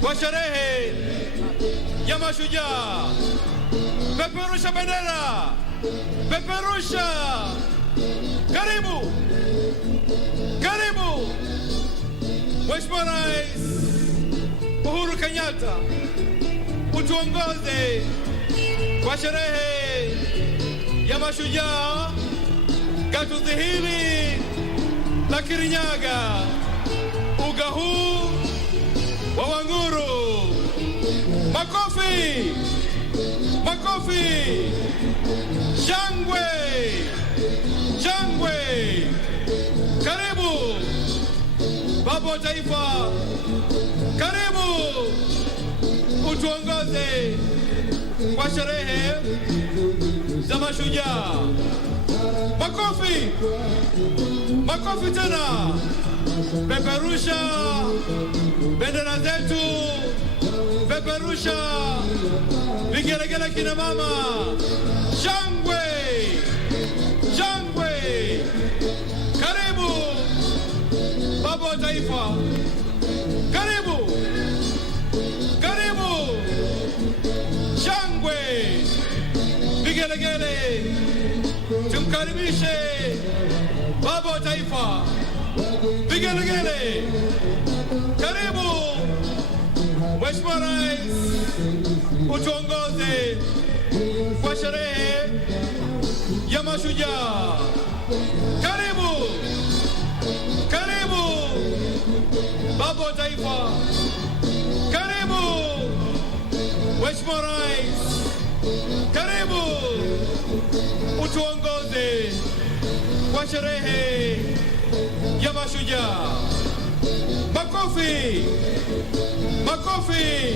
kwa sherehe ya mashujaa. Peperusha bendera, peperusha. Karibu, karibu Mheshimiwa Rais Uhuru Kenyatta, utuongoze kwa sherehe ya mashujaa gatuzi hili la Kirinyaga, uga huu wa Wanguru. Makofi, makofi, shangwe, shangwe. Karibu Baba wa Taifa, karibu utuongoze kwa sherehe za mashujaa. Makofi, makofi tena. Peperusha bendera zetu, peperusha vigelegele kina mama. Shangwe, shangwe. Karibu Baba wa Taifa, karibu, karibu. Shangwe, vigelegele. Tumkaribishe Baba wa Taifa, vigelegele. Karibu Mheshimiwa Rais, utuongoze kwa sherehe ya mashujaa. Karibu, karibu Baba wa Taifa, karibu Mheshimiwa Rais, karibu utuongoze kwa sherehe ya mashujaa. Makofi, makofi,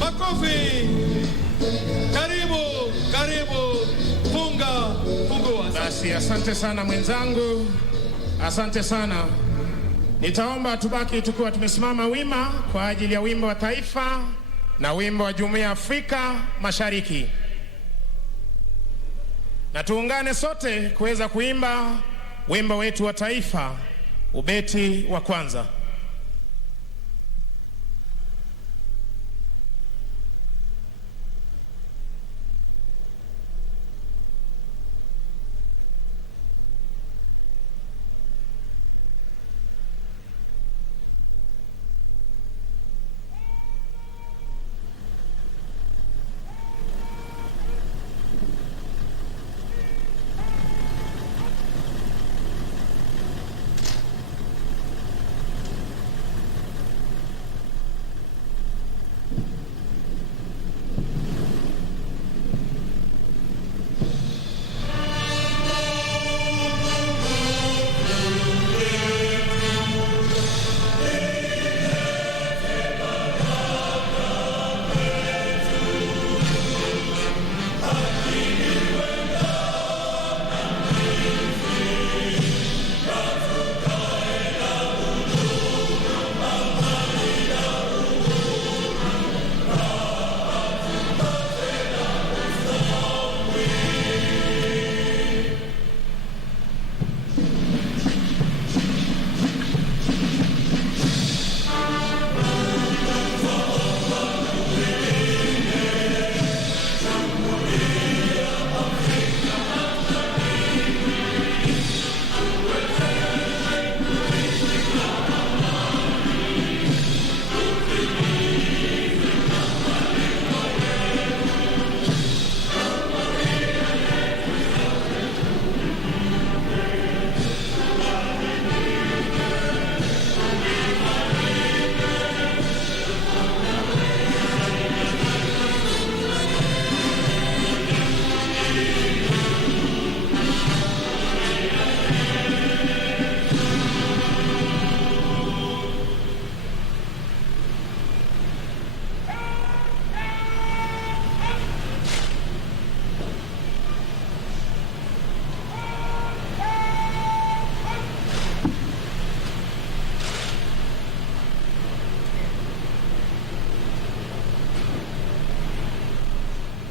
makofi. Karibu, karibu. Fungua. Basi asante sana mwenzangu, asante sana. Nitaomba tubaki tukiwa tumesimama wima kwa ajili ya wimbo wa taifa na wimbo wa Jumuiya ya Afrika Mashariki, na tuungane sote kuweza kuimba wimbo wetu wa taifa, ubeti wa kwanza.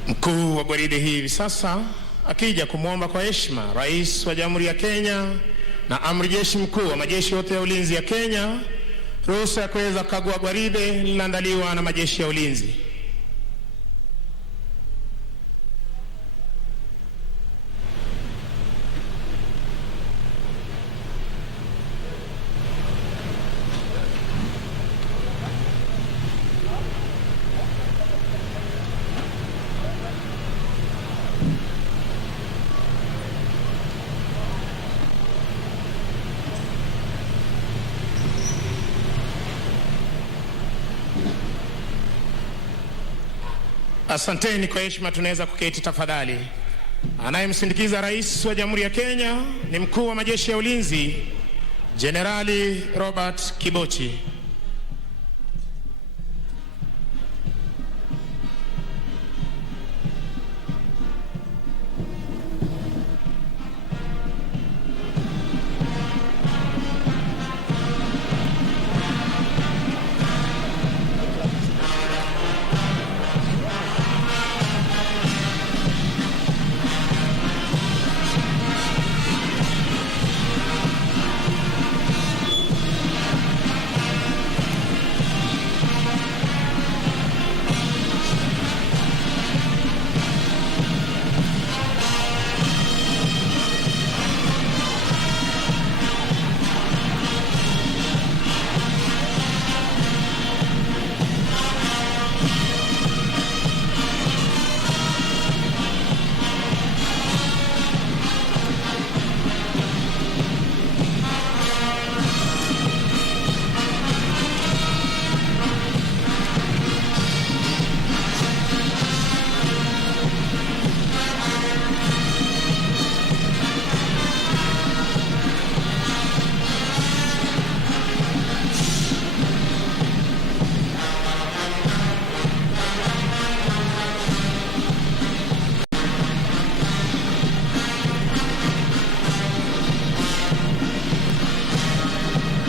Mkuu wa gwaride hivi sasa akija kumwomba kwa heshima Rais wa Jamhuri ya Kenya na Amri Jeshi Mkuu wa majeshi yote ya ulinzi ya Kenya, ruhusa ya kuweza kukagua gwaride lililoandaliwa na majeshi ya ulinzi. Asanteni, kwa heshima tunaweza kuketi tafadhali. Anayemsindikiza Rais wa Jamhuri ya Kenya ni Mkuu wa Majeshi ya Ulinzi, Jenerali Robert Kibochi.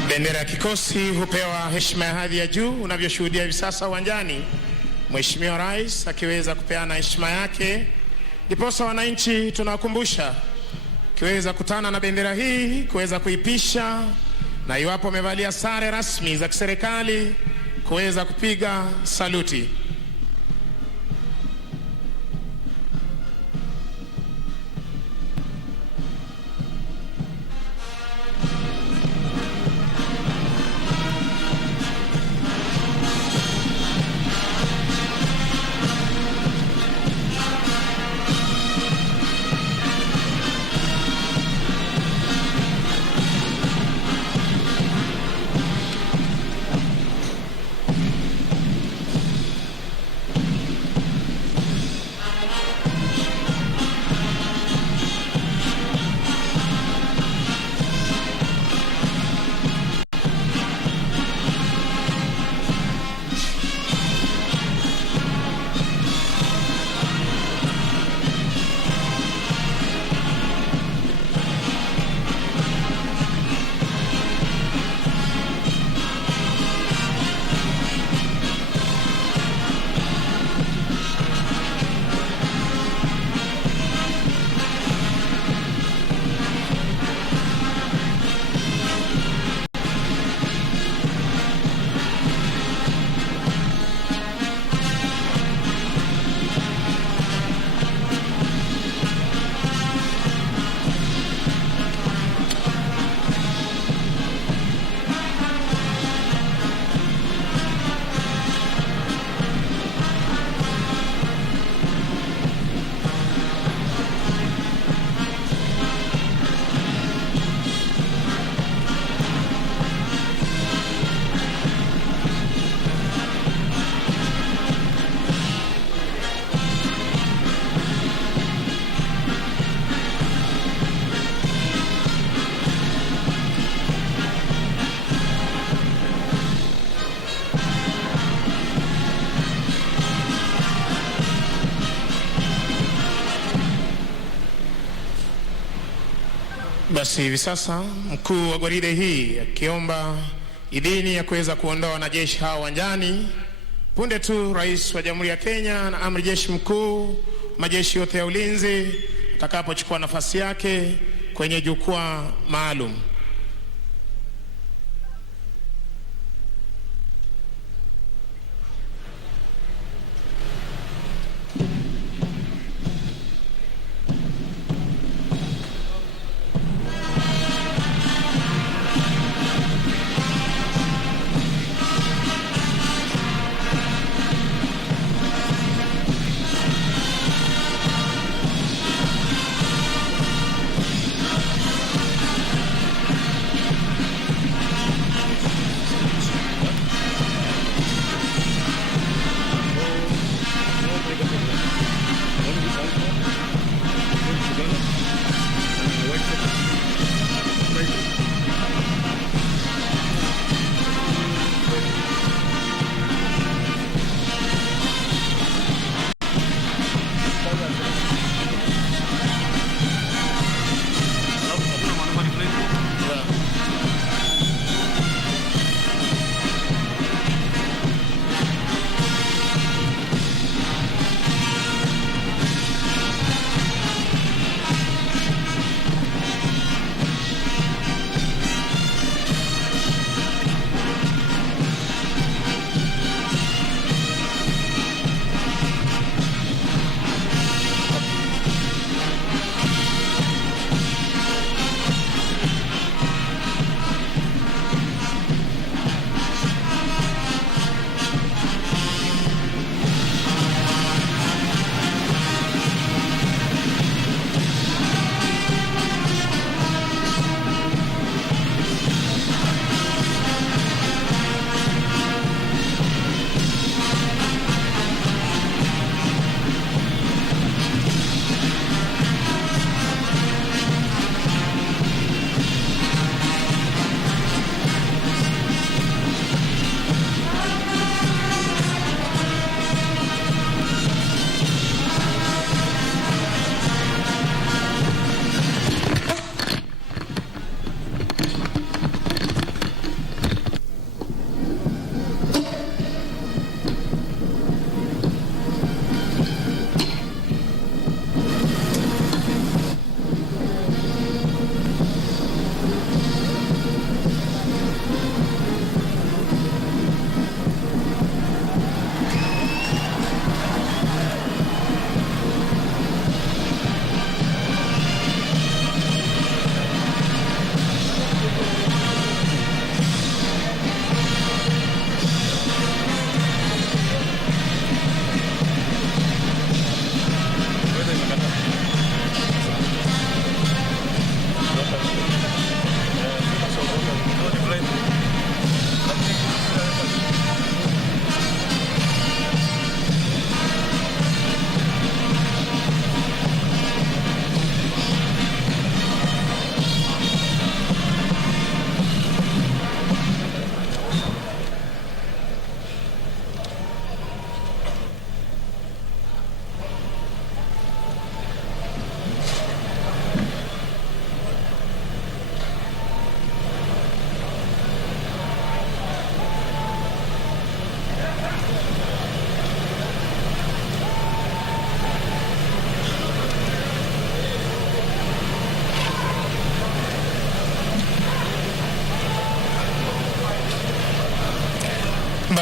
Bendera ya kikosi hupewa heshima ya hadhi ya juu. Unavyoshuhudia hivi sasa uwanjani, Mheshimiwa Rais akiweza kupeana heshima yake, ndiposa wananchi tunawakumbusha kiweza kutana na bendera hii, kuweza kuipisha, na iwapo wamevalia sare rasmi za kiserikali kuweza kupiga saluti. Basi hivi sasa mkuu wa gwaride hii akiomba idhini ya kuweza kuondoa wanajeshi hao uwanjani punde tu Rais wa Jamhuri ya Kenya na Amiri Jeshi Mkuu majeshi yote ya ulinzi atakapochukua nafasi yake kwenye jukwaa maalum.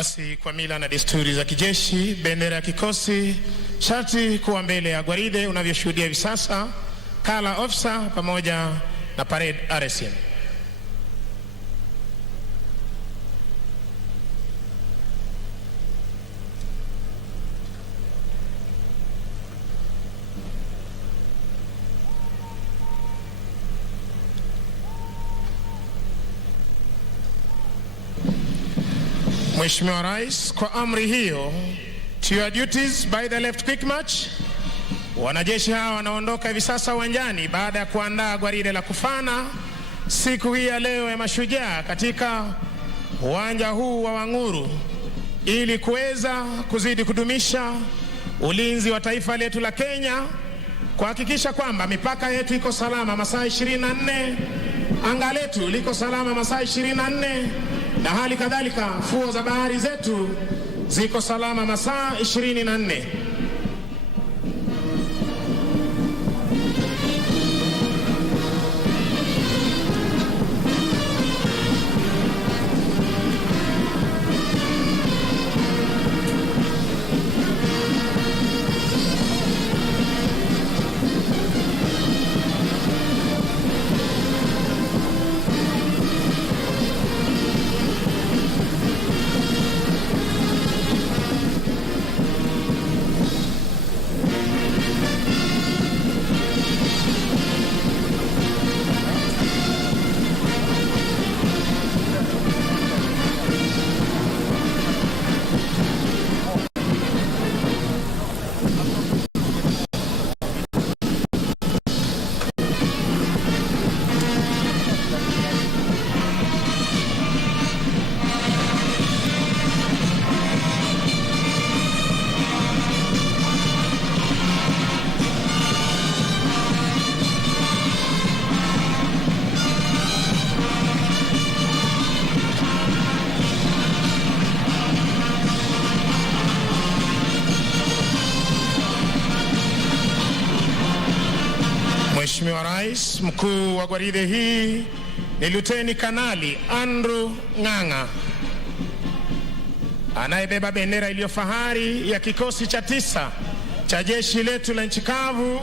Basi kwa mila na desturi za kijeshi, bendera ya kikosi sharti kuwa mbele ya gwaride unavyoshuhudia hivi sasa, kala officer pamoja na parade RSM. Mheshimiwa Rais, kwa amri hiyo, to your duties by the left quick march. Wanajeshi hawa wanaondoka hivi sasa uwanjani baada ya kuandaa gwaride la kufana siku hii ya leo ya Mashujaa katika uwanja huu wa Wanguru, ili kuweza kuzidi kudumisha ulinzi wa taifa letu la Kenya, kuhakikisha kwamba mipaka yetu iko salama masaa 24, anga letu liko salama masaa 24, na hali kadhalika fuo za bahari zetu ziko salama masaa 24. Mheshimiwa Rais, mkuu wa gwaride hii ni Luteni Kanali Andrew Ng'ang'a, anayebeba bendera iliyo fahari ya kikosi cha 9 cha jeshi letu la nchi kavu,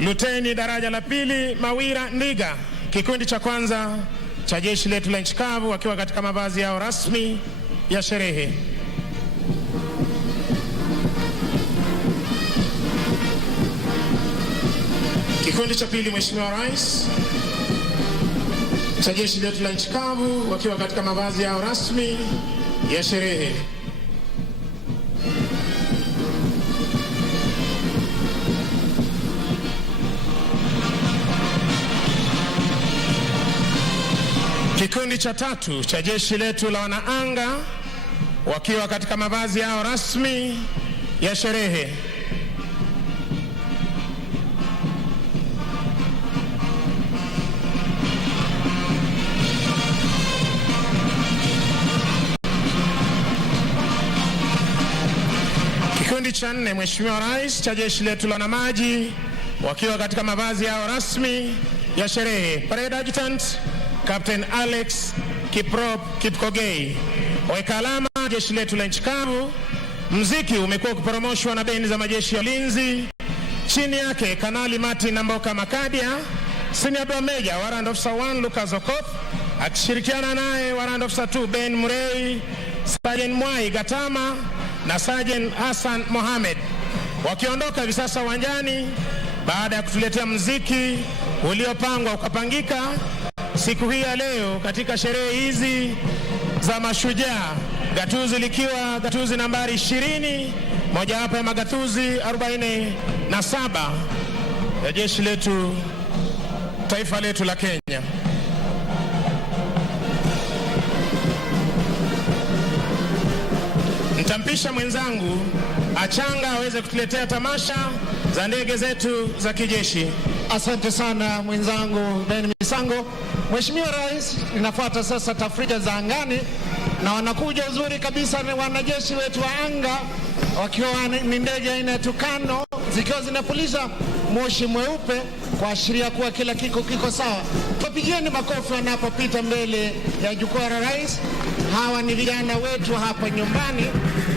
Luteni daraja la 2 Mawira Ndiga, kikundi cha kwanza cha jeshi letu la nchi kavu, wakiwa katika mavazi yao rasmi ya sherehe. Kikundi cha 2, Mheshimiwa Rais, cha jeshi letu la nchi kavu, wakiwa katika mavazi yao rasmi ya sherehe. Kikundi cha 3 cha jeshi letu la wanaanga, wakiwa katika mavazi yao rasmi ya sherehe. Kikundi cha 4, Mheshimiwa Rais, cha jeshi letu la wanamaji, wakiwa katika mavazi yao rasmi ya sherehe. Parade Adjutant Captain Alex Kiprop Kipkogei. Weka alama jeshi letu la nchi kavu. Mziki umekuwa ukiporomoshwa na bendi za majeshi ya ulinzi. Chini yake Kanali Martin Namboka Makadia, Senior Drum Major Warrant Officer 1 Lucas Okoth, akishirikiana naye Warrant Officer 2 Ben Murray, Sergeant Mwai Gatama na Sergeant Hassan Mohamed, wakiondoka hivi sasa uwanjani baada ya kutuletea muziki uliopangwa ukapangika siku hii ya leo katika sherehe hizi za Mashujaa, gatuzi likiwa gatuzi nambari 20, mojawapo ya magatuzi 47 ya jeshi letu, taifa letu la Kenya. Nitampisha mwenzangu Achanga aweze kutuletea tamasha za ndege zetu za kijeshi. Asante sana mwenzangu Ben Misango. Mheshimiwa Rais, inafuata sasa tafrija za angani, na wanakuja uzuri kabisa ni wanajeshi wetu wa anga, wakiwa ni ndege aina ya Tucano, zikiwa zinapuliza moshi mweupe kuashiria kuwa kila kiko sawa. Tupigieni makofi wanapopita mbele ya jukwaa la rais. Hawa ni vijana wetu hapa nyumbani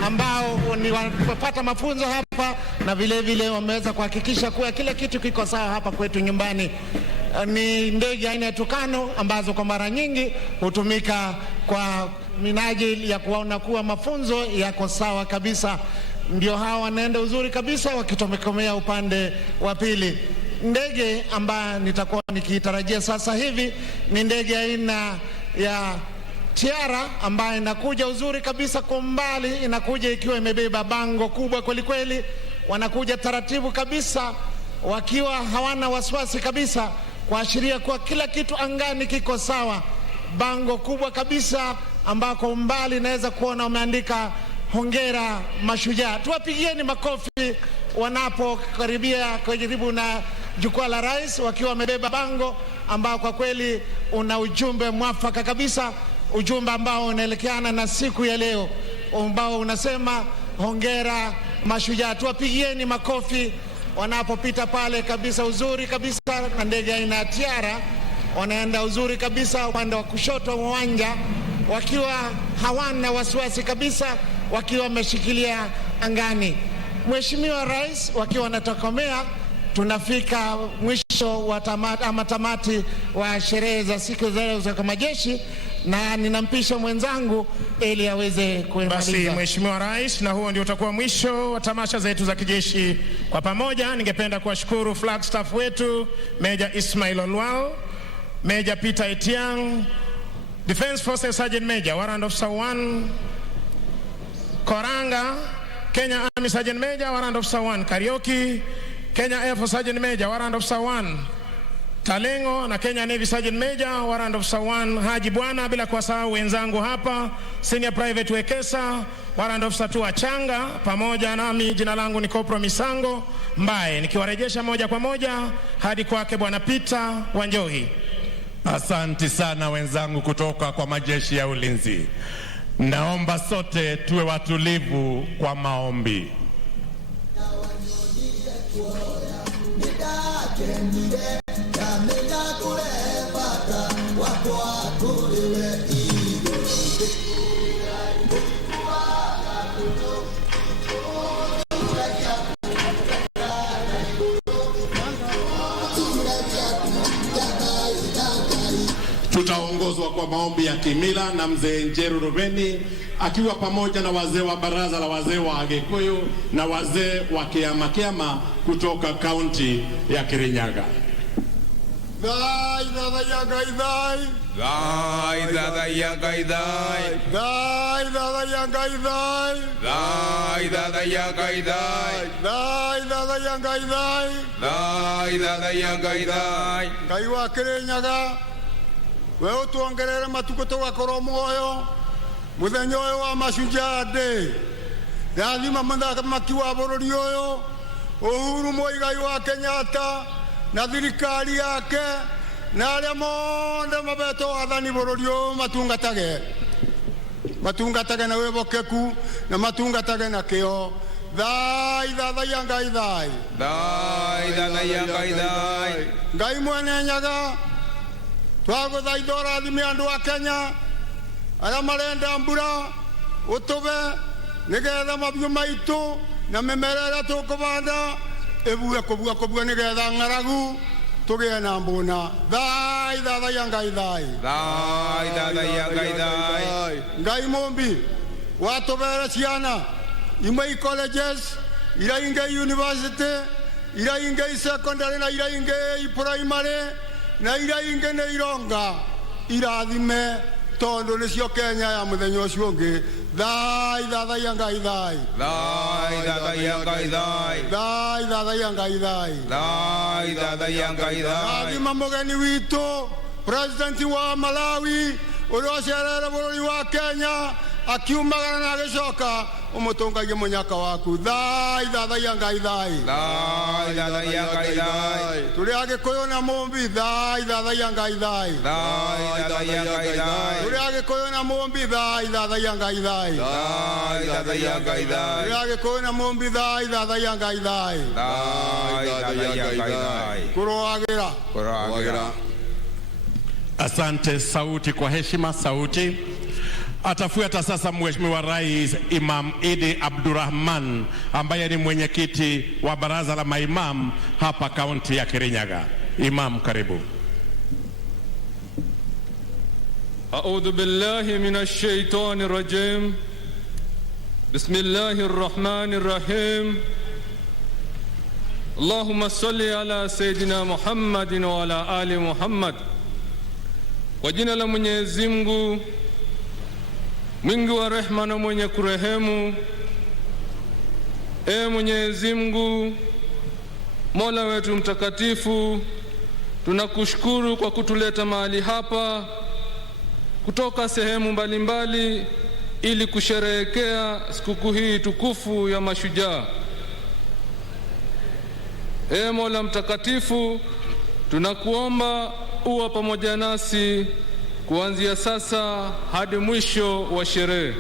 ambao wamepata mafunzo hapa na vile vile wameweza kuhakikisha kuwa kila kitu kiko sawa hapa kwetu nyumbani. Ni ndege aina ya Tukano ambazo kwa mara nyingi hutumika kwa minajili ya kuona kuwa mafunzo yako sawa kabisa. Ndio hawa wanaenda uzuri kabisa wakitomekomea upande wa pili. Ndege ambayo nitakuwa nikitarajia sasa hivi ni ndege aina ya Tiara ambayo inakuja uzuri kabisa kwa mbali, inakuja ikiwa imebeba bango kubwa kweli kweli. Wanakuja taratibu kabisa wakiwa hawana wasiwasi kabisa, kuashiria kuwa kila kitu angani kiko sawa. Bango kubwa kabisa ambako umbali naweza kuona wameandika hongera Mashujaa. Tuwapigieni makofi wanapokaribia karibu na jukwaa la rais wakiwa wamebeba bango ambao kwa kweli una ujumbe mwafaka kabisa, ujumbe ambao unaelekeana na siku ya leo ambao unasema hongera Mashujaa. Tuwapigieni makofi wanapopita pale kabisa uzuri kabisa na ndege aina ya Tiara. Wanaenda uzuri kabisa upande wa kushoto wa uwanja wakiwa hawana wasiwasi kabisa, wakiwa wameshikilia angani. Mheshimiwa Rais wakiwa wanatokomea, tunafika mwisho wa tamati wa sherehe za siku za leo za majeshi, na ninampisha mwenzangu ili aweze kuendelea. Basi Mheshimiwa Rais, na huo ndio utakuwa mwisho wa tamasha zetu za kijeshi kwa pamoja. Ningependa kuwashukuru flag staff wetu, Meja Ismail Olwal, Meja Peter Etiang, Defense Forces Sergeant Major Warrant Officer 1 Koranga, Kenya Army Sergeant Major Warrant Officer 1 Karioki, Kenya Air Force Sergeant Major Warrant Officer 1 Talengo, na Kenya Navy Sergeant Major Warrant Officer 1 Haji Bwana, bila kuwasahau wenzangu hapa Senior Private Wekesa Warrant Officer 2 Achanga, pamoja nami jina langu ni Kopro Misango Mbaye, nikiwarejesha moja kwa moja hadi kwake Bwana Peter Wanjohi. Asante sana wenzangu kutoka kwa majeshi ya ulinzi. Naomba sote tuwe watulivu kwa maombi. Tutaongozwa kwa maombi ya kimila na mzee Njeru Rubeni akiwa pamoja na wazee wa baraza la wazee wa Agikuyu na wazee wa Kiama kutoka kaunti ya Kirinyaga. Dai dada yangai dai, dai dada yangai dai, dai dada yangai dai, dai dada yangai dai, dai dada yangai dai, dai dada yangai dai. Ngai wa Kirinyaga, we utuongerere matuko tugakorwo muoyo muthenya uyu wa Mashujaa Day. Rathima muthaki wa bururi uyu Uhuru Muigai wa Kenyatta na thirikari yake na aria mothe mabeto wathani bururi uyu matungatage na wibokeku na matungatage na kio. Thai thathaia Ngai thai, thai thathaia Ngai thai. Ngai mwene Nyaga twaguthaitha urathime andu a Kenya aria marenda mbura utuve nigetha mabiu maitu na mimera iria tukubanda ibue kubua nigetha ng'aragu tugie na mbuna. Thai thathaia Ngai thai, thai thathaia Ngai thai. Ngai mumbi watuvere ciana imwe colleges ira inge university ira inge secondary na ira inge primary na ira inge ne ironga irathime tondu nicio Kenya ya muthenya ucio ungi. Thai thathaia Ngai thai, thai thathaia Ngai thai, thai thathaia Ngai thai, thai thathaia Ngai thai. Rathima mugeni witu president wa Malawi uria ucerere bururi wa Kenya akiumagara na agicoka umutungagie munyaka waku thai thathaia ngai thai thai thathaia ngai thai turi agikuyu na mumbi thai thathaia ngai thai thai thathaia ngai thai turi agikuyu na mumbi thai thathaia ngai thai thai thathaia ngai thai turi agikuyu na mumbi thai thathaia ngai thai thai thathaia ngai thai kuroagira. Asante. Sauti kwa heshima, sauti. Atafuata sasa Mheshimiwa Rais Imam Idi Abdurrahman ambaye ni mwenyekiti wa baraza la maimam hapa kaunti ya Kirinyaga. Imam, karibu. A'udhu billahi minash shaitani rajim. Bismillahir rahmanir rahim. Allahumma salli ala Sayyidina Muhammadin wa ala ali Muhammad. Kwa jina la Mwenyezi Mungu mwingi wa rehema na mwenye kurehemu. Mwenyezi Mungu Mola wetu mtakatifu, tunakushukuru kwa kutuleta mahali hapa kutoka sehemu mbalimbali ili kusherehekea sikukuu hii tukufu ya mashujaa. Mola mtakatifu, tunakuomba uwe pamoja nasi kuanzia sasa hadi mwisho wa sherehe.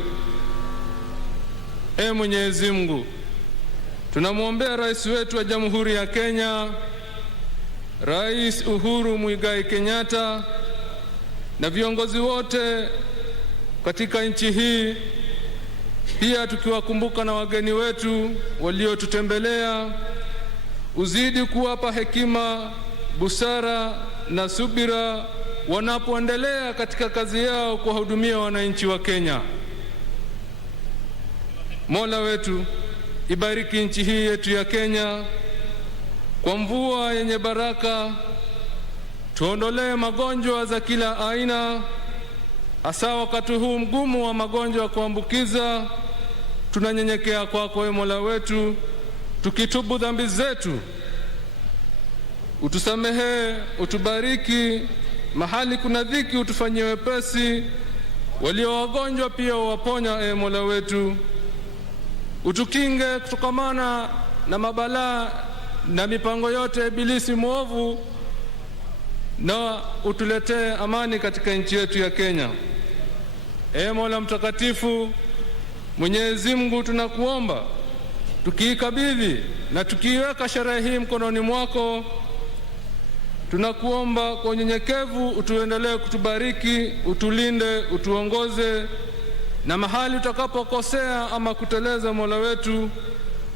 Mwenyezi Mungu, tunamwombea rais wetu wa Jamhuri ya Kenya, Rais Uhuru Muigai Kenyatta, na viongozi wote katika nchi hii, pia tukiwakumbuka na wageni wetu waliotutembelea. Uzidi kuwapa hekima, busara na subira wanapoendelea katika kazi yao kuwahudumia wananchi wa Kenya. Mola wetu, ibariki nchi hii yetu ya Kenya kwa mvua yenye baraka, tuondolee magonjwa za kila aina, hasa wakati huu mgumu wa magonjwa ya kuambukiza. Tunanyenyekea kwako Mola wetu, tukitubu dhambi zetu. Utusamehe, utubariki, mahali kuna dhiki utufanyie wepesi, walio wagonjwa pia uwaponya Mola wetu. Utukinge kutokamana na mabalaa na mipango yote ibilisi mwovu, na utuletee amani katika nchi yetu ya Kenya. Mola mtakatifu, Mwenyezi Mungu, tunakuomba tukiikabidhi na tukiiweka sherehe hii mkononi mwako, tunakuomba kwa unyenyekevu utuendelee kutubariki, utulinde, utuongoze, na mahali utakapokosea ama kuteleza Mola wetu,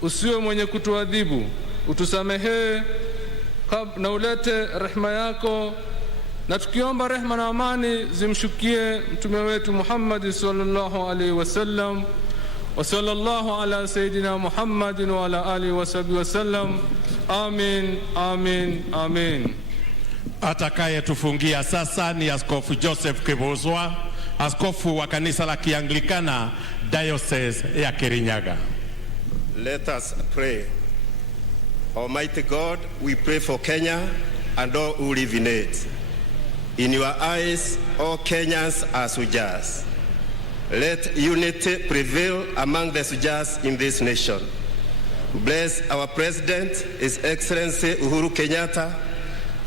usiwe mwenye kutuadhibu. Utusamehe na ulete rehema yako, na tukiomba rehema na amani zimshukie mtume wetu Muhammad sallallahu alaihi wasallam. Wa sallallahu ala Sayyidina Muhammadin wa ala alihi wa sahbihi wasallam. Amin, amin, amin. Atakayetufungia sasa ni Askofu Joseph Kibuzwa, askofu wa kanisa la Kianglikana Diocese ya Kirinyaga. Let us pray. Almighty God, we pray for Kenya and all who live in it. In your eyes, all Kenyans are Sujas. Let unity prevail among the Sujas in this nation. Bless our President, His Excellency Uhuru Kenyatta,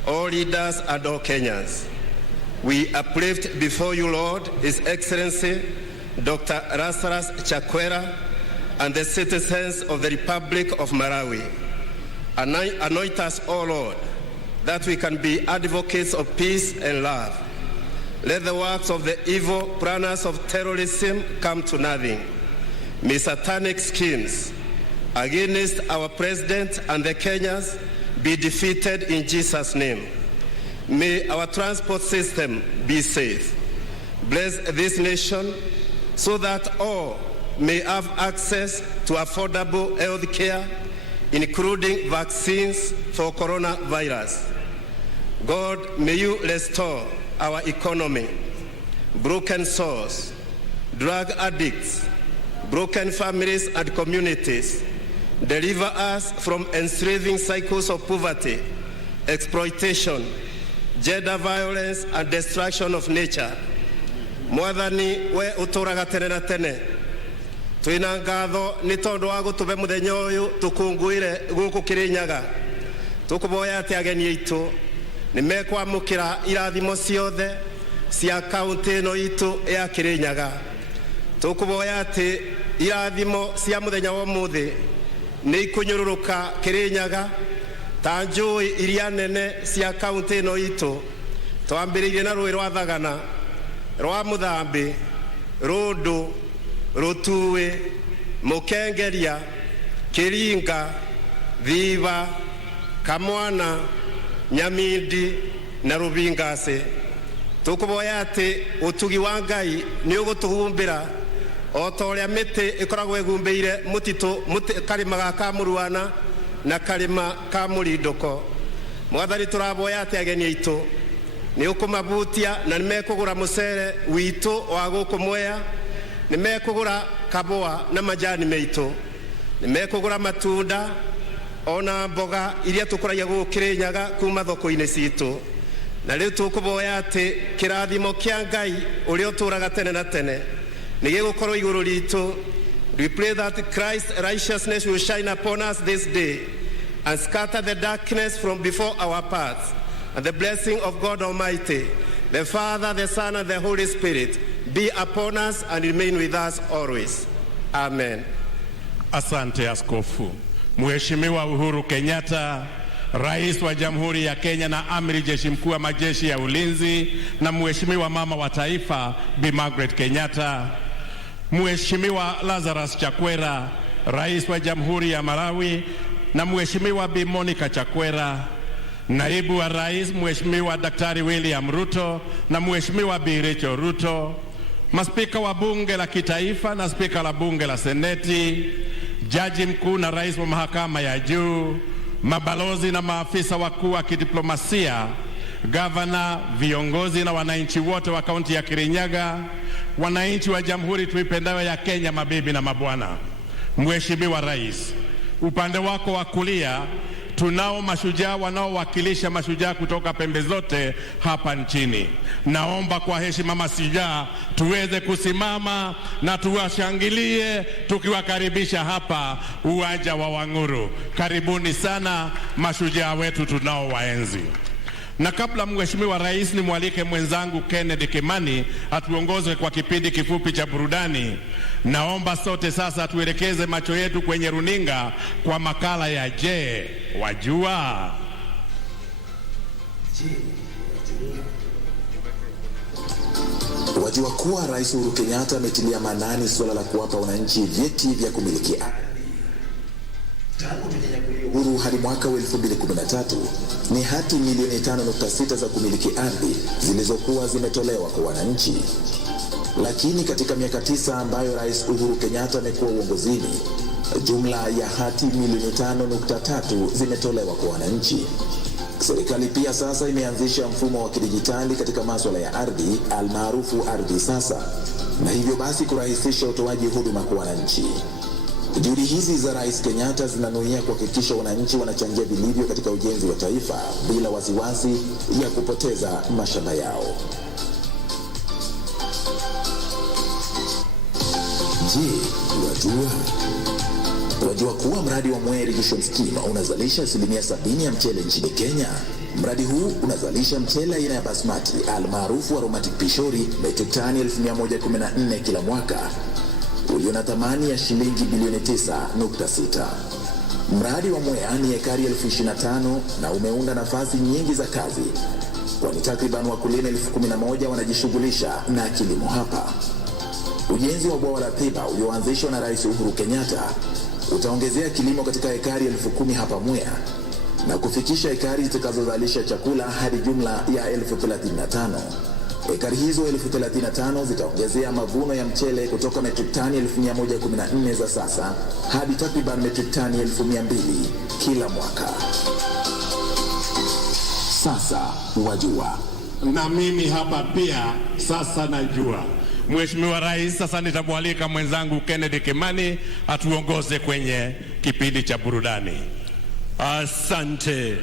all leaders and all Kenyans. We uplift before you, Lord, His Excellency Dr. Lazarus Chakwera and the citizens of the Republic of Malawi. Anoint us, O Lord, that we can be advocates of peace and love. Let the works of the evil planners of terrorism come to nothing. May satanic schemes against our president and the Kenyans be defeated in Jesus' name. May our transport system be safe. Bless this nation so that all may have access to affordable health care, including vaccines for coronavirus. God, may you restore our economy. Broken souls, drug addicts, broken families and communities, deliver us from enslaving cycles of poverty, exploitation, gender violence, and destruction of nature. Mwathani we uturaga tene na tene. Twina ngatho ni tondu wa gutube muthenya uyu tukunguire guku Kirinyaga. Tukuboya ati ageni aitu ni mekwamukira irathimo ciothe cia kaunti ino itu ya Kirinyaga. Tukuboya ati irathimo cia muthenya wa muthi ni ikunyururuka Kirinyaga ta njui iria nene cia kaunti ino itu. Twambiririe na rui rwa Thagana, rwa Muthambi, Rundu, Rutue, Mukengeria, Kiringa, Thiva, Kamwana, Nyamindi na Rubingase. Tukuboya ati utugi wa Ngai ni ugutuhumbira o ta uria miti ikoragwo igumbeire mutitu karima ga Kamuruana na karima ka Murinduko. Mwathani turaboya ati ageni aitu ni ukumabutia na nimekugura mucere witu wa guku Mwea, nimekugura kaboa na majani meitu, nimekugura matunda ona mboga iria tukuragia guku Kirinyaga kuma thoko-ini citu. Na riu tukuboya ati kirathimo kia Ngai uria uturaga tene na tene ni gigukorwo iguru ritu. We pray that Christ's righteousness will shine upon us this day and scatter the darkness from before our paths. And the blessing of God Almighty, the Father, the Son, and the Holy Spirit be upon us and remain with us always. Amen. Asante Askofu. Mheshimiwa Uhuru Kenyatta, Rais wa Jamhuri ya Kenya na Amiri Jeshi Mkuu wa Majeshi ya Ulinzi, na Mheshimiwa Mama wa Taifa Bi Margaret Kenyatta, Mheshimiwa Lazarus Chakwera, Rais wa Jamhuri ya Malawi, na Mheshimiwa Bi Monica Chakwera, Naibu wa Rais Mheshimiwa Daktari William Ruto na Mheshimiwa Bi Rachel Ruto, maspika wa Bunge la Kitaifa na spika la Bunge la Seneti, Jaji Mkuu na Rais wa Mahakama ya Juu, mabalozi na maafisa wakuu wa kidiplomasia, gavana, viongozi na wananchi wote wa kaunti ya Kirinyaga, wananchi wa Jamhuri tuipendayo ya Kenya, mabibi na mabwana. Mheshimiwa Rais, upande wako wa kulia tunao mashujaa wanaowakilisha mashujaa kutoka pembe zote hapa nchini. Naomba kwa heshima mashujaa tuweze kusimama na tuwashangilie tukiwakaribisha hapa uwanja wa Wanguru. Karibuni sana mashujaa wetu tunaowaenzi. Na kabla Mheshimiwa Rais, nimwalike mwenzangu Kennedy Kimani atuongoze kwa kipindi kifupi cha burudani. Naomba sote sasa tuelekeze macho yetu kwenye runinga kwa makala ya Je, Wajua? Wajua kuwa Rais Uhuru Kenyatta ametilia maanani suala la kuwapa wananchi vyeti vya kumiliki ardhi. Tangu uhuru hadi mwaka wa 2013 ni hati milioni 5.6 za kumiliki ardhi zilizokuwa zimetolewa kwa wananchi. Lakini katika miaka 9 ambayo Rais Uhuru Kenyatta amekuwa uongozini, jumla ya hati milioni 5.3 zimetolewa kwa wananchi. Serikali pia sasa imeanzisha mfumo wa kidijitali katika masuala ya ardhi almaarufu Ardhi Sasa, na hivyo basi kurahisisha utoaji huduma kwa wananchi. Juhudi hizi za Rais Kenyatta zinanuia kuhakikisha wananchi wanachangia vilivyo katika ujenzi wa taifa bila wasiwasi ya kupoteza mashamba yao. Je, wajua? Wajua kuwa mradi wa Mwea Irrigation Scheme unazalisha 70% ya mchele nchini Kenya? Mradi huu unazalisha mchele aina ya basmati almaarufu aromatic pishori metric tani 1114 kila mwaka, ulio na thamani ya shilingi bilioni 9.6. Mradi wa Mwea ni ekari 25,000 na umeunda nafasi nyingi za kazi, kwani takriban wakulima 11,000 wanajishughulisha na kilimo hapa. Ujenzi wa bwawa la Thiba ulioanzishwa na Rais Uhuru Kenyatta utaongezea kilimo katika ekari 10,000 hapa Mwea na kufikisha ekari zitakazozalisha chakula hadi jumla ya 35,000. Ekari hizo 35,000 zitaongezea mavuno ya mchele kutoka metric tani 1114 za sasa hadi takriban metric tani 1200 kila mwaka. Sasa wajua. Na mimi hapa pia sasa najua. Mheshimiwa Rais, sasa nitamwalika mwenzangu Kennedy Kimani atuongoze kwenye kipindi cha burudani. Asante.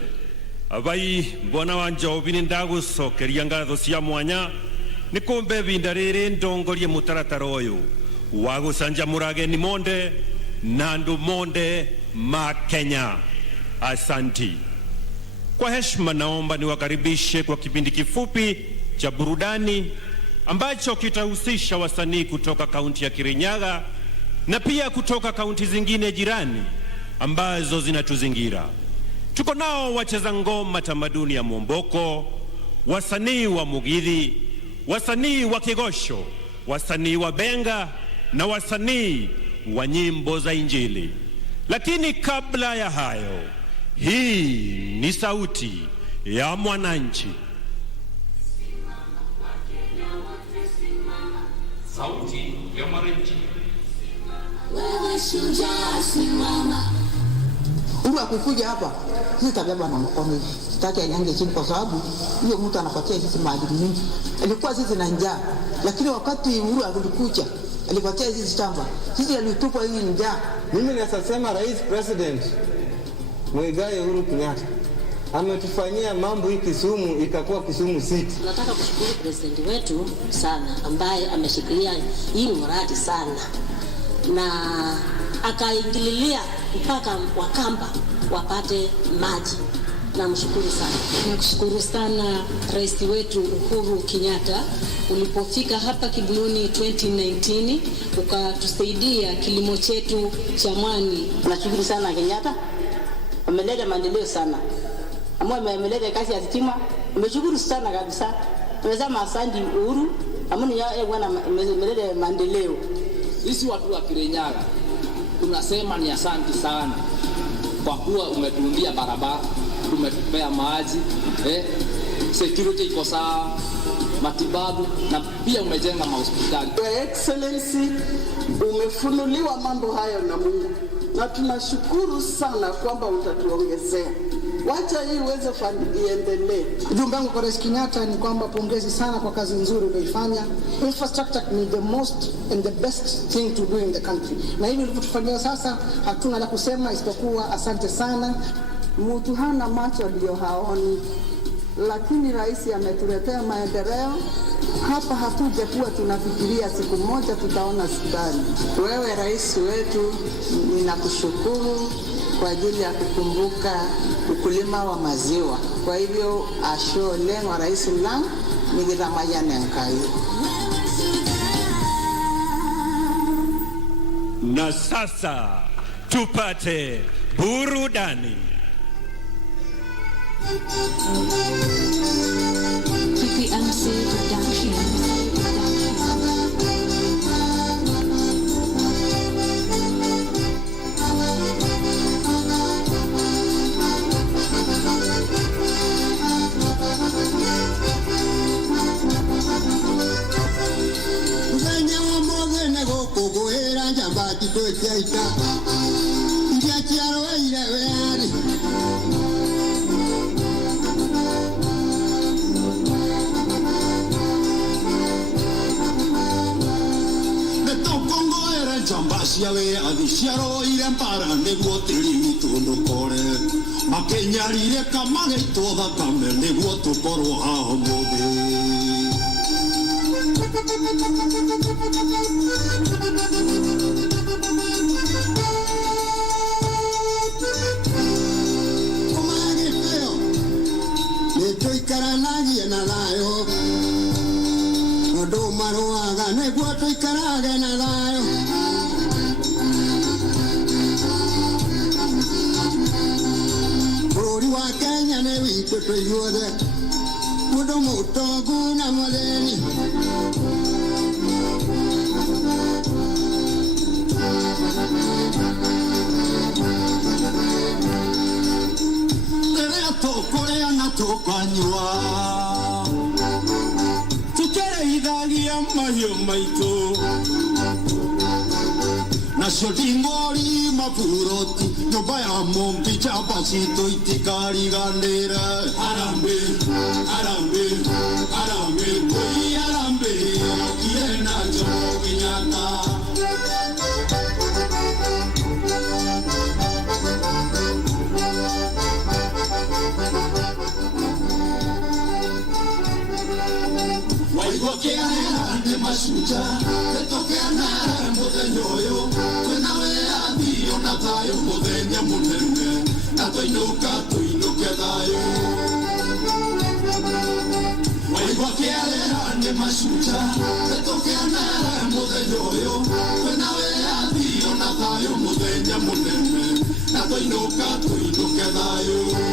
Abai mbona wanja obini ndagucokeria ngatho cia mwanya ni kumbe vinda riri ndongorie mutaratara uyu wa gucanjamura ageni monde na andu monde ma Kenya. Asanti. Kwa heshima naomba niwakaribishe kwa kipindi kifupi cha burudani ambacho kitahusisha wasanii kutoka kaunti ya Kirinyaga na pia kutoka kaunti zingine jirani ambazo zinatuzingira. Tuko nao wacheza ngoma tamaduni ya Mwomboko, wasanii wa Mugithi, wasanii wa Kigosho, wasanii wa Benga na wasanii wa nyimbo za Injili. Lakini kabla ya hayo, hii ni sauti ya mwananchi. Sauti ya mwananchi. Wewe shujaa simama. Uru akikuja hapa, sisi tabeba na mkono hivi. Sitaki anyange chini kwa sababu hiyo mtu anapatia sisi maadili mingi. Alikuwa sisi na njaa, lakini wakati Uru alikuja, alipatia sisi shamba. Sisi alitupa hii njaa. Mimi nasema Rais President Muigai Uhuru Kenyatta ametufanyia mambo hii Kisumu ikakuwa Kisumu City. Nataka kushukuru president wetu sana ambaye ameshikilia hii mradi sana na akaingililia mpaka Wakamba wapate maji. Namshukuru sana. Nakushukuru sana rais wetu Uhuru Kenyatta, ulipofika hapa Kibuyuni 2019 ukatusaidia kilimo chetu cha mwani. Nashukuru sana Kenyatta, ameleta maendeleo sana. Ameleta kazi ya stima, nimeshukuru sana kabisa. Tumesema asante Uhuru, amani ya bwana ameleta maendeleo. Sisi watu wa Kirinyaga tunasema ni asante sana kwa kuwa umetuundia barabara, umetupea maji, security iko sawa, matibabu na pia umejenga mahospitali. Your Excellency, umefunuliwa mambo hayo na Mungu na tunashukuru sana kwamba utatuongezea. Wacha hii uweze iendelee. Ujumbe wangu kwa Rais Kenyatta ni kwamba pongezi sana kwa kazi nzuri uliyoifanya. Infrastructure ni the most and the best thing to do in the country. Na hivi ulivyotufanyia sasa hatuna la kusema isipokuwa asante sana. Mtu hana macho ndio haoni, lakini rais ametuletea maendeleo. Hapa hatujakuwa tunafikiria siku moja tutaona sukari. Wewe rais wetu, ninakushukuru kwa ajili ya kukumbuka ukulima wa maziwa. Kwa hivyo ashole wa rais lang nigiramaya nenkai. Na sasa tupate burudani. PPMC Productions. Yawe adiciaro ire mpara niguo tiri mitundukore makenyarire kamageito thakame niguo tukorwo haho muthi kumagipeo nituikaranagie na thayo andu maruaga niguo tuikarage na thayo wa Kenya ne wito to yuode mudo mutogu na moleni Ere to korea na to kwanywa tukere hidagia mayo maito nacio ndingori mapuroti nyumba ya mombi chapacito itikariganira arambe arambe arambe oi arambe kiena Jomo Kenyatta waigo Waigokea ni Mashujaa Tetokea na mudenyoyo Twena weathi ona thayo muthenya munene Na twinuka tuinuke thayo Waigokea ni Mashujaa Tetokea na mudenyoyo Twena weathi ona thayo muthenya munene Na twinuka tuinuke thayo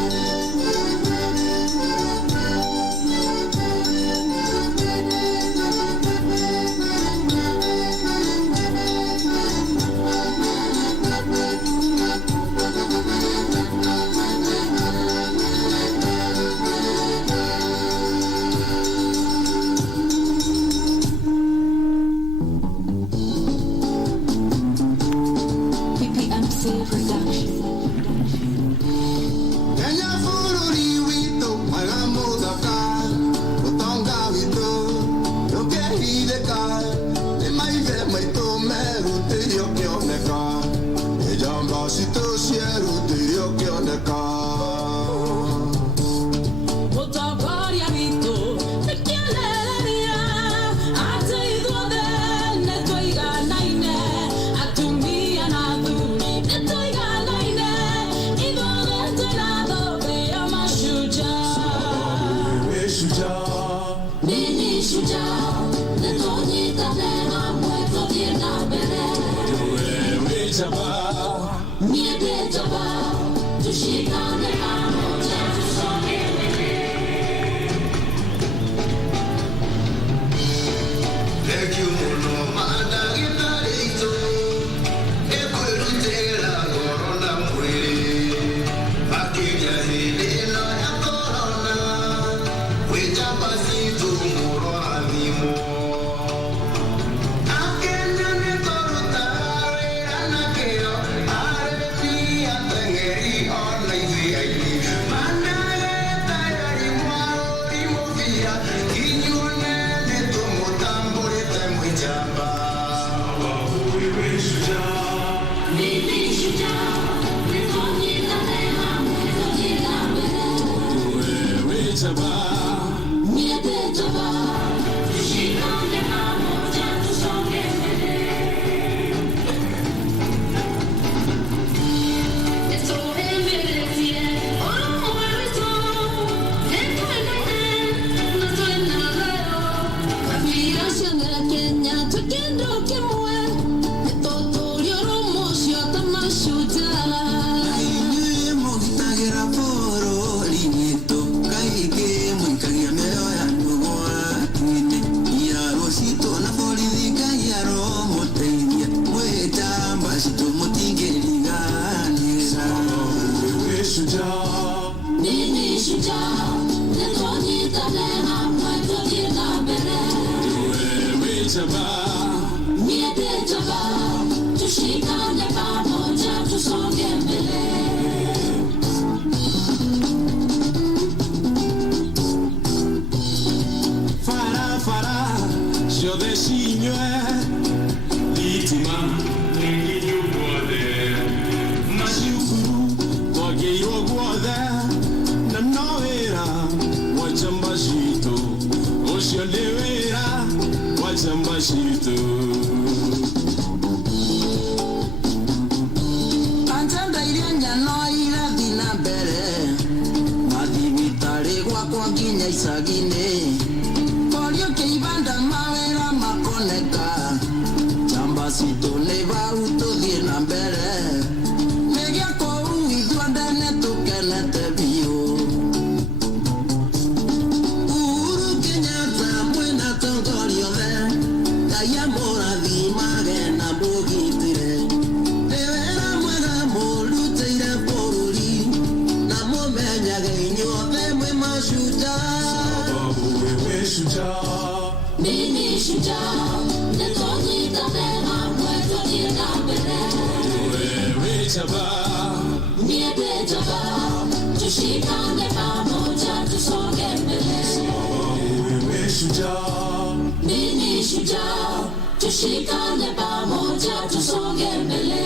Tushikane pamoja tusonge mbele.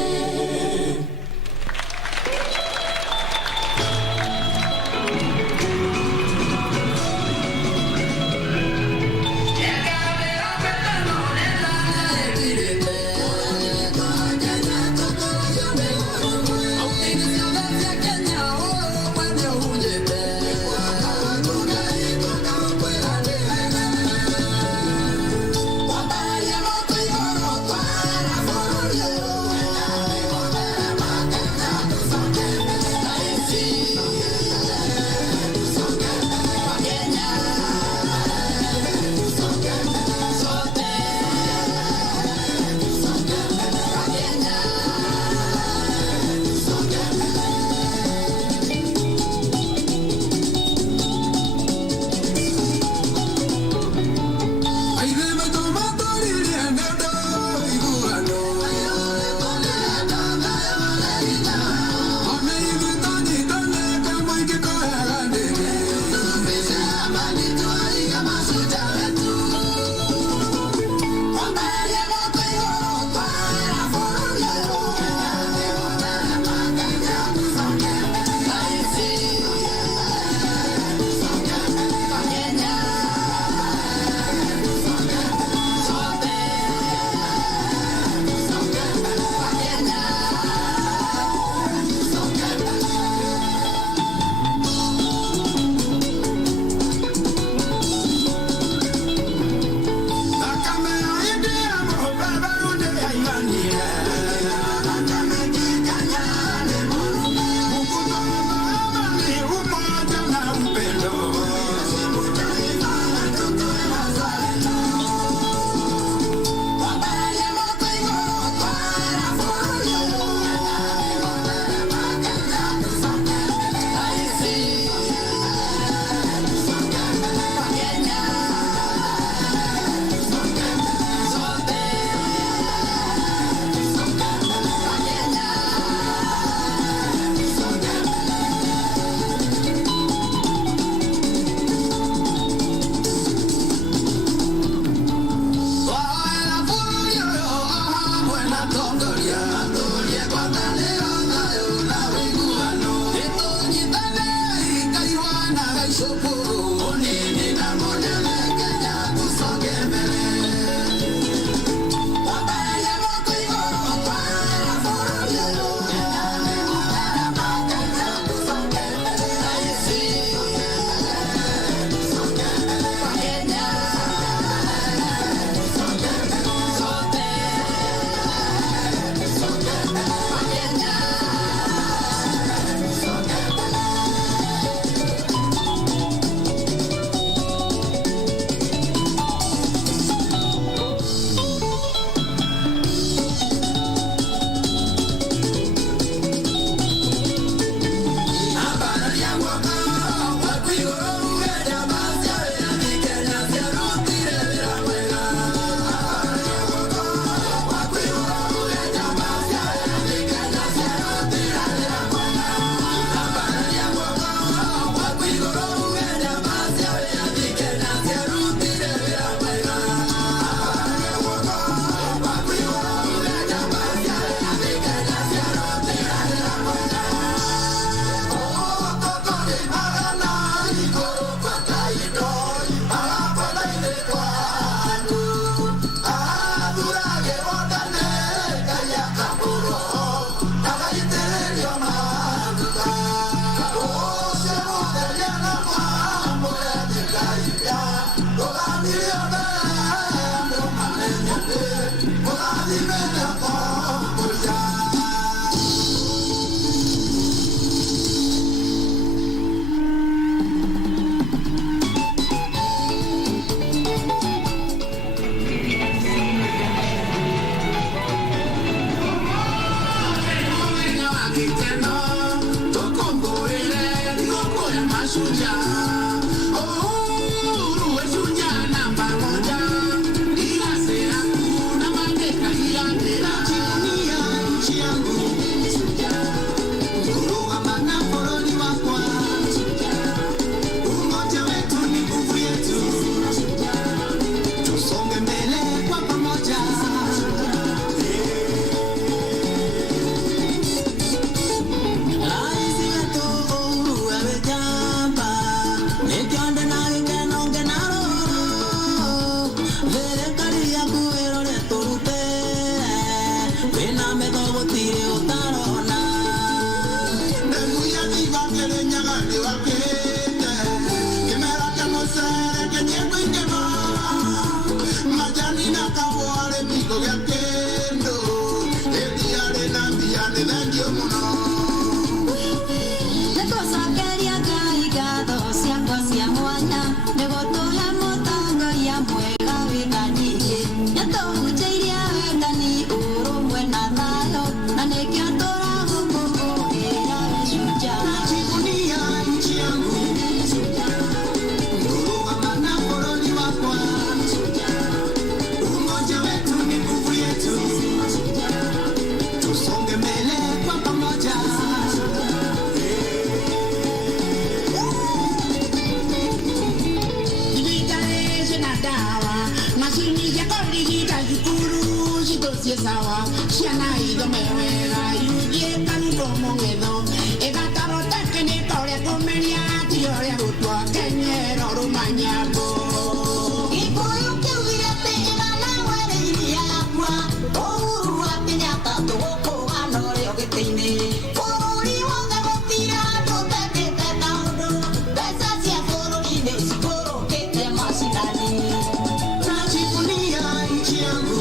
kitendo tukumbuire ngoko ya mashujaa. Uhuru we shujaa namba moja, irase hakuna mateka ilandira. Jivunia nchi yangu shujaa, uhuru wa manaforoni wakwa shujaa. Umoja wetu ni nguvu yetu, tusonge mbele kwa pamoja. Sawa, siana ido mewera, yudie kanito mongedo, ega tarote kene tore komeria, tiore utwa kenyero rumanyabo. Ipoyo ke wirete ina wale iliakwa, ohuru wa Kenyatta toko anore ogetine. Forori wonge motira tote kete naudo, pesa sia forori de sikoro kete masinani. Najivunia nchi yangu.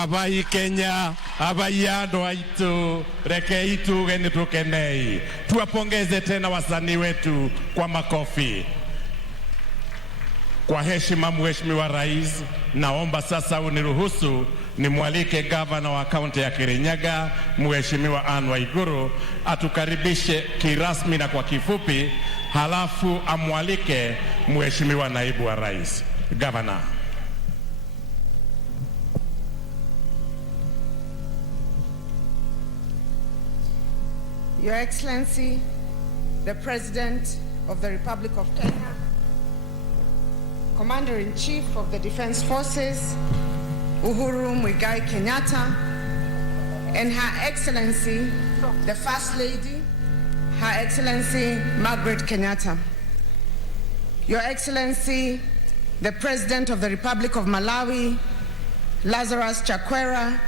Abai Kenya, abai ando aitu, reke itu geni tukenei. Tuwapongeze tena wasanii wetu kwa makofi. Kwa heshima Mheshimiwa Rais, naomba sasa uniruhusu nimwalike gavana wa kaunti ya Kirinyaga, Mheshimiwa Anne Waiguru, atukaribishe kirasmi na kwa kifupi, halafu amwalike Mheshimiwa naibu wa Rais. Gavana. Your Excellency, the President of the Republic of Kenya, Commander-in-Chief of the Defense Forces, Uhuru Muigai Kenyatta, and Her Excellency, the First Lady, Her Excellency Margaret Kenyatta. Your Excellency, the President of the Republic of Malawi, Lazarus Chakwera,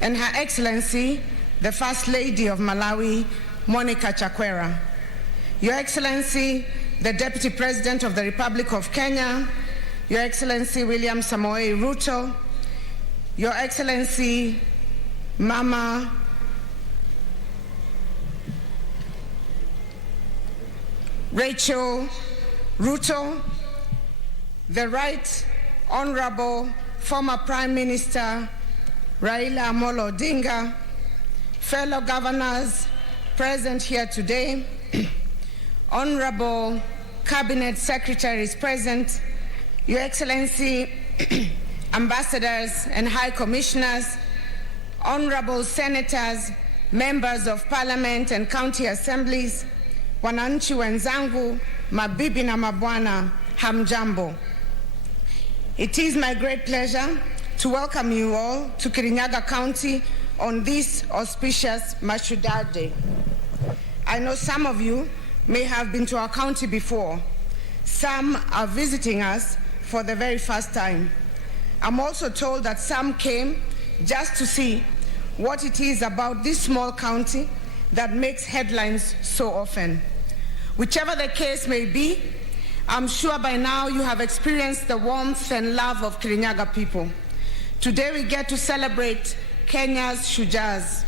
and Her Excellency, the First Lady of Malawi, Monica Chakwera. Your Excellency, the Deputy President of the Republic of Kenya, Your Excellency William Samoei Ruto, Your Excellency Mama Rachel Ruto, the Right Honorable former Prime Minister Raila Amolo Odinga, fellow governors present here today, honorable cabinet secretaries present, Your Excellency, ambassadors and high commissioners, honorable senators, members of parliament and county assemblies, wananchi wenzangu, mabibi na mabwana, hamjambo. It is my great pleasure to welcome you all to Kirinyaga County on this auspicious Mashujaa Day. I know some of you may have been to our county before. Some are visiting us for the very first time. I'm also told that some came just to see what it is about this small county that makes headlines so often. Whichever the case may be, I'm sure by now you have experienced the warmth and love of Kirinyaga people. Today we get to celebrate Kenya's Shujaas,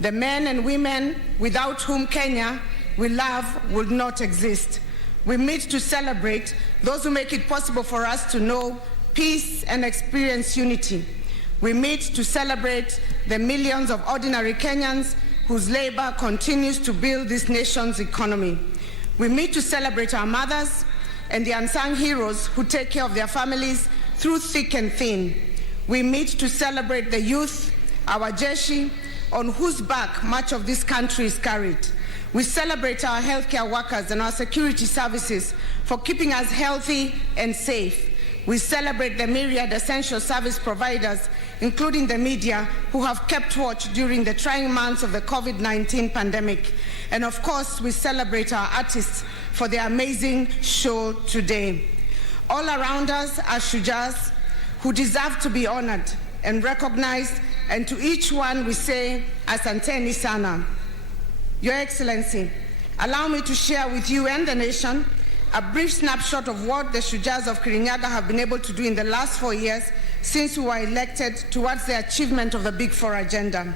the men and women without whom Kenya we love would not exist. We meet to celebrate those who make it possible for us to know, peace, and experience unity. We meet to celebrate the millions of ordinary Kenyans whose labor continues to build this nation's economy. We meet to celebrate our mothers and the unsung heroes who take care of their families through thick and thin. We meet to celebrate the youth, our Jeshi, on whose back much of this country is carried. We celebrate our healthcare workers and our security services for keeping us healthy and safe. We celebrate the myriad essential service providers, including the media, who have kept watch during the trying months of the COVID-19 pandemic. And of course, we celebrate our artists for their amazing show today. All around us are Shujaas who deserve to be honored and recognized, and to each one we say, Asanteni sana. Your Excellency, allow me to share with you and the nation a brief snapshot of what the Shujaas of Kirinyaga have been able to do in the last 4 years since we were elected towards the achievement of the Big Four agenda.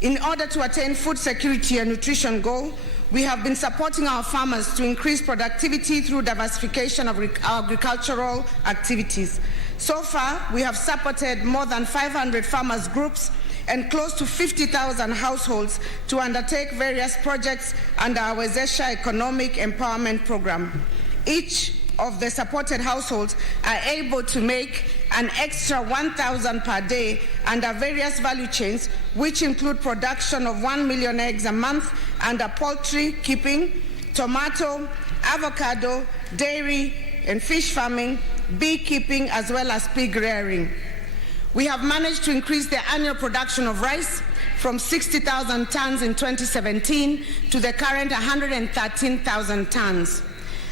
In order to attain food security and nutrition goal, we have been supporting our farmers to increase productivity through diversification of agricultural activities. So far, we have supported more than 500 farmers groups and close to 50,000 households to undertake various projects under our Wezesha Economic Empowerment Program. Each of the supported households are able to make an extra 1,000 per day under various value chains, which include production of 1 million eggs a month under poultry keeping, tomato, avocado, dairy and fish farming, beekeeping, as well as pig rearing. We have managed to increase the annual production of rice from 60,000 tons in 2017 to the current 113,000 tons.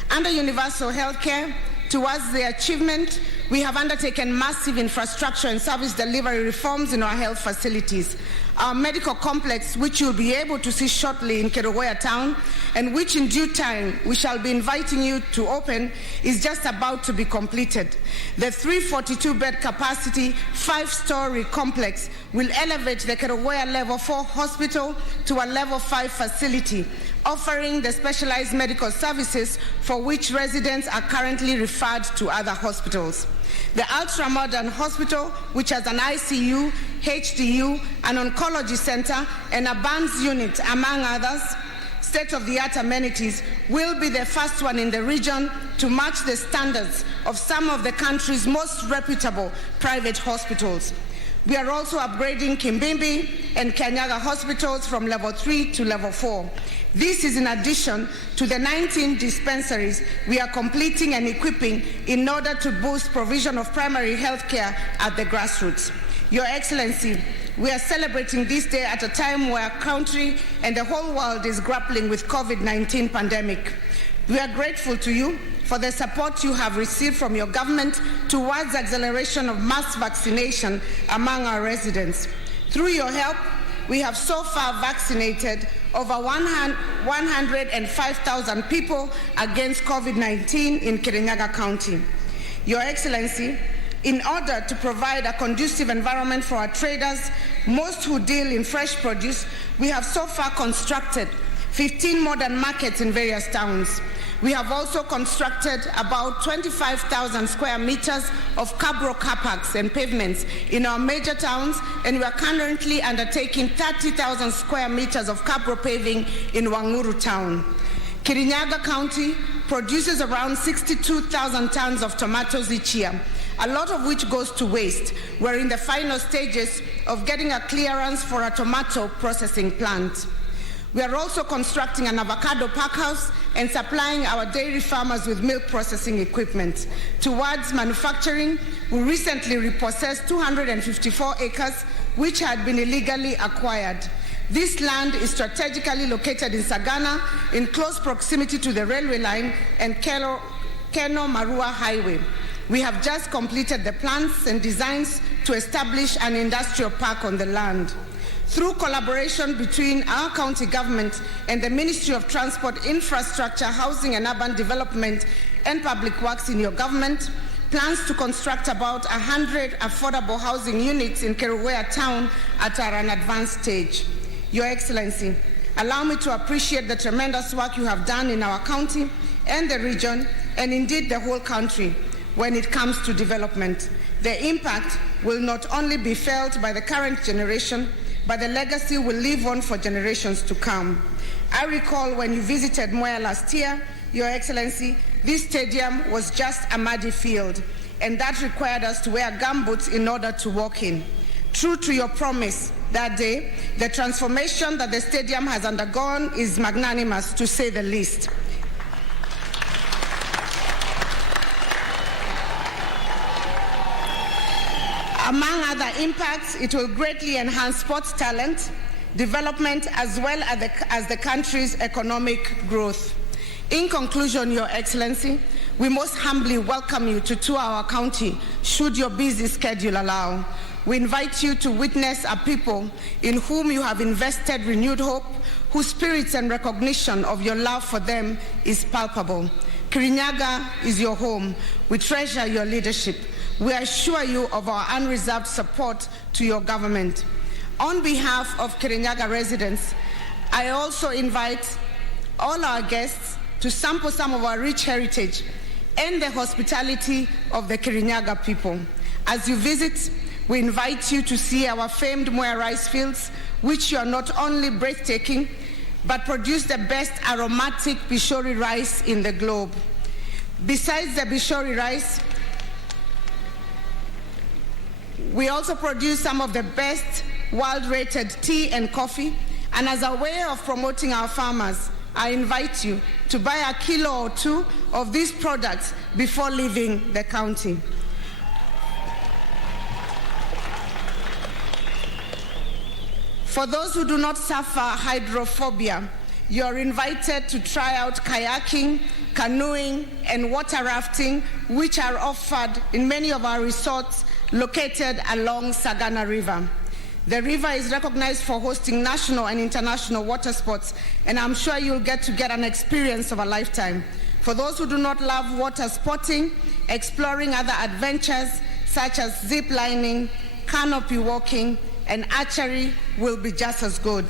Under universal healthcare, towards the achievement, we have undertaken massive infrastructure and service delivery reforms in our health facilities. Our medical complex, which you'll be able to see shortly in Kerugoya town, and which in due time we shall be inviting you to open, is just about to be completed. The 342-bed capacity, 5-story complex will elevate the Kerugoya Level 4 hospital to a Level 5 facility, offering the specialized medical services for which residents are currently referred to other hospitals. The ultra-modern hospital, which has an ICU, HDU, an oncology center, and a burns unit, among others, state-of-the-art amenities, will be the first one in the region to match the standards of some of the country's most reputable private hospitals. We are also upgrading Kimbimbi and Kanyaga hospitals from Level 3 to Level 4. This is in addition to the 19 dispensaries we are completing and equipping in order to boost provision of primary health care at the grassroots. Your Excellency, we are celebrating this day at a time where our country and the whole world is grappling with COVID-19 pandemic. We are grateful to you for the support you have received from your government towards acceleration of mass vaccination among our residents. Through your help, we have so far vaccinated over 105,000 people against COVID-19 in Kirinyaga County. Your Excellency, in order to provide a conducive environment for our traders, most who deal in fresh produce, we have so far constructed 15 modern markets in various towns. We have also constructed about 25,000 square meters of cabro car parks and pavements in our major towns, and we are currently undertaking 30,000 square meters of cabro paving in Wanguru town. Kirinyaga County produces around 62,000 tons of tomatoes each year, a lot of which goes to waste. We're in the final stages of getting a clearance for a tomato processing plant. We are also constructing an avocado packhouse and supplying our dairy farmers with milk processing equipment. Towards manufacturing, we recently repossessed 254 acres which had been illegally acquired. This land is strategically located in Sagana in close proximity to the railway line and Keno-Marua Highway. We have just completed the plans and designs to establish an industrial park on the land. Through collaboration between our county government and the Ministry of Transport, Infrastructure, Housing and Urban Development and Public Works in your government, plans to construct about 100 affordable housing units in Kerugoya town are at an advanced stage. Your Excellency, allow me to appreciate the tremendous work you have done in our county and the region, and indeed the whole country. when it comes to development. The impact will not only be felt by the current generation, but the legacy will live on for generations to come. I recall when you visited Moya last year, Your Excellency, this stadium was just a muddy field, and that required us to wear gumboots in order to walk in. True to your promise that day, the transformation that the stadium has undergone is magnanimous, to say the least. Among other impacts, it will greatly enhance sports talent, development, as well as the country's economic growth. In conclusion, Your Excellency, we most humbly welcome you to tour our county, should your busy schedule allow. We invite you to witness a people in whom you have invested renewed hope, whose spirits and recognition of your love for them is palpable. Kirinyaga is your home. We treasure your leadership. We assure you of our unreserved support to your government. On behalf of Kirinyaga residents, I also invite all our guests to sample some of our rich heritage and the hospitality of the Kirinyaga people. As you visit, we invite you to see our famed Moya rice fields, which are not only breathtaking, but produce the best aromatic Bishori rice in the globe. Besides the Bishori rice, we also produce some of the best world-rated tea and coffee, and as a way of promoting our farmers, I invite you to buy a kilo or two of these products before leaving the county. For those who do not suffer hydrophobia, you are invited to try out kayaking, canoeing, and water rafting, which are offered in many of our resorts located along Sagana River. The river is recognized for hosting national and international water sports, and I'm sure you'll get an experience of a lifetime. For those who do not love water sporting, exploring other adventures such as zip lining, canopy walking, and archery will be just as good.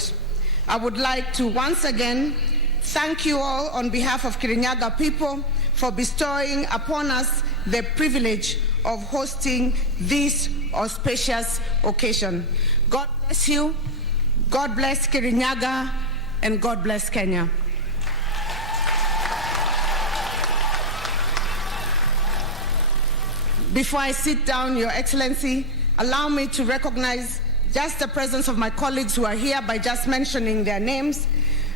I would like to once again thank you all on behalf of Kirinyaga people for bestowing upon us the privilege of hosting this auspicious occasion. God bless you, God bless Kirinyaga, and God bless Kenya. Before I sit down, Your Excellency, allow me to recognize just the presence of my colleagues who are here by just mentioning their names.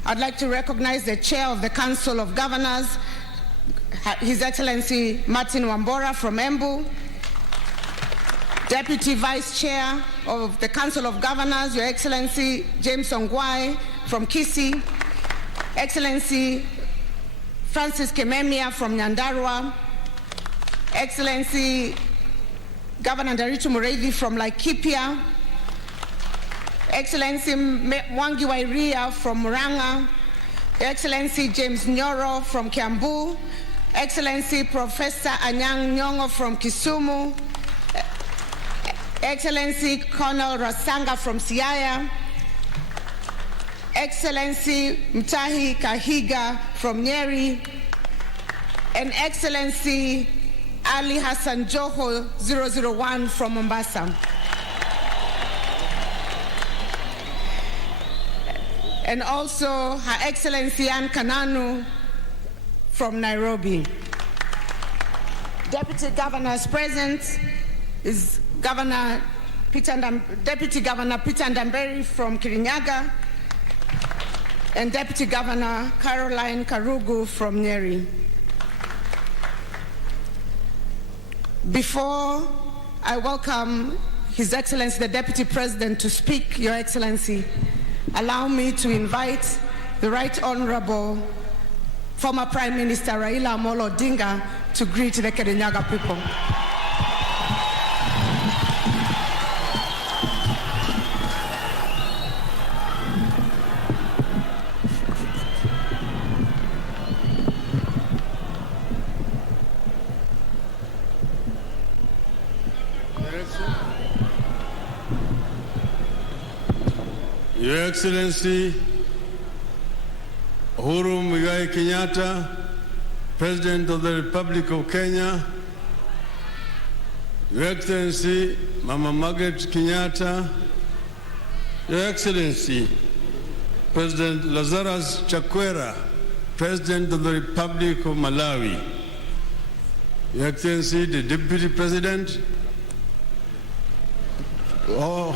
I'd like to recognize the Chair of the Council of Governors, His Excellency Martin Wambora from Embu, Deputy Vice Chair of the Council of Governors, Your Excellency James Ongwai from Kisii, Excellency Francis Kememia from Nyandarua, Excellency Governor Nderitu Mureithi from Laikipia, Excellency Mwangi Wairia from Murang'a, Excellency James Nyoro from Kiambu, Excellency Professor Anyang' Nyong'o from Kisumu, Excellency Colonel Rasanga from Siaya, Excellency Mtahi Kahiga from Nyeri, and Excellency Ali Hassan Joho 001 from Mombasa. And also Her Excellency Anne Kananu from Nairobi. Deputy Governors present is Deputy Governor Peter Ndamberi from Kirinyaga, and Deputy Governor Caroline Karugu from Nyeri. Before I welcome His Excellency the Deputy President to speak, Your Excellency, allow me to invite the Right Honorable former Prime Minister Raila Amolo Odinga to greet the Kirinyaga people. Your Excellency Uhuru Muigai Kenyatta, President of the Republic of Kenya, Your Excellency Mama Margaret Kenyatta, Your Excellency President Lazarus Chakwera, President of the Republic of Malawi, Your Excellency the Deputy President, all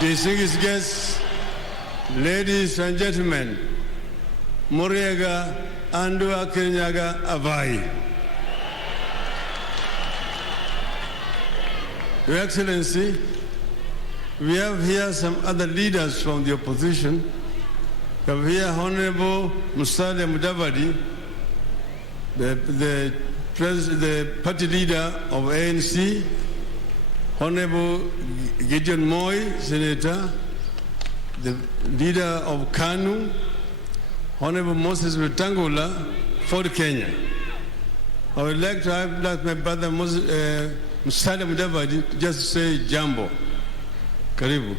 distinguished guests, ladies and gentlemen, Muriega Andua Kirinyaga Avai. Your Excellency, we have here some other leaders from the opposition. We have here Honorable Musalia Mudavadi, the party leader of ANC, Honorable Gideon Moi, Senator, the leader of KANU, Honorable Moses Wetangula, for Kenya. I would like to have my brother Musalia Mudavadi just say jambo. Karibu.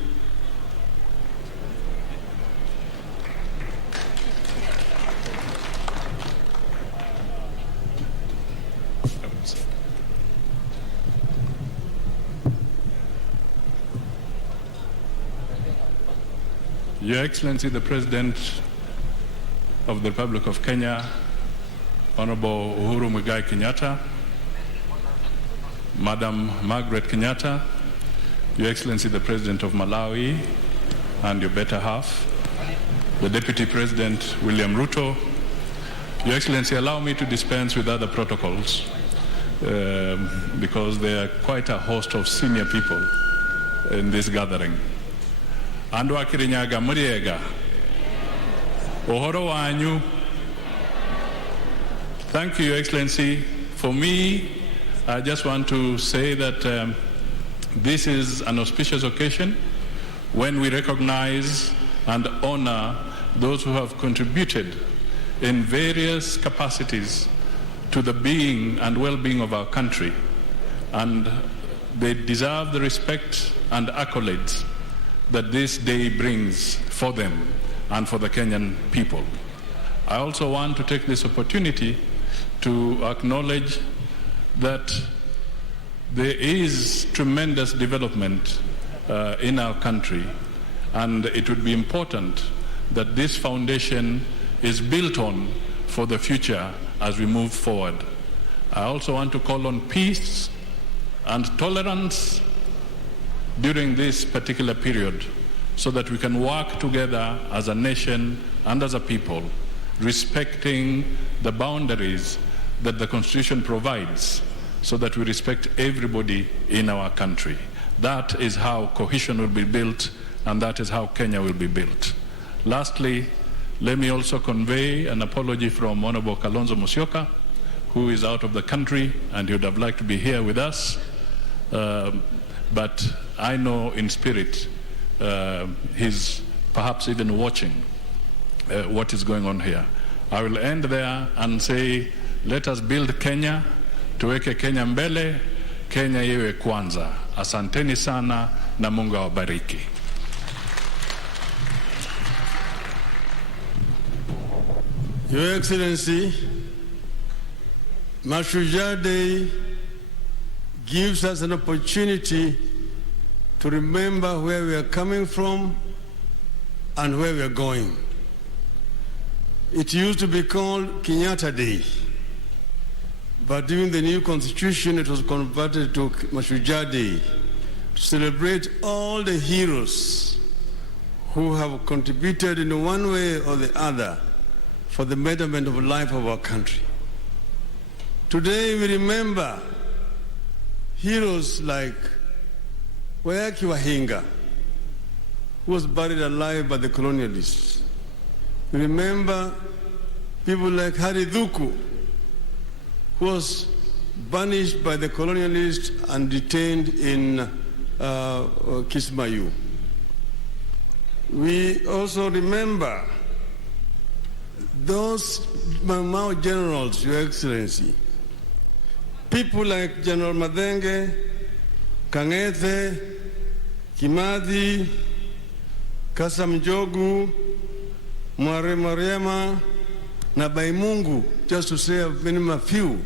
Your Excellency, the President of the Republic of Kenya, Honorable Uhuru Muigai Kenyatta, Madam Margaret Kenyatta, Your Excellency, the President of Malawi, and your better half, the Deputy President, William Ruto. Your Excellency, allow me to dispense with other protocols because there are quite a host of senior people in this gathering. Andwa Kirinyaga Muriega, Ohoro Wanyu. Thank you, Your Excellency. For me, I just want to say that this is an auspicious occasion when we recognize and honor those who have contributed in various capacities to the being and well-being of our country. And they deserve the respect and accolades that this day brings for them and for the Kenyan people. I also want to take this opportunity to acknowledge that there is tremendous development in our country, and it would be important that this foundation is built on for the future as we move forward. I also want to call on peace and tolerance during this particular period so that we can work together as a nation and as a people, respecting the boundaries that the Constitution provides so that we respect everybody in our country. That is how cohesion will be built, and that is how Kenya will be built. Lastly, let me also convey an apology from Honorable Kalonzo Musyoka, who is out of the country and he would have liked to be here with us. But I know in spirit he's perhaps even watching what is going on here. I will end there and say, let us build Kenya, tuweke Kenya mbele, Kenya iwe kwanza. Asanteni sana na Mungu awabariki. Your Excellency, Mashujaa Day gives us an opportunity to remember where we are coming from and where we are going. It used to be called Kenyatta Day, but during the new constitution it was converted to Mashujaa Day to celebrate all the heroes who have contributed in one way or the other for the betterment of the life of our country. Today we remember heroes like Wayaki Wahinga, who was buried alive by the colonialists. We remember people like Hari Dhuku, who was banished by the colonialists and detained in Kismayu. We also remember those Mau generals, Your Excellency, people like General Madenge, Kang'ethe, Kimathi, Kasam Jogu, Mariema, na Baimungu, just to say a few,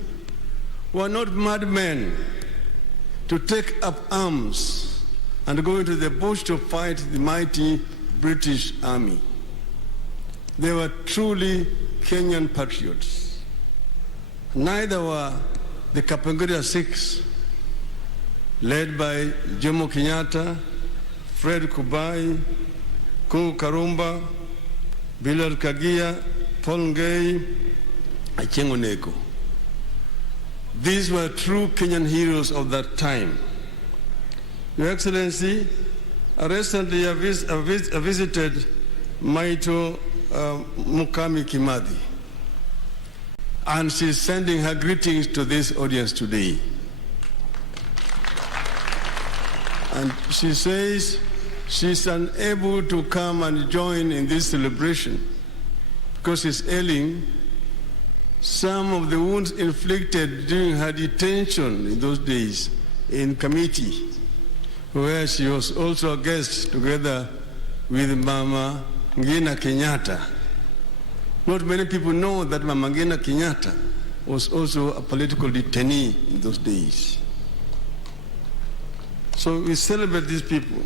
were not madmen to take up arms and go into the bush to fight the mighty British Army. They were truly Kenyan patriots. Neither were the Kapenguria Six, led by Jomo Kenyatta, Fred Kubai, Kungu Karumba, Bilal Kagia, Paul Ngei, Achengo Neko. These were true Kenyan heroes of that time. Your Excellency, recently I visited Maito Mukami Kimathi, and she's sending her greetings to this audience today. And she says she's unable to come and join in this celebration because she's ailing. Some of the wounds inflicted during her detention in those days in committee, where she was also a guest together with Mama Ngina Kenyatta. Not many people know that Mama Ngina Kenyatta was also a political detainee in those days. So we celebrate these people.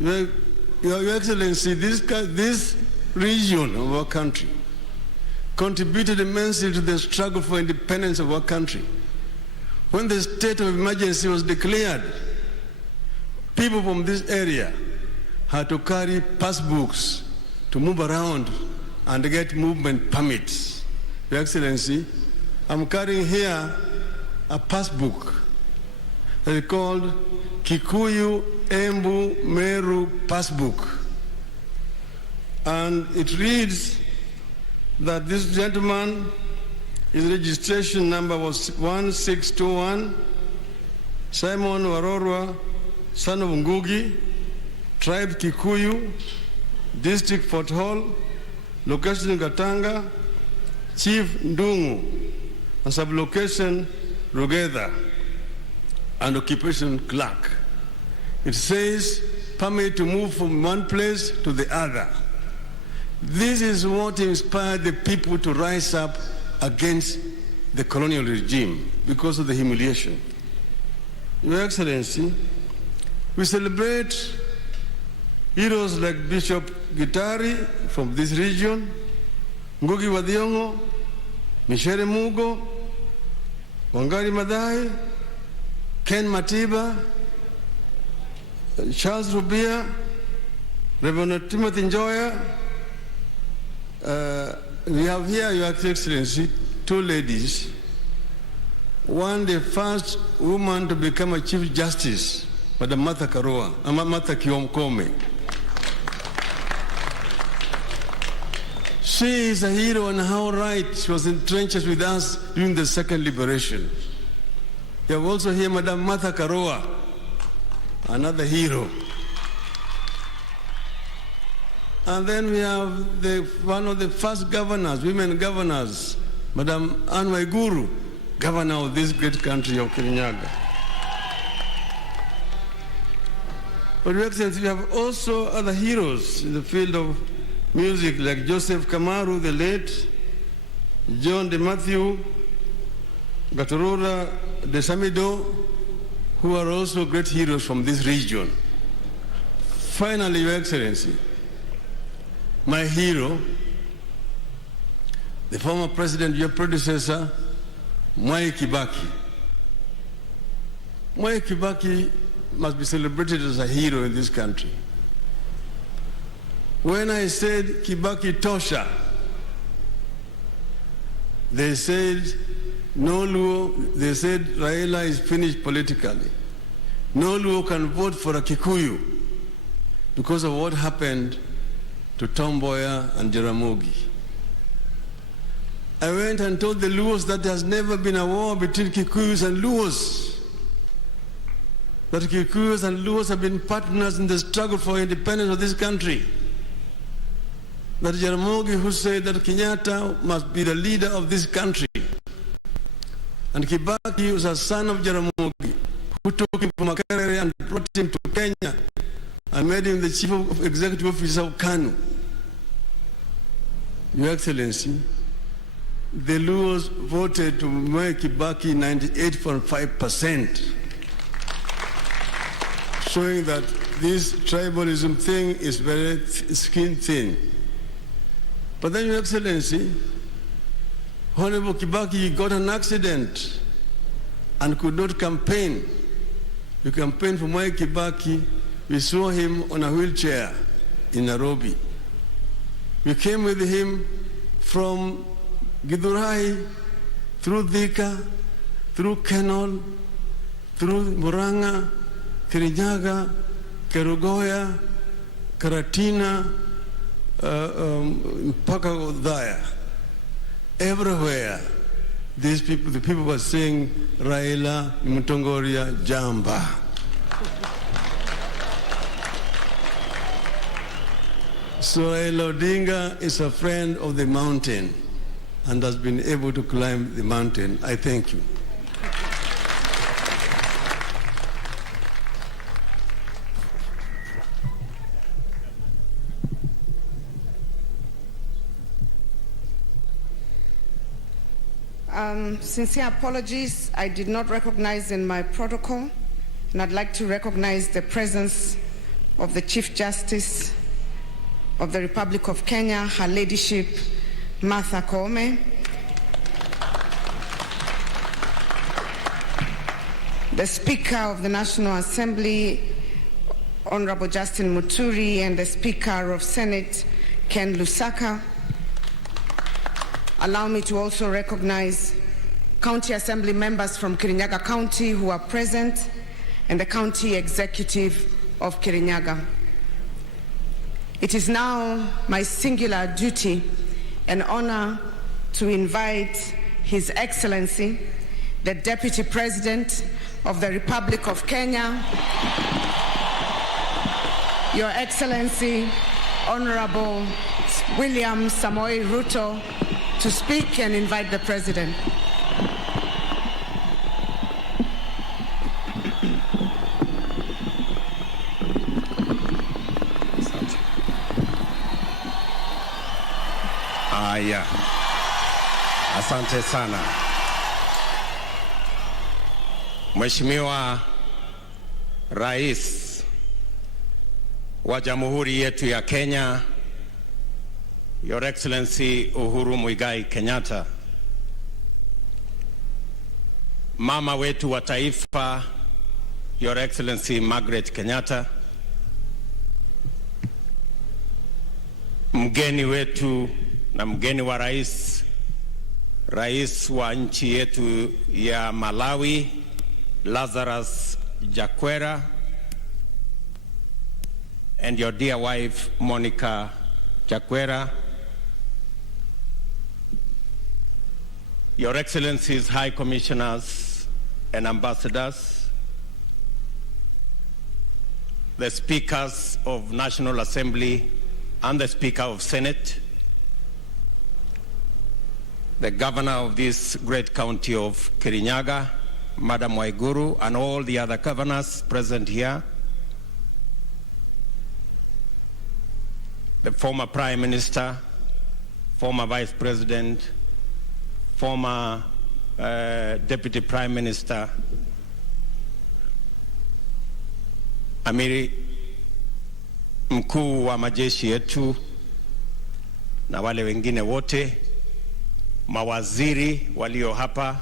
Your Excellency, this region of our country contributed immensely to the struggle for independence of our country. When the state of emergency was declared, people from this area had to carry passbooks to move around and get movement permits. Your Excellency, I'm carrying here a passbook that is called Kikuyu Embu Meru Passbook. And it reads that this gentleman, his registration number was 1621, Simon Warorwa, son of Ngugi, tribe Kikuyu, district Fort Hall, location Gatanga, chief Ndungu, and sublocation Rugedha, and occupation clerk. It says permit to move from one place to the other. This is what inspired the people to rise up against the colonial regime because of the humiliation. Your Excellency, we celebrate heroes like Bishop Gitari from this region, Ngugi wa Thiong'o, Michere Mugo, Wangari Maathai, Ken Matiba, Charles Rubia, Reverend Timothy Njoya. We have here, Your Excellency, two ladies. One, the first woman to become a Chief Justice, Madam Martha Kiomkome. She is a hero and how right she was in trenches with us during the second liberation. You have also here Madam Martha Karua, another hero. And then we have one of the first governors, women governors, Madam Anne Waiguru, governor of this great country of Kirinyaga. But Your Excellency, we have also other heroes in the field of music like Joseph Kamaru, the late, John De Matthew, Gatorora De Samido, who are also great heroes from this region. Finally, Your Excellency, my hero, the former president, your predecessor, Mwai Kibaki. Mwai Kibaki must be celebrated as a hero in this country. When I said Kibaki Tosha, they said no Luo, they said Raila is finished politically. No Luo can vote for a Kikuyu because of what happened to Tom Mboya and Jaramogi. I went and told the Luos that there has never been a war between Kikuyus and Luos. That Kikuyus and Luos have been partners in the struggle for independence of this country. That Jaramogi, who said that Kenyatta must be the leader of this country, and Kibaki was a son of Jaramogi, who took him from Makerere and brought him to Kenya and made him the chief executive officer of KANU. Your Excellency, the Luos voted to Mwai Kibaki 98.5%, showing that this tribalism thing is very skin thin. But then, Your Excellency, Honorable Kibaki got an accident and could not campaign. You campaigned for Mwai Kibaki. We saw him on a wheelchair in Nairobi. We came with him from Githurai, through Thika, through Kenol, through Muranga, Kirinyaga, Kerugoya, Karatina, mpaka Udhaya. Everywhere, these people, the people were saying, Raila, Mutongoria, Jamba. So Raila Odinga is a friend of the mountain and has been able to climb the mountain. I thank you. Sincere apologies. I did not recognize in my protocol, and I'd like to recognize the presence of the Chief Justice of the Republic of Kenya, Her Ladyship Martha Koome, the Speaker of the National Assembly, Honorable Justin Muturi, and the Speaker of Senate, Ken Lusaka. Allow me to also recognize County Assembly members from Kirinyaga County who are present, and the County Executive of Kirinyaga. It is now my singular duty and honor to invite His Excellency, the Deputy President of the Republic of Kenya, Your Excellency, Honorable William Samoei Ruto, to speak and invite the President. Haya, asante sana Mheshimiwa Rais wa Jamhuri yetu ya Kenya, Your Excellency Uhuru Muigai Kenyatta, mama wetu wa taifa, Your Excellency Margaret Kenyatta, mgeni wetu na mgeni wa rais, rais wa nchi yetu ya Malawi, Lazarus Chakwera, and your dear wife, Monica Chakwera, Your Excellencies, High Commissioners and Ambassadors, the Speakers of National Assembly and the Speaker of Senate, the Governor of this great county of Kirinyaga, Madam Waiguru, and all the other governors present here, the former Prime Minister, former Vice President, former Deputy Prime Minister, Amiri mkuu wa majeshi yetu na wale wengine wote, mawaziri walio hapa,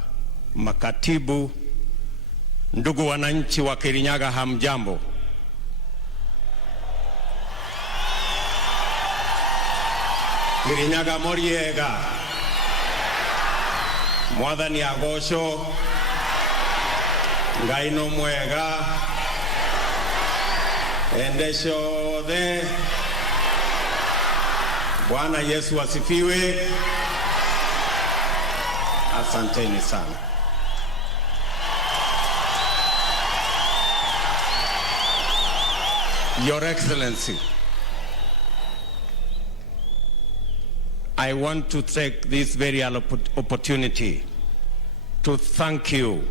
makatibu, ndugu wananchi wa Kirinyaga, hamjambo. Kirinyaga moriega, mwathani agocwo, Ngai no mwega, ende ciothe. Bwana Yesu asifiwe. Asanteni sana. Your Excellency, I want to take this very opportunity to thank you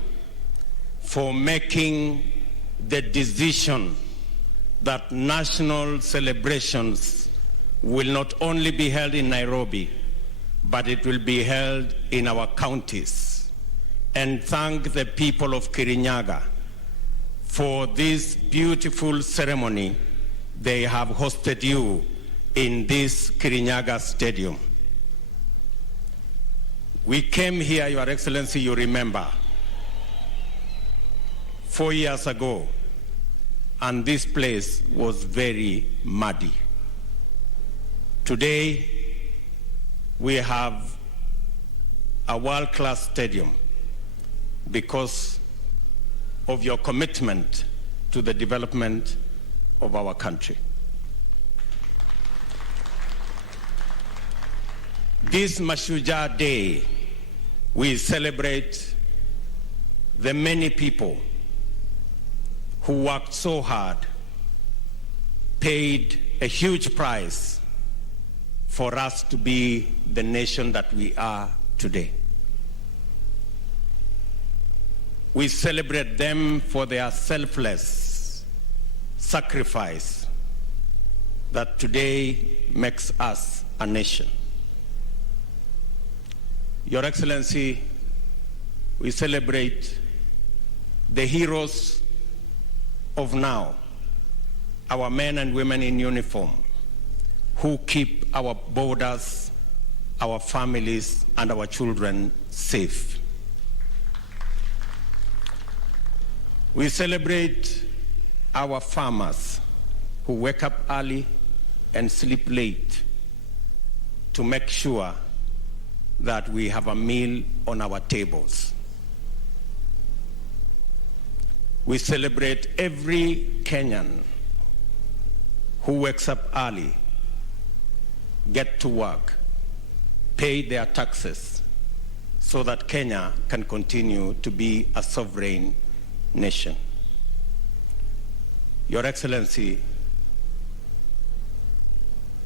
for making the decision that national celebrations will not only be held in Nairobi, but it will be held in our counties. And thank the people of Kirinyaga for this beautiful ceremony they have hosted you in this Kirinyaga Stadium. We came here, Your Excellency, you remember, 4 years ago, and this place was very muddy. Today, we have a world-class stadium because of your commitment to the development of our country. This Mashujaa Day, we celebrate the many people who worked so hard, paid a huge price for us to be the nation that we are today. We celebrate them for their selfless sacrifice that today makes us a nation. Your Excellency, we celebrate the heroes of now, our men and women in uniform, who keep our borders, our families, and our children safe. We celebrate our farmers who wake up early and sleep late to make sure that we have a meal on our tables. We celebrate every Kenyan who wakes up early, get to work, pay their taxes so that Kenya can continue to be a sovereign nation. Your Excellency,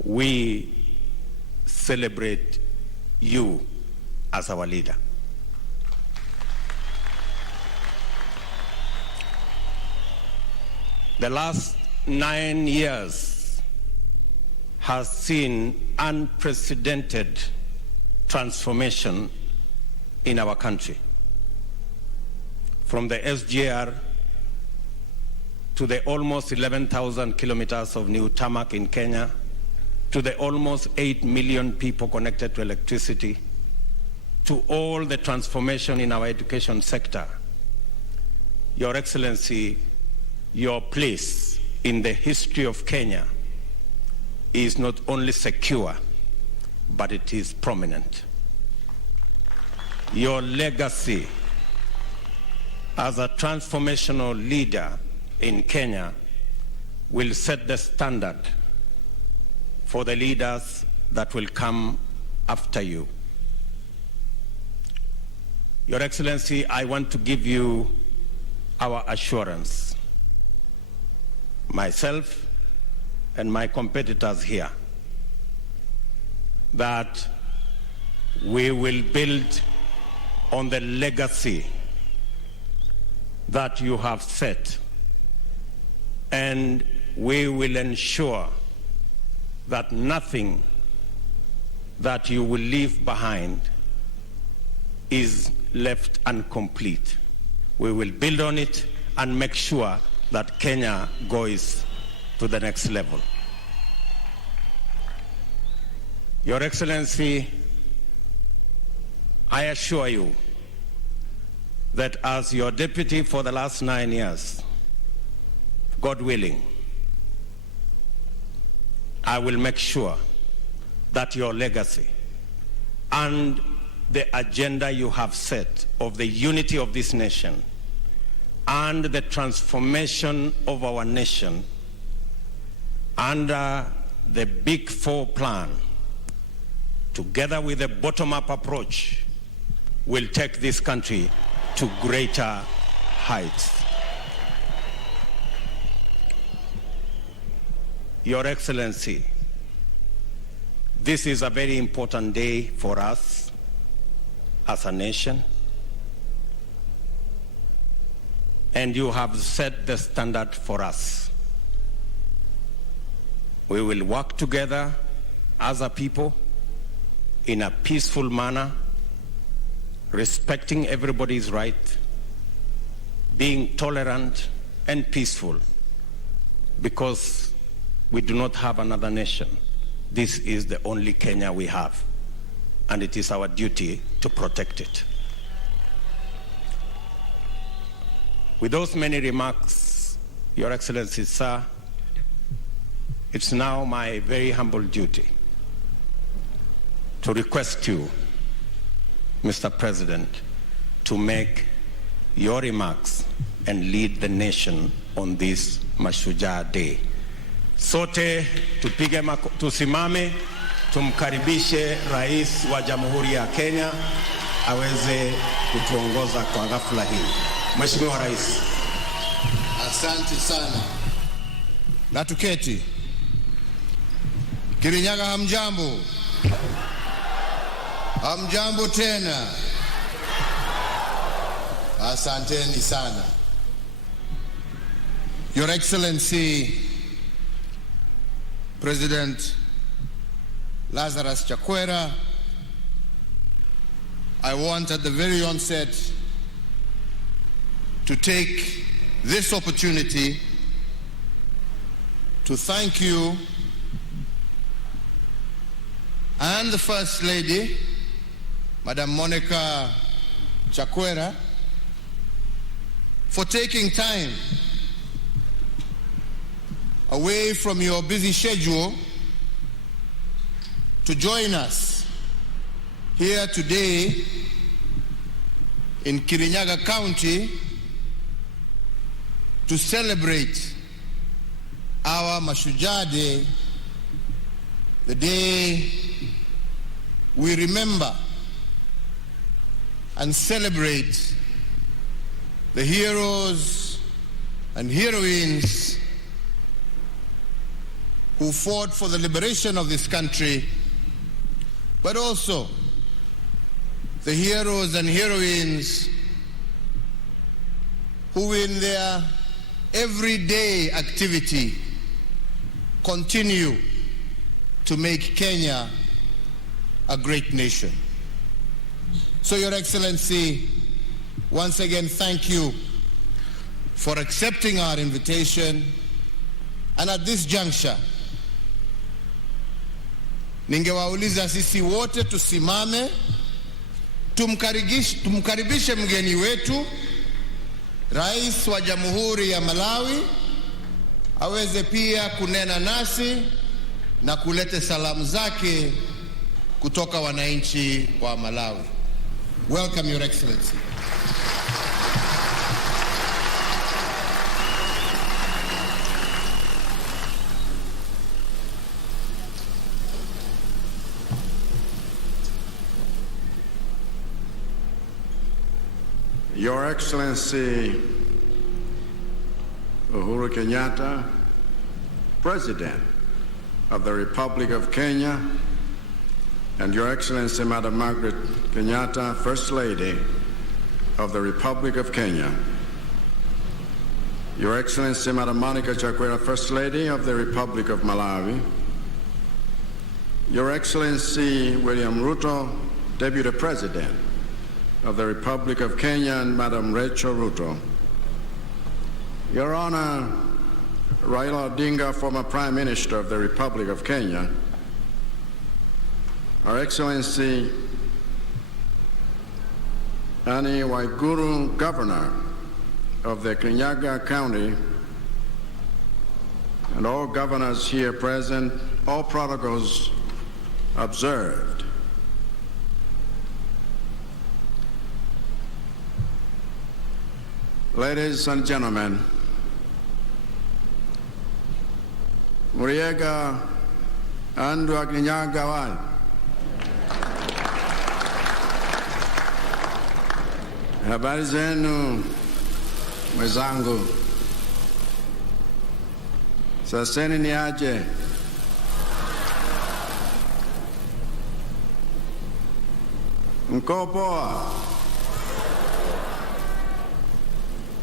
we celebrate you as our leader. The last 9 years has seen unprecedented transformation in our country. From the SGR to the almost 11,000 kilometers of new tarmac in Kenya, to the almost 8 million people connected to electricity, to all the transformation in our education sector. Your Excellency, your place in the history of Kenya is not only secure, but it is prominent. Your legacy as a transformational leader in Kenya will set the standard for the leaders that will come after you. Your Excellency, I want to give you our assurance, myself and my competitors here, that we will build on the legacy that you have set, and we will ensure that nothing that you will leave behind is left incomplete. We will build on it and make sure that Kenya goes to the next level. Your Excellency, I assure you that as your deputy for the last 9 years, God willing, I will make sure that your legacy and the agenda you have set of the unity of this nation and the transformation of our nation under the Big Four plan, together with a bottom-up approach, will take this country to greater heights. Your Excellency, this is a very important day for us as a nation, and you have set the standard for us. We will work together as a people in a peaceful manner, respecting everybody's right, being tolerant and peaceful, because we do not have another nation. This is the only Kenya we have, and it is our duty to protect it. With those many remarks, Your Excellency, sir, it's now my very humble duty to request you, Mr. President, to make your remarks and lead the nation on this Mashujaa Day. Sote tusimame, tumkaribishe Rais wa Jamhuri ya Kenya aweze kutuongoza kwa ghafla hii. Mheshimiwa Rais. Asante sana. Na tuketi. Kirinyaga hamjambo. Hamjambo tena. Asanteni sana. Your Excellency President Lazarus Chakwera, I want at the very onset to take this opportunity to thank you and the First Lady, Madam Monica Chakwera, for taking time away from your busy schedule to join us here today in Kirinyaga County to celebrate our Mashujaa Day, the day we remember and celebrate the heroes and heroines who fought for the liberation of this country, but also the heroes and heroines who in their everyday activity continue to make Kenya a great nation. So, Your Excellency, once again, thank you for accepting our invitation. And at this juncture, ningewauliza sisi wote tusimame, tumkaribishe mgeni wetu, Rais wa Jamhuri ya Malawi, aweze pia kunena nasi na kulete salamu zake kutoka wananchi wa Malawi. Welcome, Your Excellency. Your Excellency Uhuru Kenyatta, President of the Republic of Kenya, and Your Excellency Madam Margaret Kenyatta, First Lady of the Republic of Kenya, Your Excellency Madam Monica Chakwera, First Lady of the Republic of Malawi, Your Excellency William Ruto, Deputy President of the Republic of Kenya, and Madam Rachel Ruto, Your Honor, Raila Odinga, former Prime Minister of the Republic of Kenya, Our Excellency Annie Waiguru, Governor of the Kirinyaga County, and all governors here present, all protocols observed. Ladies and gentlemen, Muriega andu Kirinyaga wai. Habari zenu mwenzangu, saseni ni aje? Mko poa?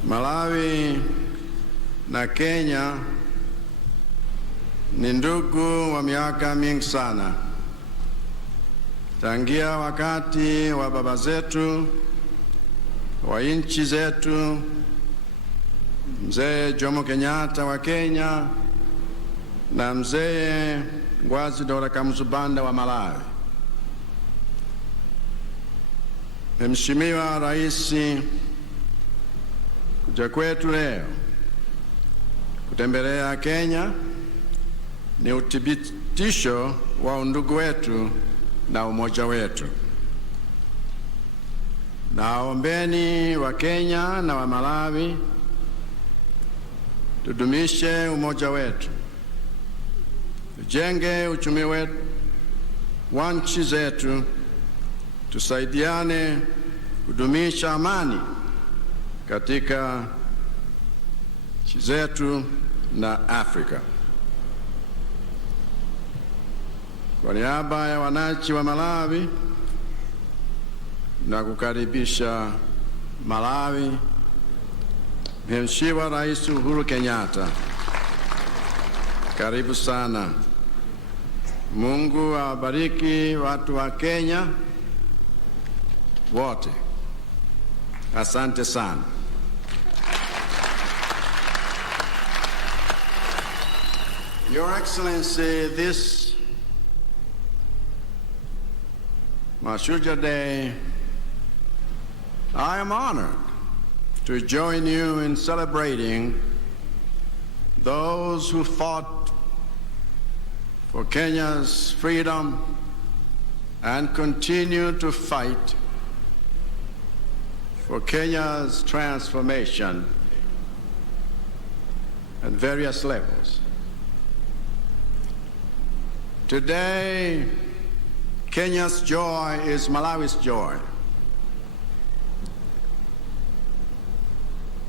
Malawi na Kenya ni ndugu wa miaka mingi sana, tangia wakati wa baba zetu wa nchi zetu, mzee Jomo Kenyatta wa Kenya na mzee Ngwazi Dora Kamzubanda wa Malawi. Mheshimiwa Rais, kuja kwetu leo kutembelea Kenya ni uthibitisho wa undugu wetu na umoja wetu. Naombeni wa Kenya na wa Malawi tudumishe umoja wetu, tujenge uchumi wetu wa nchi zetu, tusaidiane kudumisha amani katika nchi zetu na Afrika. Kwa niaba ya wananchi wa Malawi na kukaribisha Malawi, Mheshimiwa Rais Uhuru Kenyatta, karibu sana. Mungu awabariki watu wa Kenya wote. Asante sana. Your Excellency, this Mashujaa Day, I am honored to join you in celebrating those who fought for Kenya's freedom and continue to fight for Kenya's transformation at various levels. Today, Kenya's joy is Malawi's joy.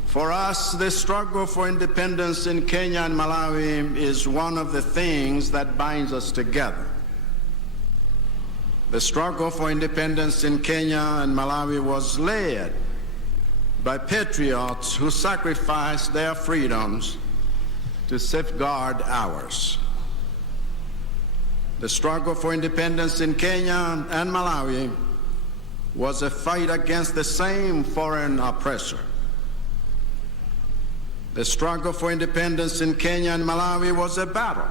For us, the struggle for independence in Kenya and Malawi is one of the things that binds us together. The struggle for independence in Kenya and Malawi was led by patriots who sacrificed their freedoms to safeguard ours. The struggle for independence in Kenya and Malawi was a fight against the same foreign oppressor. The struggle for independence in Kenya and Malawi was a battle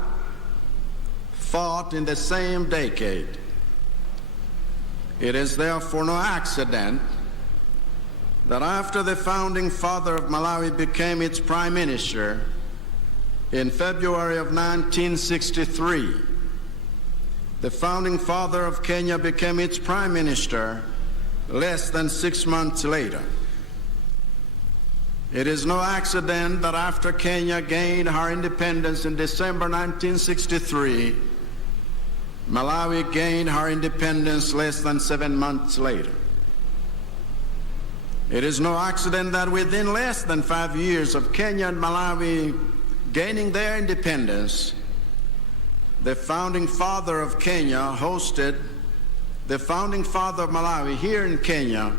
fought in the same decade. It is therefore no accident that after the founding father of Malawi became its prime minister in February of 1963, the founding father of Kenya became its prime minister less than 6 months later. It is no accident that after Kenya gained her independence in December 1963, Malawi gained her independence less than 7 months later. It is no accident that within less than 5 years of Kenya and Malawi gaining their independence, the founding father of Kenya hosted the founding father of Malawi here in Kenya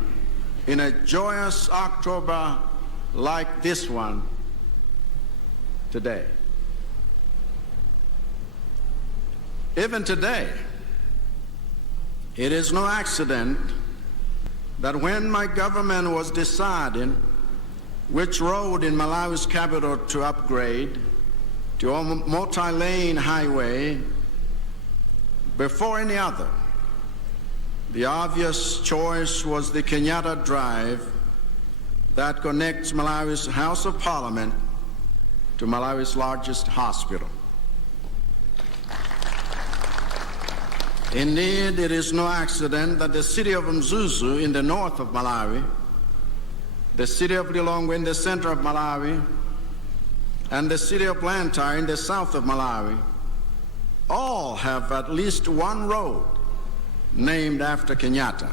in a joyous October like this one today. Even today, it is no accident that when my government was deciding which road in Malawi's capital to upgrade to a multi-lane highway before any other, the obvious choice was the Kenyatta Drive that connects Malawi's House of Parliament to Malawi's largest hospital. Indeed, it is no accident that the city of Mzuzu in the north of Malawi, the city of Lilongwe in the center of Malawi, and the city of Blantyre in the south of Malawi all have at least one road named after Kenyatta.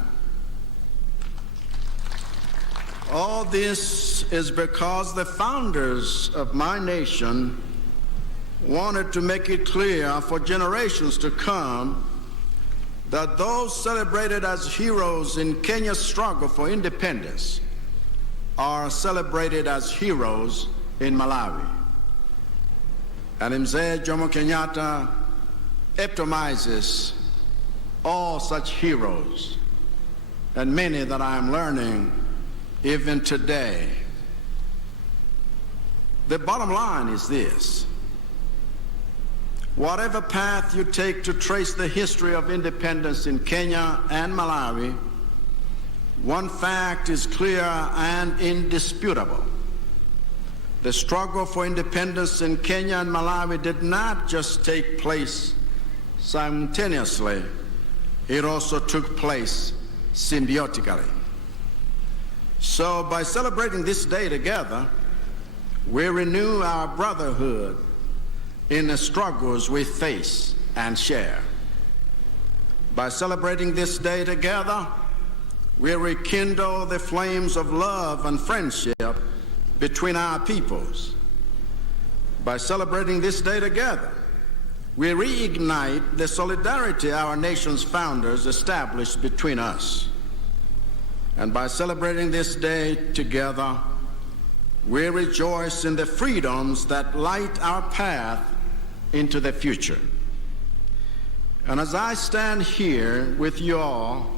All this is because the founders of my nation wanted to make it clear for generations to come that those celebrated as heroes in Kenya's struggle for independence are celebrated as heroes in Malawi. And Mzee Jomo Kenyatta epitomizes all such heroes, and many that I am learning even today. The bottom line is this: whatever path you take to trace the history of independence in Kenya and Malawi, one fact is clear and indisputable. The struggle for independence in Kenya and Malawi did not just take place simultaneously, it also took place symbiotically. So by celebrating this day together, we renew our brotherhood in the struggles we face and share. By celebrating this day together, we rekindle the flames of love and friendship between our peoples. By celebrating this day together, we reignite the solidarity our nation's founders established between us. And by celebrating this day together, we rejoice in the freedoms that light our path into the future. And as I stand here with you all,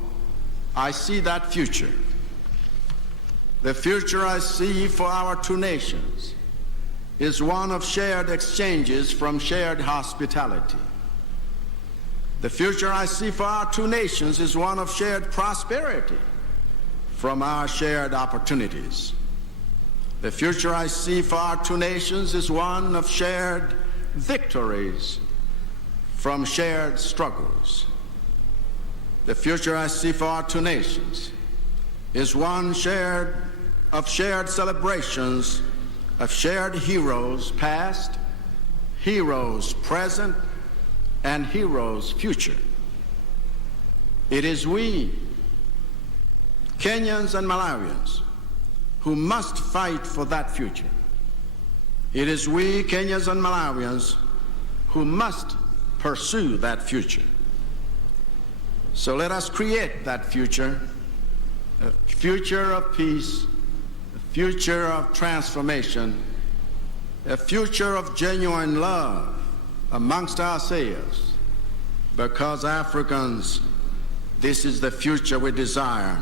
I see that future. The future I see for our two nations is one of shared exchanges from shared hospitality. The future I see for our two nations is one of shared prosperity from our shared opportunities. The future I see for our two nations is one of shared victories from shared struggles. The future I see for our two nations is one of shared celebrations of shared heroes past, heroes present, and heroes future. It is we, Kenyans and Malawians, who must fight for that future. It is we, Kenyans and Malawians, who must pursue that future. So let us create that future, a future of peace, a future of transformation, a future of genuine love amongst ourselves, because Africans, this is the future we desire.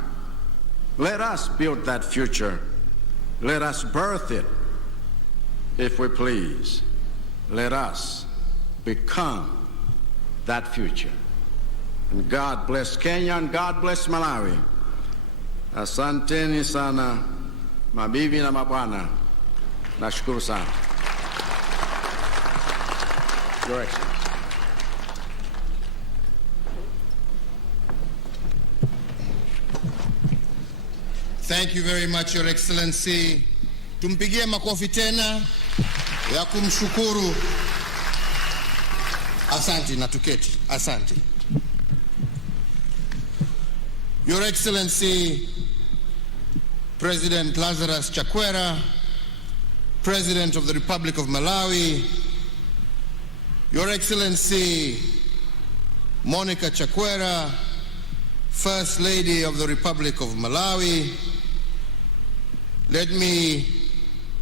Let us build that future. Let us birth it, if we please. Let us become that future. And God bless Kenya and God bless Malawi. Asanteni sana, mabibi na mabwana. Nashukuru sana. Your Excellency. Thank you very much, Your Excellency. Tumpigie makofi tena ya kumshukuru. Asante na tuketi. Asante. Your Excellency, President Lazarus Chakwera, President of the Republic of Malawi, Your Excellency Monica Chakwera, First Lady of the Republic of Malawi, let me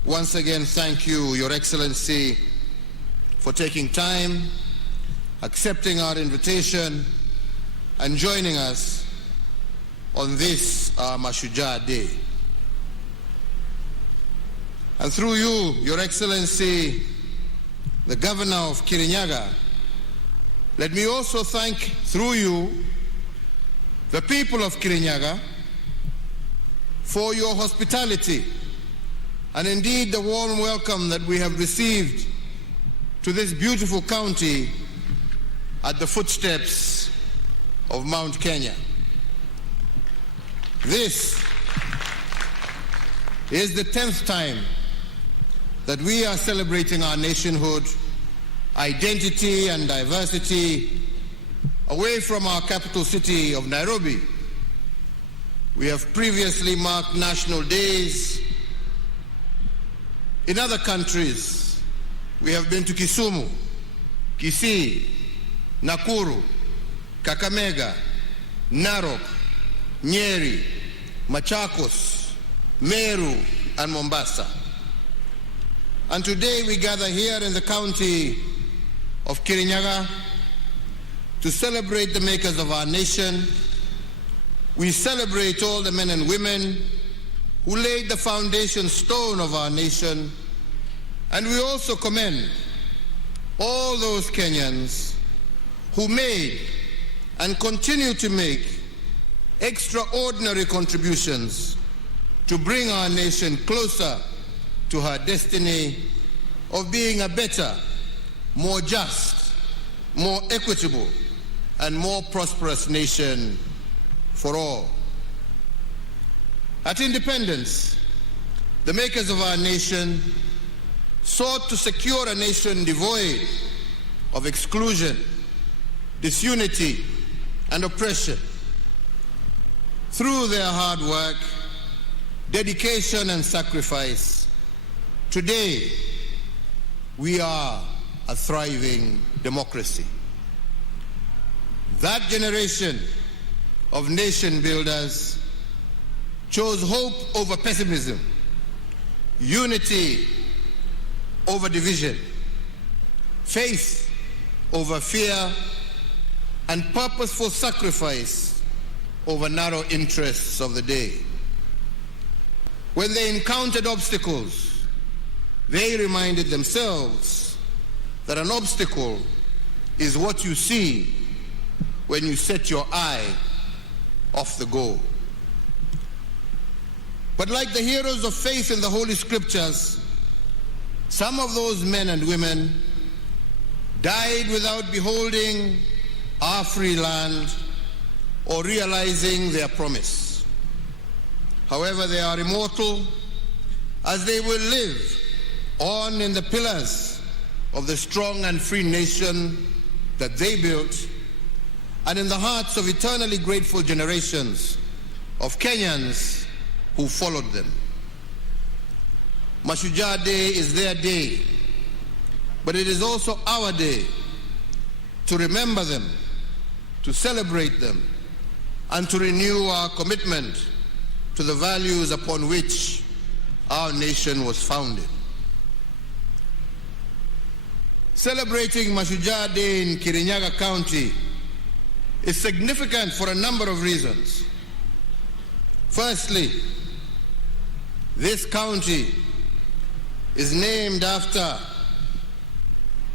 once again thank you, Your Excellency, for taking time, accepting our invitation, and joining us on this Mashujaa Day. And through you, Your Excellency, the Governor of Kirinyaga, let me also thank, through you, the people of Kirinyaga for your hospitality and indeed the warm welcome that we have received to this beautiful county at the footsteps of Mount Kenya. This is the 10th time that we are celebrating our nationhood, identity and diversity away from our capital city of Nairobi. We have previously marked national days in other countries. We have been to Kisumu, Kisii, Nakuru, Kakamega, Narok, Nyeri, Machakos, Meru, and Mombasa. And today we gather here in the county of Kirinyaga to celebrate the makers of our nation. We celebrate all the men and women who laid the foundation stone of our nation, and we also commend all those Kenyans who made and continue to make extraordinary contributions to bring our nation closer to her destiny of being a better, more just, more equitable, and more prosperous nation for all. At independence, the makers of our nation sought to secure a nation devoid of exclusion, disunity, and oppression. Through their hard work, dedication, and sacrifice, today we are a thriving democracy. That generation of nation builders chose hope over pessimism, unity over division, faith over fear, and purposeful sacrifice over narrow interests of the day. When they encountered obstacles, they reminded themselves that an obstacle is what you see when you set your eye off the goal. But like the heroes of faith in the Holy Scriptures, some of those men and women died without beholding our free land or realizing their promise. However, they are immortal, as they will live on in the pillars of the strong and free nation that they built, and in the hearts of eternally grateful generations of Kenyans who followed them. Mashujaa Day is their day, but it is also our day to remember them, to celebrate them, and to renew our commitment to the values upon which our nation was founded. Celebrating Mashujaa Day in Kirinyaga County is significant for a number of reasons. Firstly, this county is named after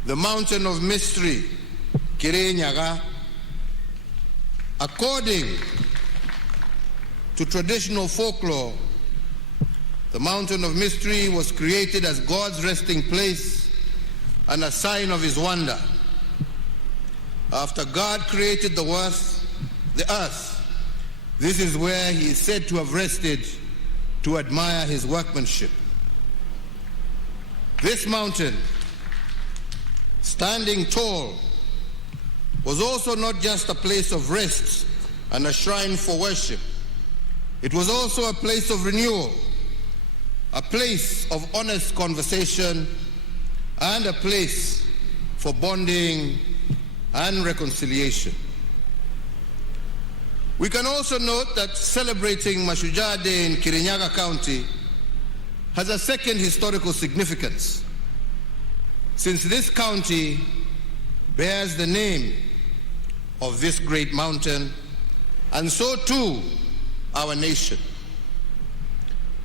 the mountain of mystery, Kirinyaga. According to traditional folklore, the mountain of mystery was created as God's resting place and a sign of his wonder. After God created the earth, this is where he is said to have rested to admire his workmanship. This mountain, standing tall, was also not just a place of rest and a shrine for worship. It was also a place of renewal, a place of honest conversation, and a place for bonding and reconciliation. We can also note that celebrating Mashujaa Day in Kirinyaga County has a second historical significance, since this county bears the name of this great mountain, and so too our nation.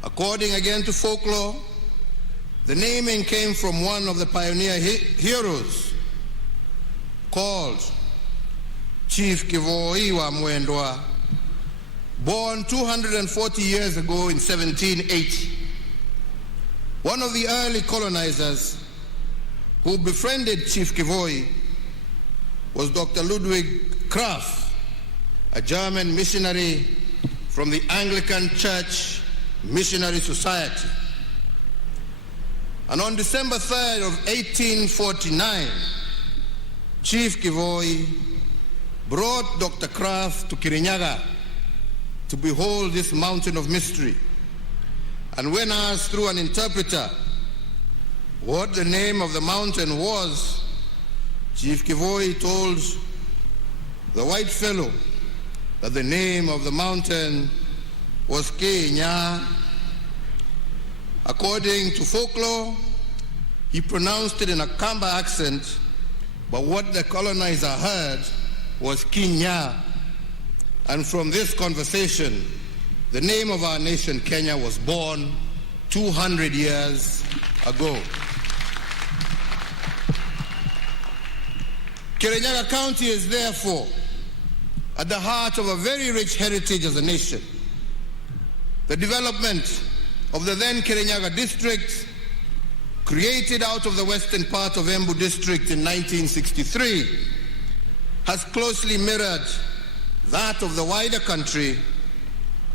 According again to folklore, the naming came from one of the pioneer heroes called Chief Kivoi wa Mwendwa, born 240 years ago in 1780. One of the early colonizers who befriended Chief Kivoi was Dr. Ludwig Krapf, a German missionary from the Anglican Church Missionary Society. And on December 3rd of 1849, Chief Kivoi brought Dr. Krapf to Kirinyaga to behold this mountain of mystery. And when asked through an interpreter what the name of the mountain was, Chief Kivoi told the white fellow that the name of the mountain was Kenya. According to folklore, he pronounced it in a Kamba accent, but what the colonizer heard was Kenya, and from this conversation, the name of our nation, Kenya, was born 200 years ago. Kirinyaga County is therefore at the heart of a very rich heritage as a nation. The development of the then Kirinyaga district, created out of the western part of Embu district in 1963, has closely mirrored that of the wider country,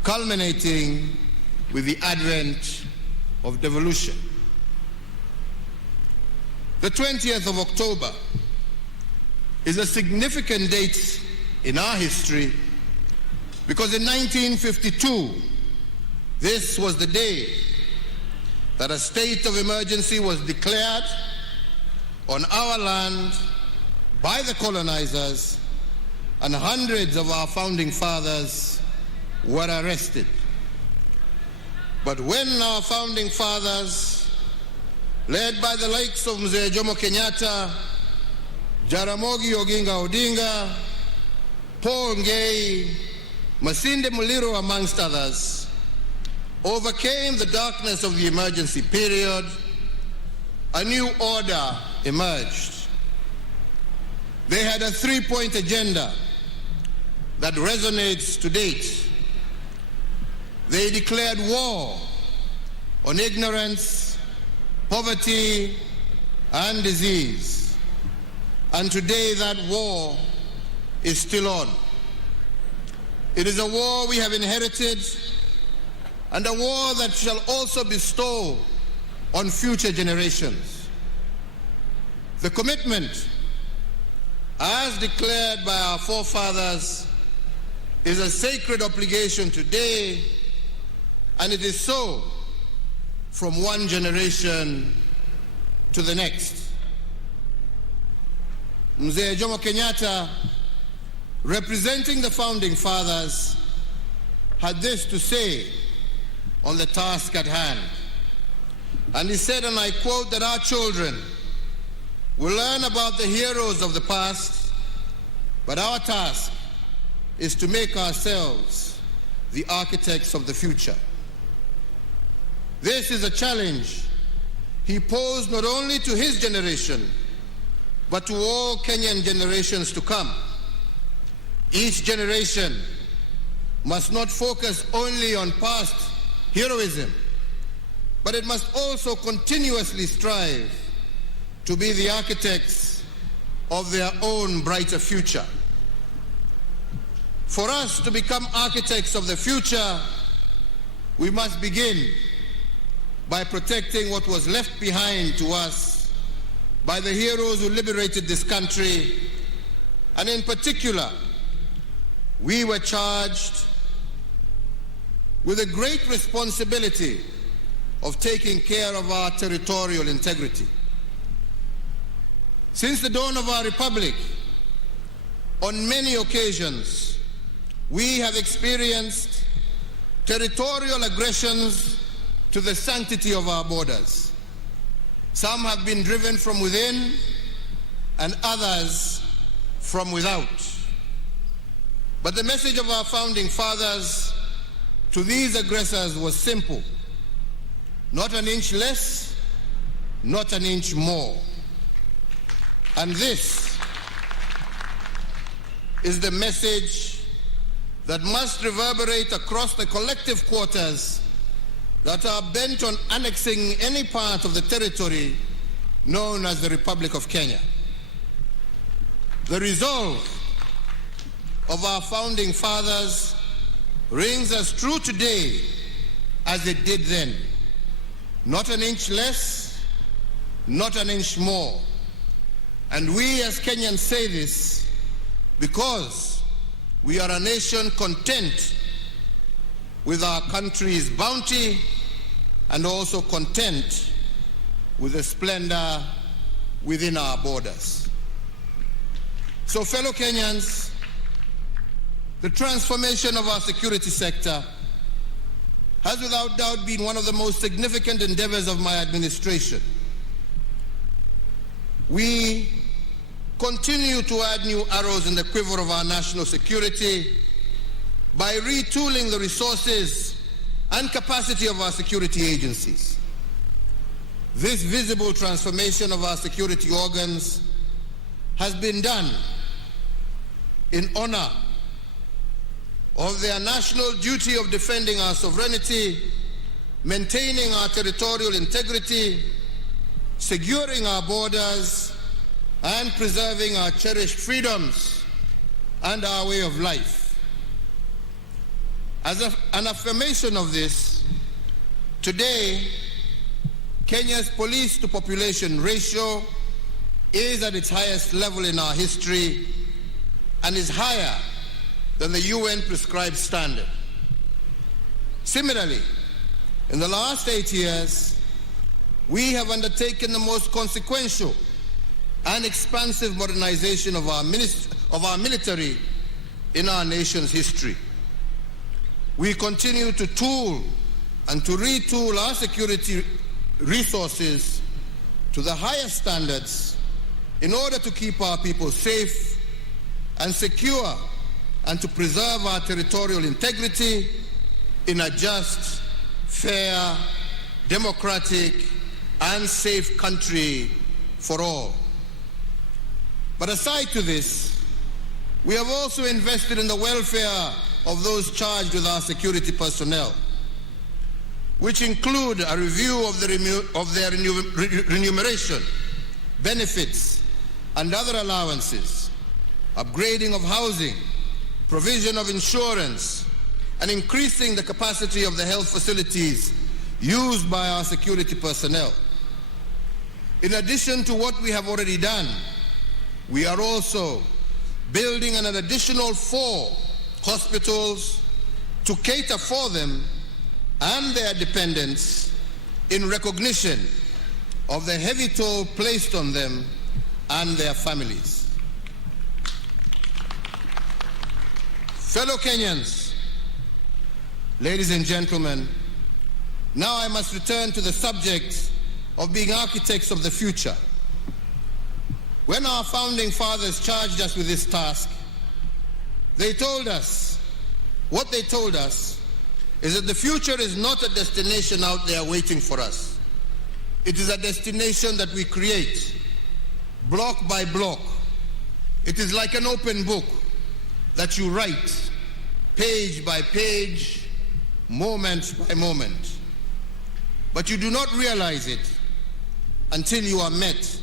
culminating with the advent of devolution. The 20th of October is a significant date in our history because in 1952, this was the day that a state of emergency was declared on our land by the colonizers, and hundreds of our founding fathers were arrested. But when our founding fathers, led by the likes of Mzee Jomo Kenyatta, Jaramogi Oginga Odinga, Paul Ngei, Masinde Muliro, amongst others, overcame the darkness of the emergency period, a new order emerged. They had a three-point agenda that resonates to date. They declared war on ignorance, poverty, and disease. And today that war is still on. It is a war we have inherited, and a war that shall also bestow on future generations. The commitment, as declared by our forefathers, is a sacred obligation today, and it is so from one generation to the next. Mzee Jomo Kenyatta, representing the founding fathers, had this to say on the task at hand. And he said, and I quote, that our children will learn about the heroes of the past, but our task is to make ourselves the architects of the future. This is a challenge he posed not only to his generation, but to all Kenyan generations to come. Each generation must not focus only on past heroism, but it must also continuously strive to be the architects of their own brighter future. For us to become architects of the future, we must begin by protecting what was left behind to us by the heroes who liberated this country, and in particular, we were charged with a great responsibility of taking care of our territorial integrity. Since the dawn of our republic, on many occasions, we have experienced territorial aggressions to the sanctity of our borders. Some have been driven from within and others from without. But the message of our founding fathers to these aggressors was simple: not an inch less, not an inch more. And this is the message that must reverberate across the collective quarters that are bent on annexing any part of the territory known as the Republic of Kenya. The resolve of our founding fathers rings as true today as it did then. Not an inch less, not an inch more. And we as Kenyans say this because we are a nation content with our country's bounty and also content with the splendor within our borders. So, fellow Kenyans, the transformation of our security sector has without doubt been one of the most significant endeavors of my administration. We continue to add new arrows in the quiver of our national security by retooling the resources and capacity of our security agencies. This visible transformation of our security organs has been done in honor of their national duty of defending our sovereignty, maintaining our territorial integrity, securing our borders, and preserving our cherished freedoms and our way of life. As an affirmation of this, today, Kenya's police to population ratio is at its highest level in our history and is higher than the UN prescribed standard. Similarly, in the last 8 years, we have undertaken the most consequential and expansive modernization of our military in our nation's history. We continue to tool and to retool our security resources to the highest standards in order to keep our people safe and secure and to preserve our territorial integrity in a just, fair, democratic, and safe country for all. But aside to this, we have also invested in the welfare of those charged with our security personnel, which include a review of their remuneration, benefits, and other allowances, upgrading of housing, provision of insurance, and increasing the capacity of the health facilities used by our security personnel. In addition to what we have already done, we are also building an additional 4 hospitals to cater for them and their dependents in recognition of the heavy toll placed on them and their families. Fellow Kenyans, ladies and gentlemen, now I must return to the subject of being architects of the future. When our founding fathers charged us with this task, what they told us is that the future is not a destination out there waiting for us. It is a destination that we create, block by block. It is like an open book that you write, page by page, moment by moment. But you do not realize it until you are met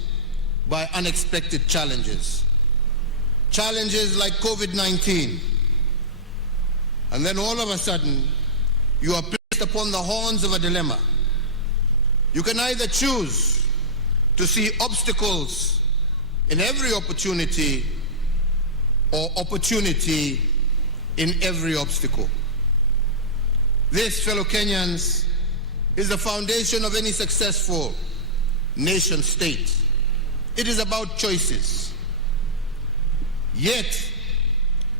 by unexpected challenges. Challenges like COVID-19. And then all of a sudden, you are placed upon the horns of a dilemma. You can either choose to see obstacles in every opportunity or opportunity in every obstacle. This, fellow Kenyans, is the foundation of any successful nation state. It is about choices. Yet,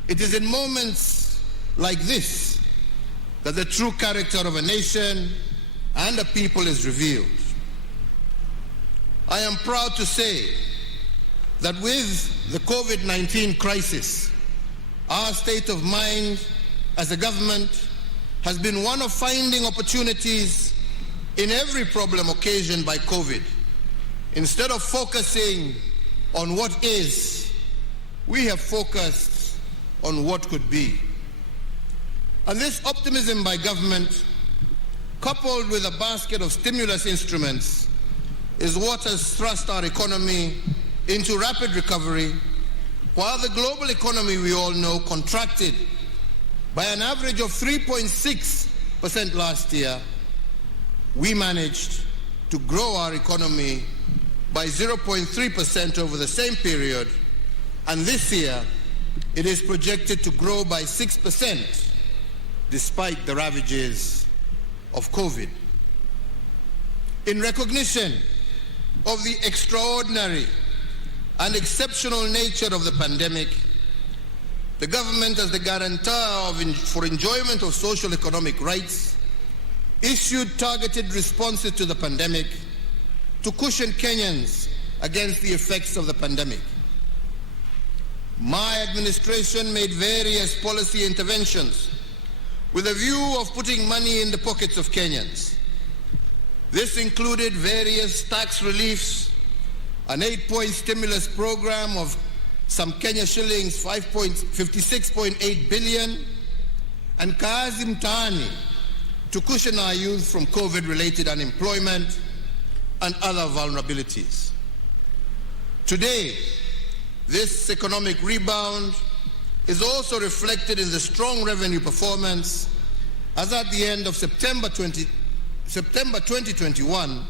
it is in moments like this that the true character of a nation and a people is revealed. I am proud to say that with the COVID-19 crisis, our state of mind as a government has been one of finding opportunities in every problem occasioned by COVID. Instead of focusing on what is, we have focused on what could be. And this optimism by government, coupled with a basket of stimulus instruments, is what has thrust our economy into rapid recovery, while the global economy, we all know, contracted by an average of 3.6% last year. We managed to grow our economy by 0.3% over the same period, and this year it is projected to grow by 6% despite the ravages of COVID. In recognition of the extraordinary and exceptional nature of the pandemic, the government, as the guarantor for enjoyment of social economic rights, issued targeted responses to the pandemic to cushion Kenyans against the effects of the pandemic. my administration made various policy interventions with a view of putting money in the pockets of Kenyans. This included various tax reliefs, an 8-point stimulus program of some Kenya shillings 56.8 billion, and Kazi Mtaani to cushion our youth from COVID-related unemployment and other vulnerabilities. Today, this economic rebound is also reflected in the strong revenue performance, as at the end of September 2021,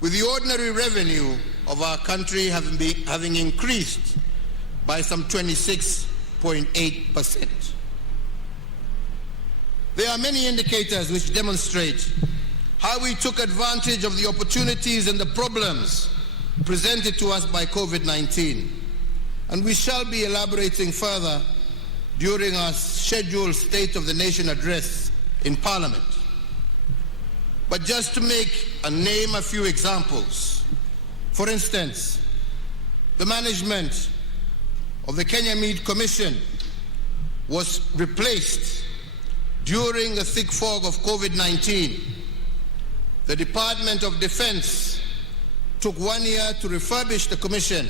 with the ordinary revenue of our country having increased by some 26.8%. There are many indicators which demonstrate how we took advantage of the opportunities and the problems presented to us by COVID-19, and we shall be elaborating further during our scheduled State of the Nation address in Parliament. But just to name a few examples, for instance, the management of the Kenya Meat Commission was replaced during the thick fog of COVID-19. The Department of Defense took 1 year to refurbish the commission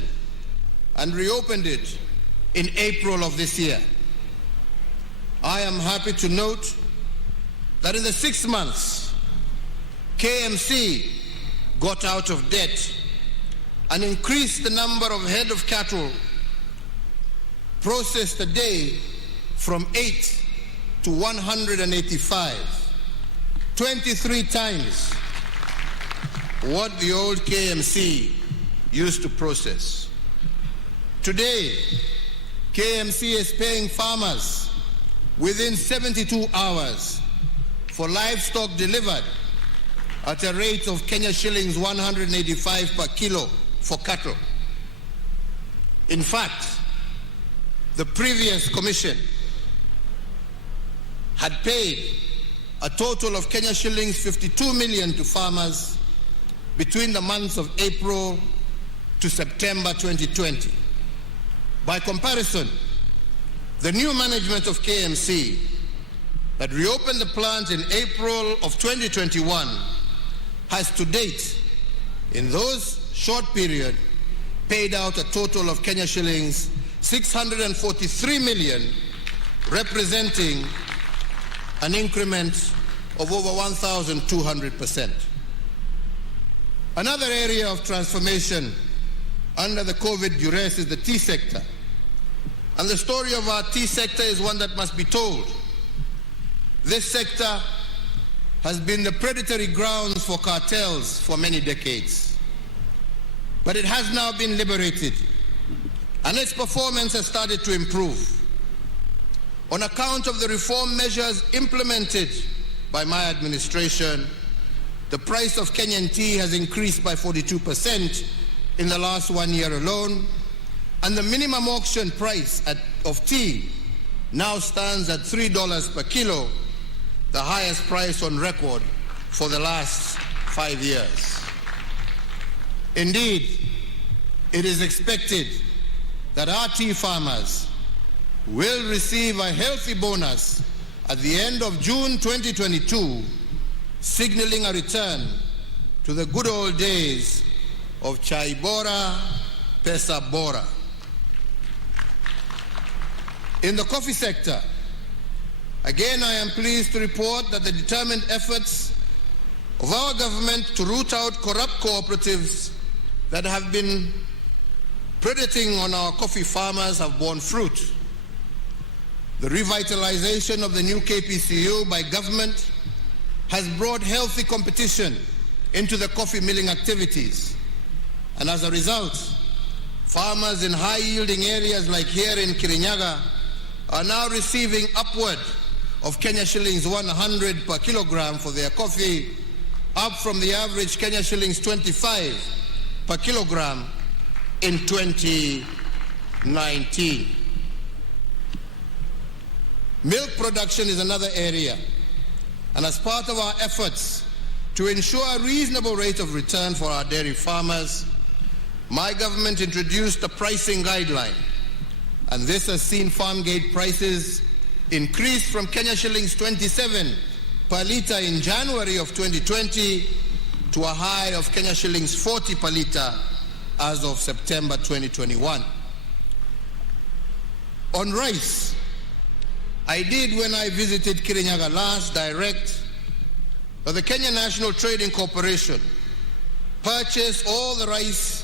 and reopened it in April of this year. I am happy to note that in the 6 months, KMC got out of debt and increased the number of head of cattle processed a day from 8 to 185, 23 times what the old KMC used to process. Today, KMC is paying farmers within 72 hours for livestock delivered at a rate of Kenya shillings 185 per kilo for cattle. In fact, the previous commission had paid a total of Kenya shillings 52 million to farmers between the months of April to September 2020. By comparison, the new management of KMC that reopened the plant in April of 2021 has to date, in those short period, paid out a total of Kenya shillings 643 million, representing an increment of over 1,200%. Another area of transformation under the COVID duress is the tea sector. And the story of our tea sector is one that must be told. This sector has been the predatory grounds for cartels for many decades. But it has now been liberated, and its performance has started to improve. On account of the reform measures implemented by my administration, the price of Kenyan tea has increased by 42% in the last 1 year alone, and the minimum auction price of tea now stands at $3 per kilo, the highest price on record for the last 5 years. Indeed, it is expected that our tea farmers will receive a healthy bonus at the end of June 2022, signaling a return to the good old days of Chai Bora, Pesa Bora. In the coffee sector, again, I am pleased to report that the determined efforts of our government to root out corrupt cooperatives that have been predating on our coffee farmers have borne fruit. The revitalization of the new KPCU by government has brought healthy competition into the coffee milling activities. And as a result, farmers in high-yielding areas like here in Kirinyaga are now receiving upward of Kenya shillings 100 per kilogram for their coffee, up from the average Kenya shillings 25 per kilogram in 2019. Milk production is another area, and as part of our efforts to ensure a reasonable rate of return for our dairy farmers, my government introduced a pricing guideline and this has seen farm gate prices increase from Kenya shillings 27 per litre in January of 2020 to a high of Kenya shillings 40 per litre as of September 2021. On rice, I did, when I visited Kirinyaga last, direct that the Kenya National Trading Corporation purchase all the rice,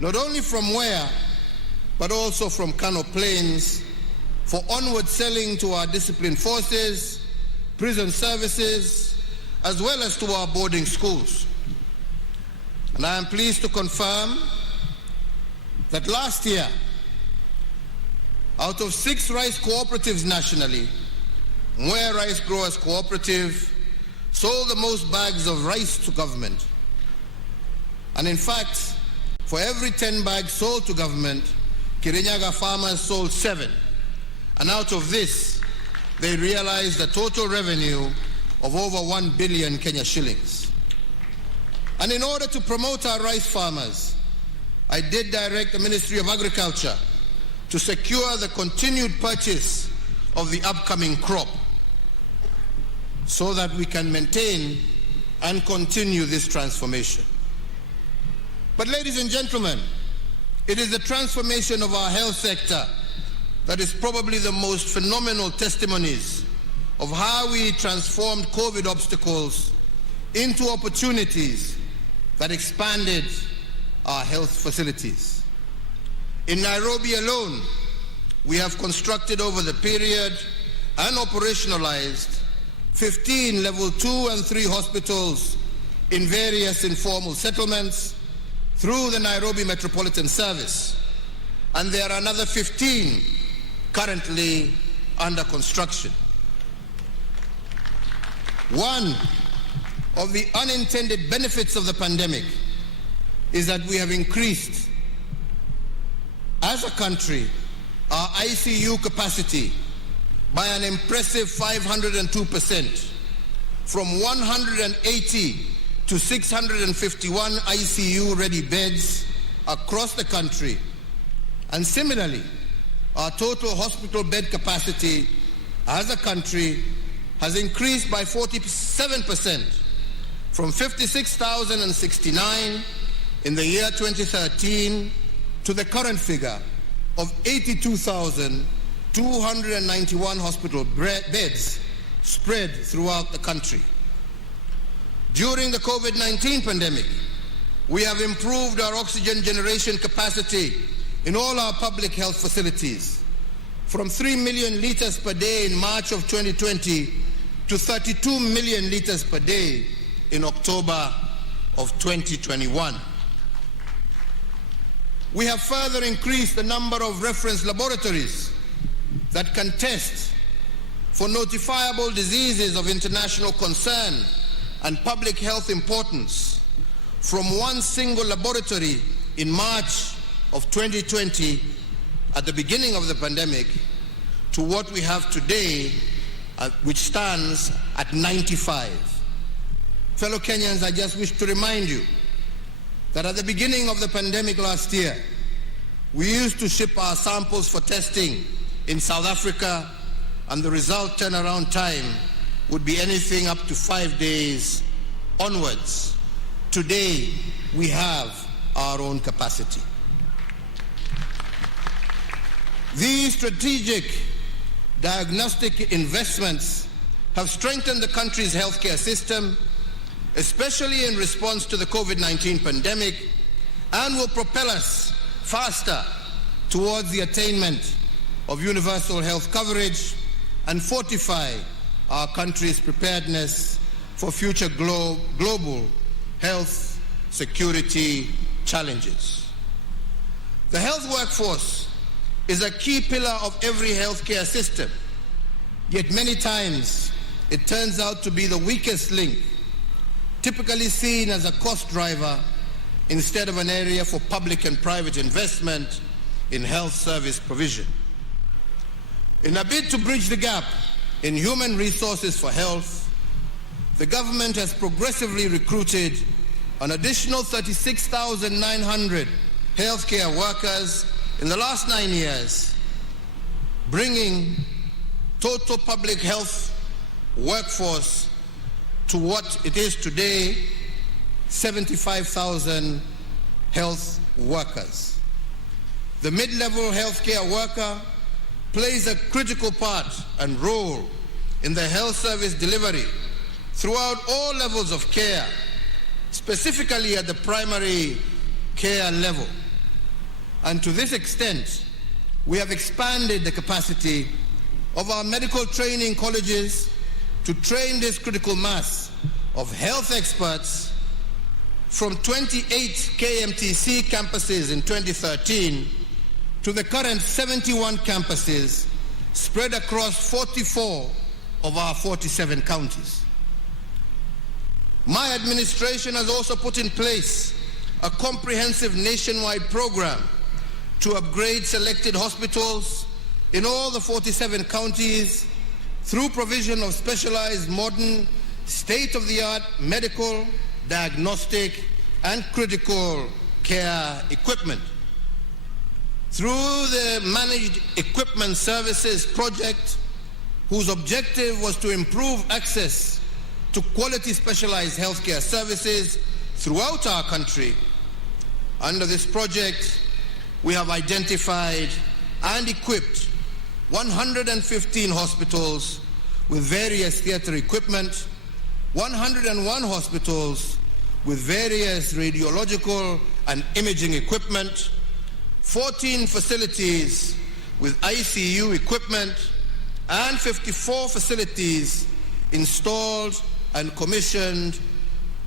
not only from Ware, but also from Kano Plains, for onward selling to our disciplined forces, prison services, as well as to our boarding schools. And I am pleased to confirm that last year, out of 6 rice cooperatives nationally, Mwea Rice Growers Cooperative sold the most bags of rice to government. And in fact, for every 10 bags sold to government, Kirinyaga farmers sold 7. And out of this, they realized a total revenue of over 1 billion Kenya shillings. And in order to promote our rice farmers, I did direct the Ministry of Agriculture to secure the continued purchase of the upcoming crop so that we can maintain and continue this transformation. But ladies and gentlemen, it is the transformation of our health sector that is probably the most phenomenal testimonies of how we transformed COVID obstacles into opportunities that expanded our health facilities. In Nairobi alone, we have constructed over the period and operationalized 15 level 2 and 3 hospitals in various informal settlements through the Nairobi Metropolitan Service. And there are another 15 currently under construction. One of the unintended benefits of the pandemic is that we have increased, as a country, our ICU capacity by an impressive 502%, from 180 to 651 ICU-ready beds across the country. And similarly, our total hospital bed capacity as a country has increased by 47%, from 56,069 in the year 2013 to the current figure of 82,291 hospital beds spread throughout the country. During the COVID-19 pandemic, we have improved our oxygen generation capacity in all our public health facilities from 3 million liters per day in March of 2020 to 32 million liters per day in October of 2021. We have further increased the number of reference laboratories that can test for notifiable diseases of international concern and public health importance from one single laboratory in March of 2020 at the beginning of the pandemic to what we have today, which stands at 95. Fellow Kenyans, I just wish to remind you that at the beginning of the pandemic last year, we used to ship our samples for testing in South Africa, and the result turnaround time would be anything up to 5 days onwards. Today, we have our own capacity. These strategic diagnostic investments have strengthened the country's healthcare system, especially in response to the COVID-19 pandemic, and will propel us faster towards the attainment of universal health coverage and fortify our country's preparedness for future global health security challenges. The health workforce is a key pillar of every healthcare system, yet many times it turns out to be the weakest link, typically seen as a cost driver instead of an area for public and private investment in health service provision. In a bid to bridge the gap in human resources for health, the government has progressively recruited an additional 36,900 healthcare workers in the last 9 years bringing total public health workforce to what it is today, 75,000 health workers. The mid-level healthcare worker plays a critical part and role in the health service delivery throughout all levels of care, specifically at the primary care level. And to this extent, we have expanded the capacity of our medical training colleges to train this critical mass of health experts from 28 KMTC campuses in 2013 to the current 71 campuses spread across 44 of our 47 counties. My administration has also put in place a comprehensive nationwide program to upgrade selected hospitals in all the 47 counties through provision of specialized, modern, state-of-the-art medical, diagnostic, and critical care equipment. Through the Managed Equipment Services project, whose objective was to improve access to quality specialized healthcare services throughout our country. Under this project, we have identified and equipped 115 hospitals with various theater equipment, 101 hospitals with various radiological and imaging equipment, 14 facilities with ICU equipment, and 54 facilities installed and commissioned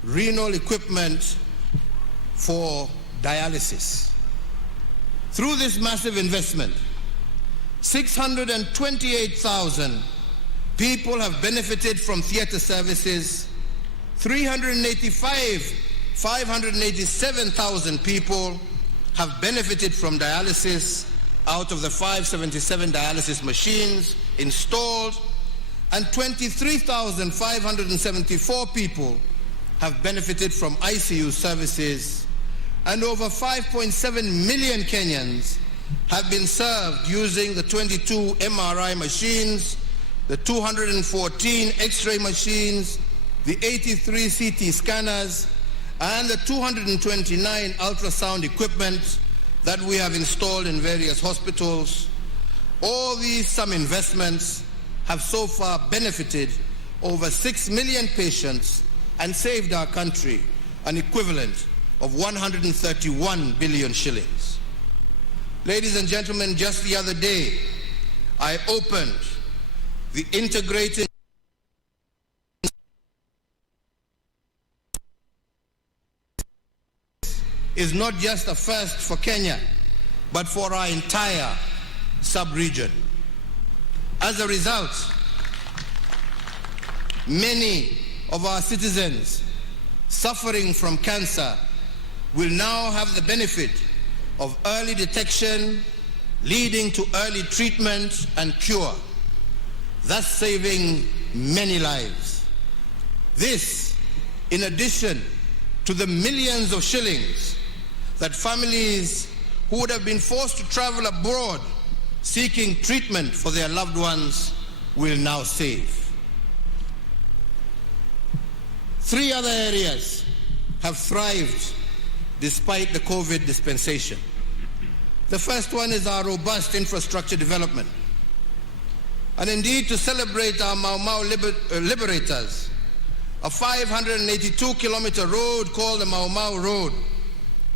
renal equipment for dialysis. Through this massive investment, 628,000 people have benefited from theater services. 587,000 people have benefited from dialysis out of the 577 dialysis machines installed, and 23,574 people have benefited from ICU services, and over 5.7 million Kenyans have been served using the 22 MRI machines, the 214 X-ray machines, the 83 CT scanners, and the 229 ultrasound equipment that we have installed in various hospitals. All these some investments have so far benefited over 6 million patients and saved our country an equivalent of 131 billion shillings. Ladies and gentlemen, just the other day, I opened the integrated is not just a first for Kenya, but for our entire sub-region. As a result, many of our citizens suffering from cancer will now have the benefit of early detection, leading to early treatment and cure, thus saving many lives. This, in addition to the millions of shillings that families who would have been forced to travel abroad seeking treatment for their loved ones will now save. 3 other areas have thrived despite the COVID dispensation. The first one is our robust infrastructure development. And indeed, to celebrate our Mau Mau liberators, a 582-kilometer road called the Mau Mau Road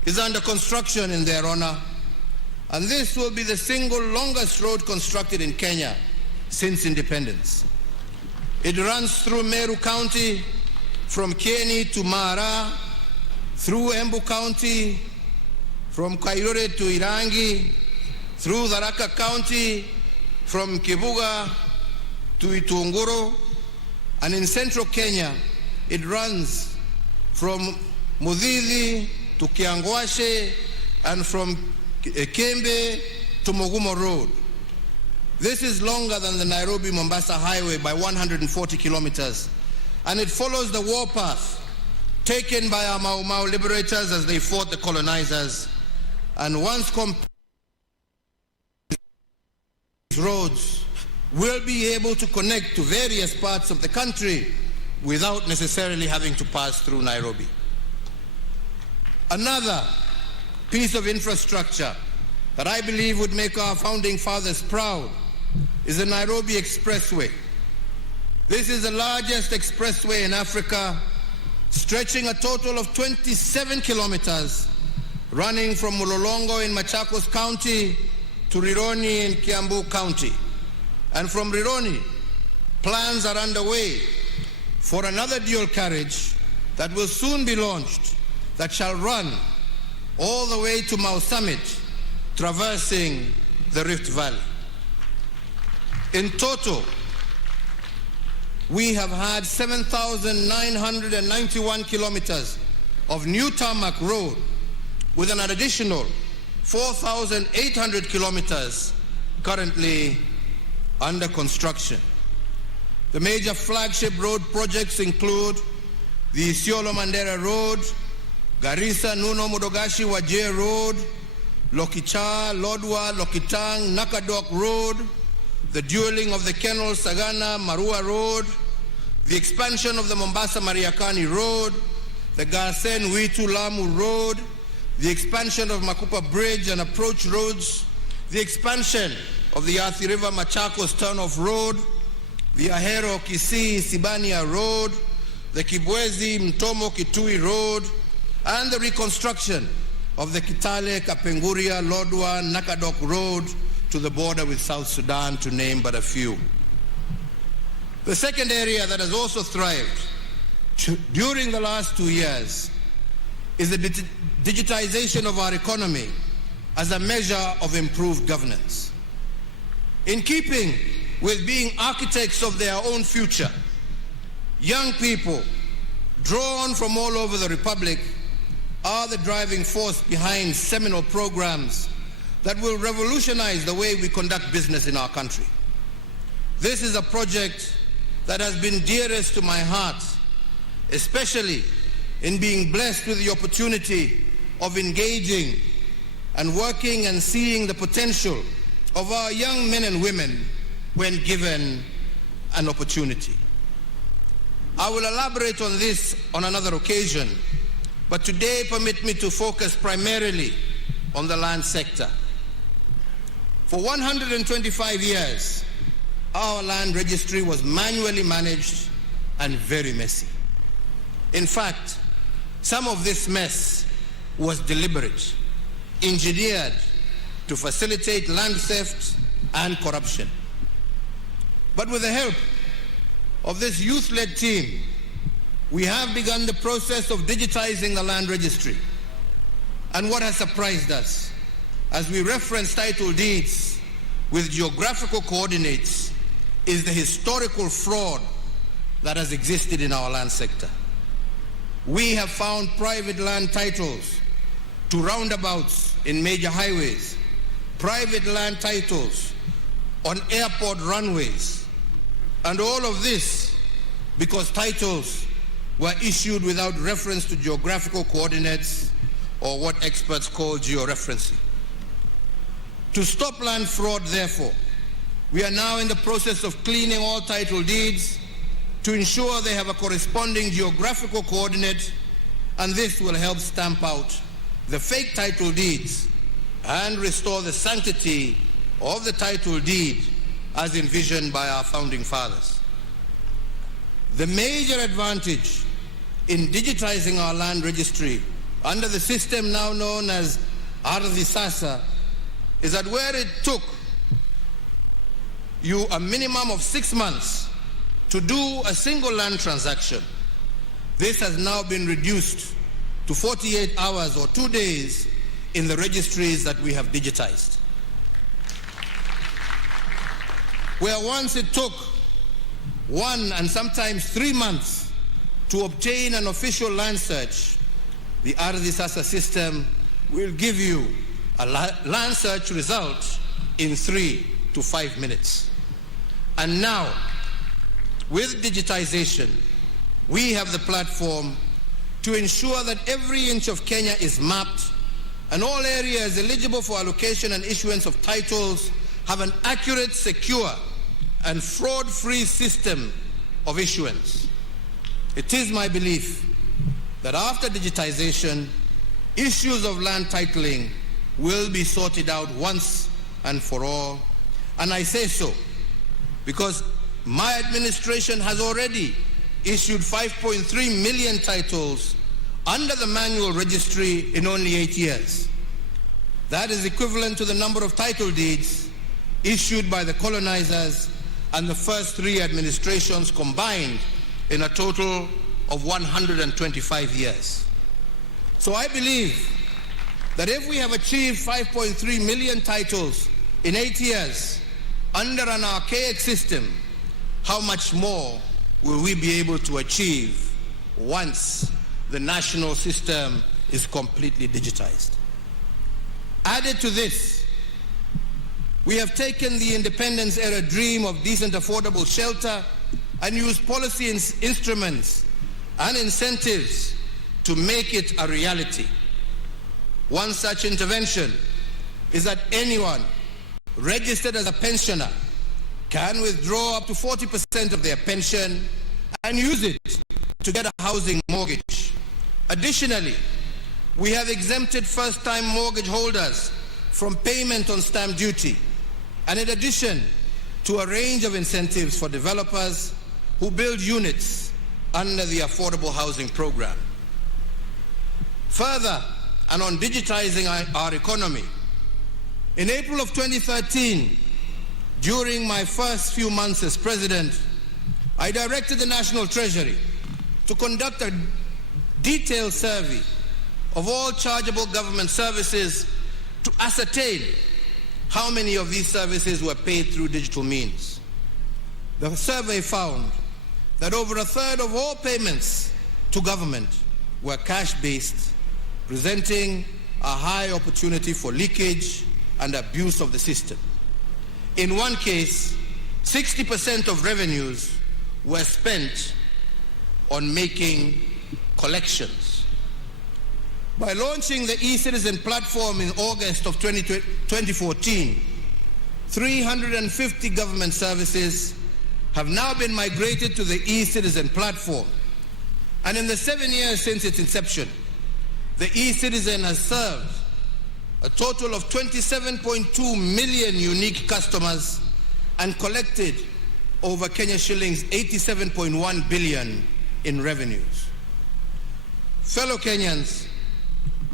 is under construction in their honor. And this will be the single longest road constructed in Kenya since independence. It runs through Meru County, from Kieni to Mara, through Embu County, from Kairore to Irangi, through Tharaka County, from Kibuga to Itunguro, and in central Kenya, it runs from Mudhidhi to Kiangwashe, and from Kembe to Mogumo Road. This is longer than the Nairobi-Mombasa Highway by 140 kilometers, and it follows the warpath taken by our Mau Mau liberators as they fought the colonizers, and once completed roads will be able to connect to various parts of the country without necessarily having to pass through Nairobi. Another piece of infrastructure that I believe would make our founding fathers proud is the Nairobi Expressway. This is the largest expressway in Africa, stretching a total of 27 kilometers, running from Mulolongo in Machakos County to Rironi in Kiambu County. And from Rironi, plans are underway for another dual carriage that will soon be launched that shall run all the way to Mau Summit, traversing the Rift Valley. In total, we have had 7,991 kilometers of new tarmac road with an additional 4,800 kilometers currently under construction. The major flagship road projects include the Isiolo Mandera Road, Garissa Nuno Mudogashi Wajir Road, Lokicha, Lodwa, Lokitang, Nakadok Road, the dueling of the Kenol Sagana Marua Road, the expansion of the Mombasa Mariakani Road, the Garsen Witu Lamu Road, the expansion of Makupa Bridge and approach roads, the expansion of the Athi River Machakos Turnoff Road, the Ahero Kisii Sibania Road, the Kibwezi Mtomo Kitui Road, and the reconstruction of the Kitale Kapenguria Lodwa Nakadok Road to the border with South Sudan, to name but a few. The second area that has also thrived during the last 2 years is the digitization of our economy as a measure of improved governance. In keeping with being architects of their own future, young people drawn from all over the Republic are the driving force behind seminal programs that will revolutionize the way we conduct business in our country. This is a project that has been dearest to my heart, especially in being blessed with the opportunity of engaging and working and seeing the potential of our young men and women when given an opportunity. I will elaborate on this on another occasion, but today permit me to focus primarily on the land sector. For 125 years, our land registry was manually managed and very messy. In fact, some of this mess was deliberate, engineered to facilitate land theft and corruption. But with the help of this youth-led team, we have begun the process of digitizing the land registry. And what has surprised us, as we reference title deeds with geographical coordinates, is the historical fraud that has existed in our land sector. We have found private land titles to roundabouts in major highways, private land titles on airport runways, and all of this because titles were issued without reference to geographical coordinates, or what experts call georeferencing. To stop land fraud, therefore, we are now in the process of cleaning all title deeds to ensure they have a corresponding geographical coordinate, and this will help stamp out the fake title deeds and restore the sanctity of the title deed as envisioned by our founding fathers. The major advantage in digitizing our land registry under the system now known as Ardhi Sasa is that where it took you a minimum of 6 months to do a single land transaction, this has now been reduced to 48 hours or 2 days in the registries that we have digitized. Where once it took 1 and sometimes 3 months to obtain an official land search, the Ardhi Sasa system will give you a land search result in 3 to 5 minutes. And now, with digitization, we have the platform to ensure that every inch of Kenya is mapped and all areas eligible for allocation and issuance of titles have an accurate, secure, and fraud-free system of issuance. It is my belief that after digitization, issues of land titling will be sorted out once and for all. And I say so because my administration has already issued 5.3 million titles under the manual registry in only 8 years. That is equivalent to the number of title deeds issued by the colonizers and the first 3 administrations combined in a total of 125 years. So I believe that if we have achieved 5.3 million titles in 8 years under an archaic system, how much more will we be able to achieve once the national system is completely digitized? Added to this, we have taken the independence era dream of decent, affordable shelter and used policy instruments and incentives to make it a reality. One such intervention is that anyone registered as a pensioner can withdraw up to 40% of their pension and use it to get a housing mortgage. Additionally, we have exempted first-time mortgage holders from payment on stamp duty, and in addition to a range of incentives for developers who build units under the Affordable Housing Program. Further, and on digitizing our economy, in April of 2013, during my first few months as president, I directed the National Treasury to conduct a detailed survey of all chargeable government services to ascertain how many of these services were paid through digital means. The survey found that over a third of all payments to government were cash-based, presenting a high opportunity for leakage and abuse of the system. In one case, 60% of revenues were spent on making collections. By launching the e-Citizen platform in August of 2014, 350 government services have now been migrated to the e-Citizen platform. And in the 7 years since its inception, the e-Citizen has served a total of 27.2 million unique customers and collected over Kenya shillings 87.1 billion in revenues. Fellow Kenyans,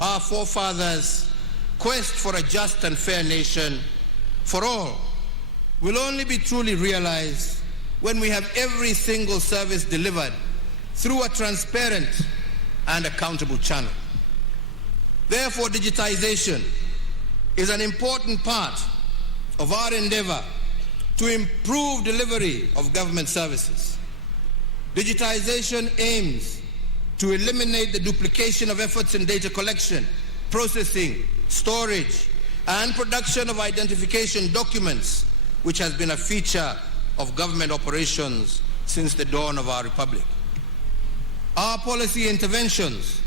our forefathers' quest for a just and fair nation for all will only be truly realized when we have every single service delivered through a transparent and accountable channel. Therefore, digitization is an important part of our endeavor to improve delivery of government services. Digitization aims to eliminate the duplication of efforts in data collection, processing, storage, and production of identification documents, which has been a feature of government operations since the dawn of our republic. Our policy interventions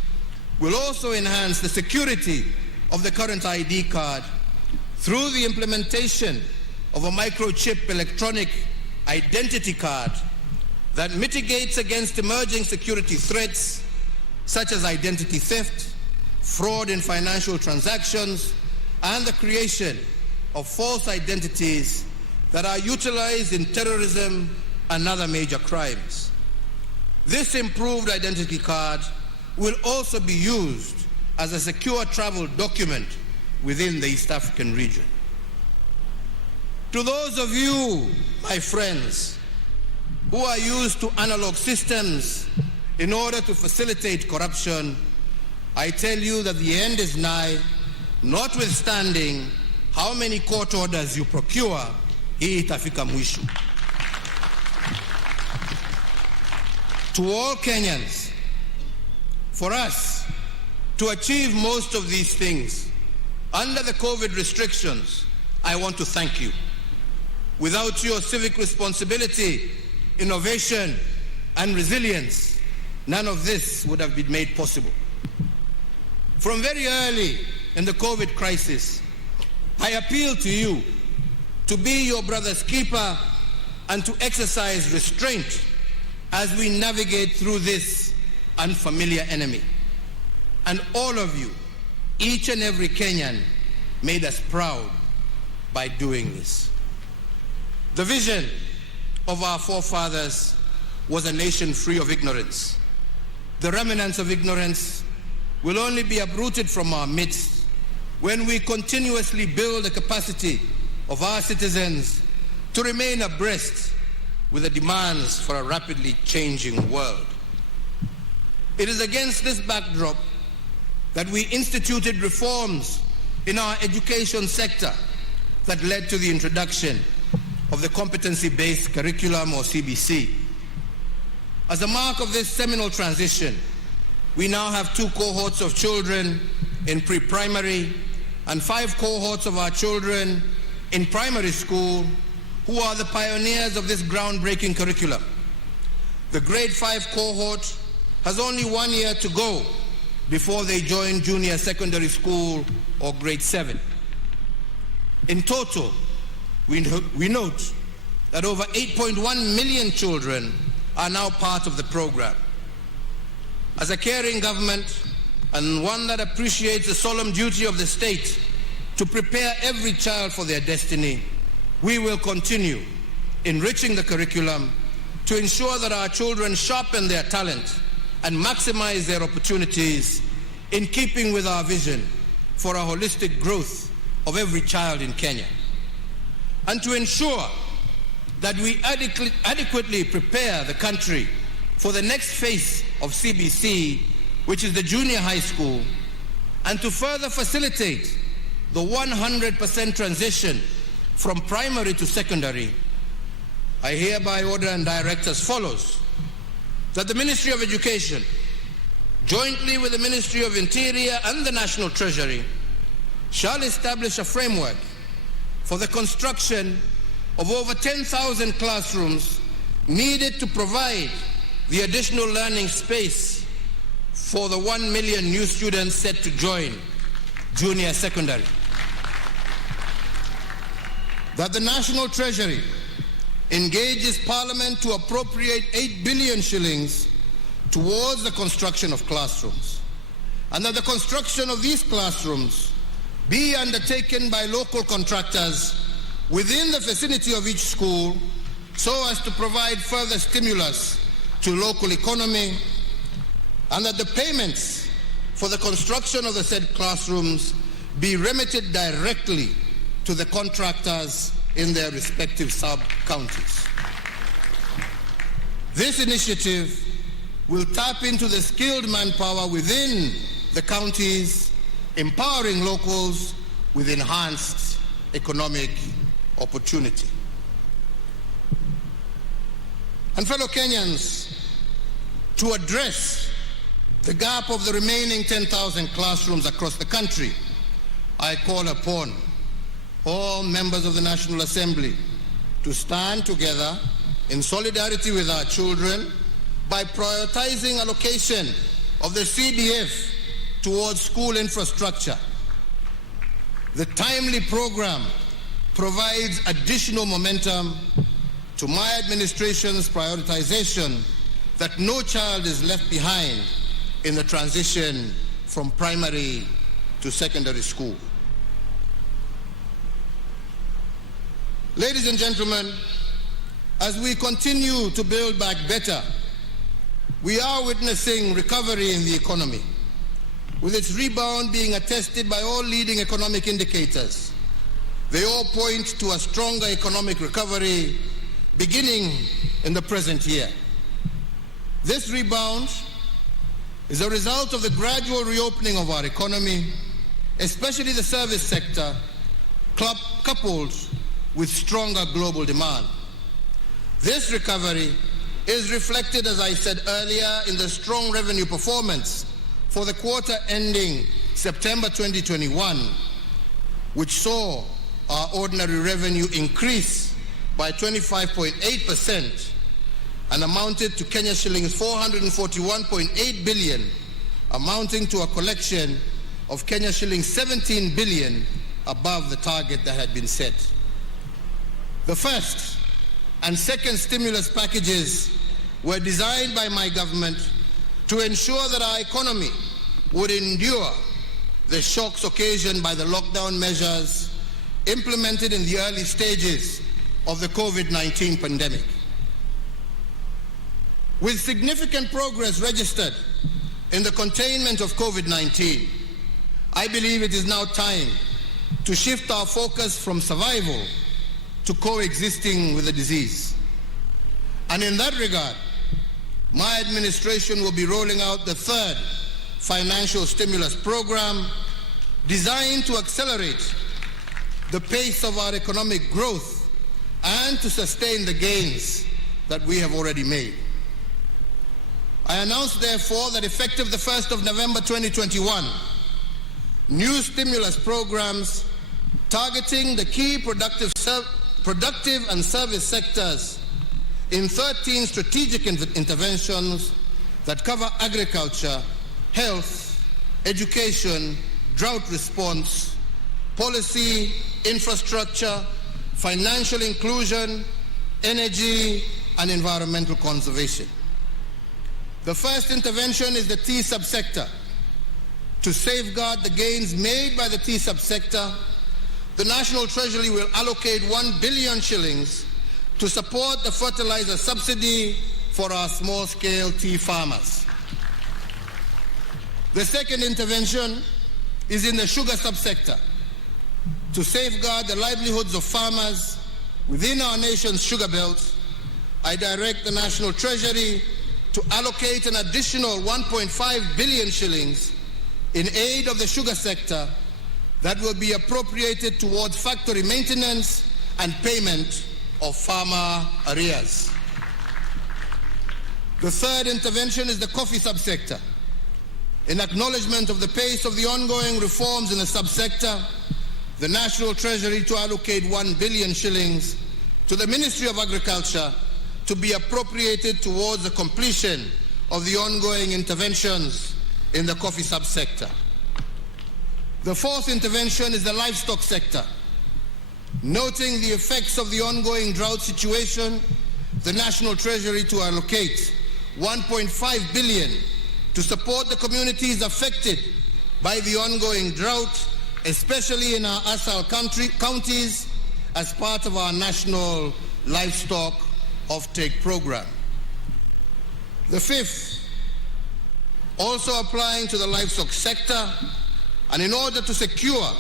will also enhance the security of the current ID card through the implementation of a microchip electronic identity card that mitigates against emerging security threats such as identity theft, fraud in financial transactions, and the creation of false identities that are utilized in terrorism and other major crimes. This improved identity card will also be used as a secure travel document within the East African region. To those of you, my friends, who are used to analog systems in order to facilitate corruption, I tell you that the end is nigh, notwithstanding how many court orders you procure, hii itafika mwisho. To all Kenyans, for us to achieve most of these things under the COVID restrictions, I want to thank you. Without your civic responsibility, innovation, and resilience, none of this would have been made possible. From very early in the COVID crisis, I appeal to you to be your brother's keeper and to exercise restraint as we navigate through this unfamiliar enemy. And all of you, each and every Kenyan, made us proud by doing this. The vision of our forefathers was a nation free of ignorance. The remnants of ignorance will only be uprooted from our midst when we continuously build the capacity of our citizens to remain abreast with the demands for a rapidly changing world. It is against this backdrop that we instituted reforms in our education sector that led to the introduction of the competency-based curriculum, or CBC. As a mark of this seminal transition, we now have 2 cohorts of children in pre-primary and 5 cohorts of our children in primary school who are the pioneers of this groundbreaking curriculum. The grade 5 cohort has only 1 year to go before they join junior secondary school or grade 7. In total, we note that over 8.1 million children are now part of the program. As a caring government and one that appreciates the solemn duty of the state to prepare every child for their destiny, we will continue enriching the curriculum to ensure that our children sharpen their talent and maximize their opportunities in keeping with our vision for a holistic growth of every child in Kenya. And to ensure that we adequately prepare the country for the next phase of CBC, which is the junior high school, and to further facilitate the 100% transition from primary to secondary, I hereby order and direct as follows: that the Ministry of Education, jointly with the Ministry of Interior and the National Treasury, shall establish a framework for the construction of over 10,000 classrooms needed to provide the additional learning space for the 1 million new students set to join junior secondary. That the National Treasury engages Parliament to appropriate 8 billion shillings towards the construction of classrooms, and that the construction of these classrooms be undertaken by local contractors within the vicinity of each school so as to provide further stimulus to local economy, and that the payments for the construction of the said classrooms be remitted directly to the contractors in their respective sub-counties. This initiative will tap into the skilled manpower within the counties, empowering locals with enhanced economic opportunity. And fellow Kenyans, to address the gap of the remaining 10,000 classrooms across the country, I call upon all members of the National Assembly to stand together in solidarity with our children by prioritizing allocation of the CDF towards school infrastructure. The timely program provides additional momentum to my administration's prioritization that no child is left behind in the transition from primary to secondary school. Ladies and gentlemen, as we continue to build back better, we are witnessing recovery in the economy, with its rebound being attested by all leading economic indicators. They all point to a stronger economic recovery beginning in the present year. This rebound is a result of the gradual reopening of our economy, especially the service sector, coupled with stronger global demand. This recovery is reflected, as I said earlier, in the strong revenue performance for the quarter ending September 2021, which saw our ordinary revenue increase by 25.8% and amounted to Kenya shillings 441.8 billion, amounting to a collection of Kenya shillings 17 billion above the target that had been set. The first and second stimulus packages were designed by my government to ensure that our economy would endure the shocks occasioned by the lockdown measures implemented in the early stages of the COVID-19 pandemic. With significant progress registered in the containment of COVID-19, I believe it is now time to shift our focus from survival to coexisting with the disease. And in that regard, my administration will be rolling out the third financial stimulus program designed to accelerate the pace of our economic growth and to sustain the gains that we have already made. I announce, therefore, that effective the 1st of November 2021, new stimulus programs targeting the key productive and service sectors in 13 strategic interventions that cover agriculture, health, education, drought response, policy, infrastructure, financial inclusion, energy, and environmental conservation. The first intervention is the tea subsector. To safeguard the gains made by the tea subsector, the National Treasury will allocate 1 billion shillings to support the fertilizer subsidy for our small-scale tea farmers. The second intervention is in the sugar subsector. To safeguard the livelihoods of farmers within our nation's sugar belt, I direct the National Treasury to allocate an additional 1.5 billion shillings in aid of the sugar sector that will be appropriated towards factory maintenance and payment of farmer arrears. The third intervention is the coffee subsector. In acknowledgement of the pace of the ongoing reforms in the subsector, the National Treasury to allocate 1 billion shillings to the Ministry of Agriculture to be appropriated towards the completion of the ongoing interventions in the coffee subsector. The fourth intervention is the livestock sector. Noting the effects of the ongoing drought situation, the National Treasury to allocate 1.5 billion to support the communities affected by the ongoing drought, especially in our ASAL counties, as part of our national livestock offtake program. The fifth, also applying to the livestock sector, and in order to secure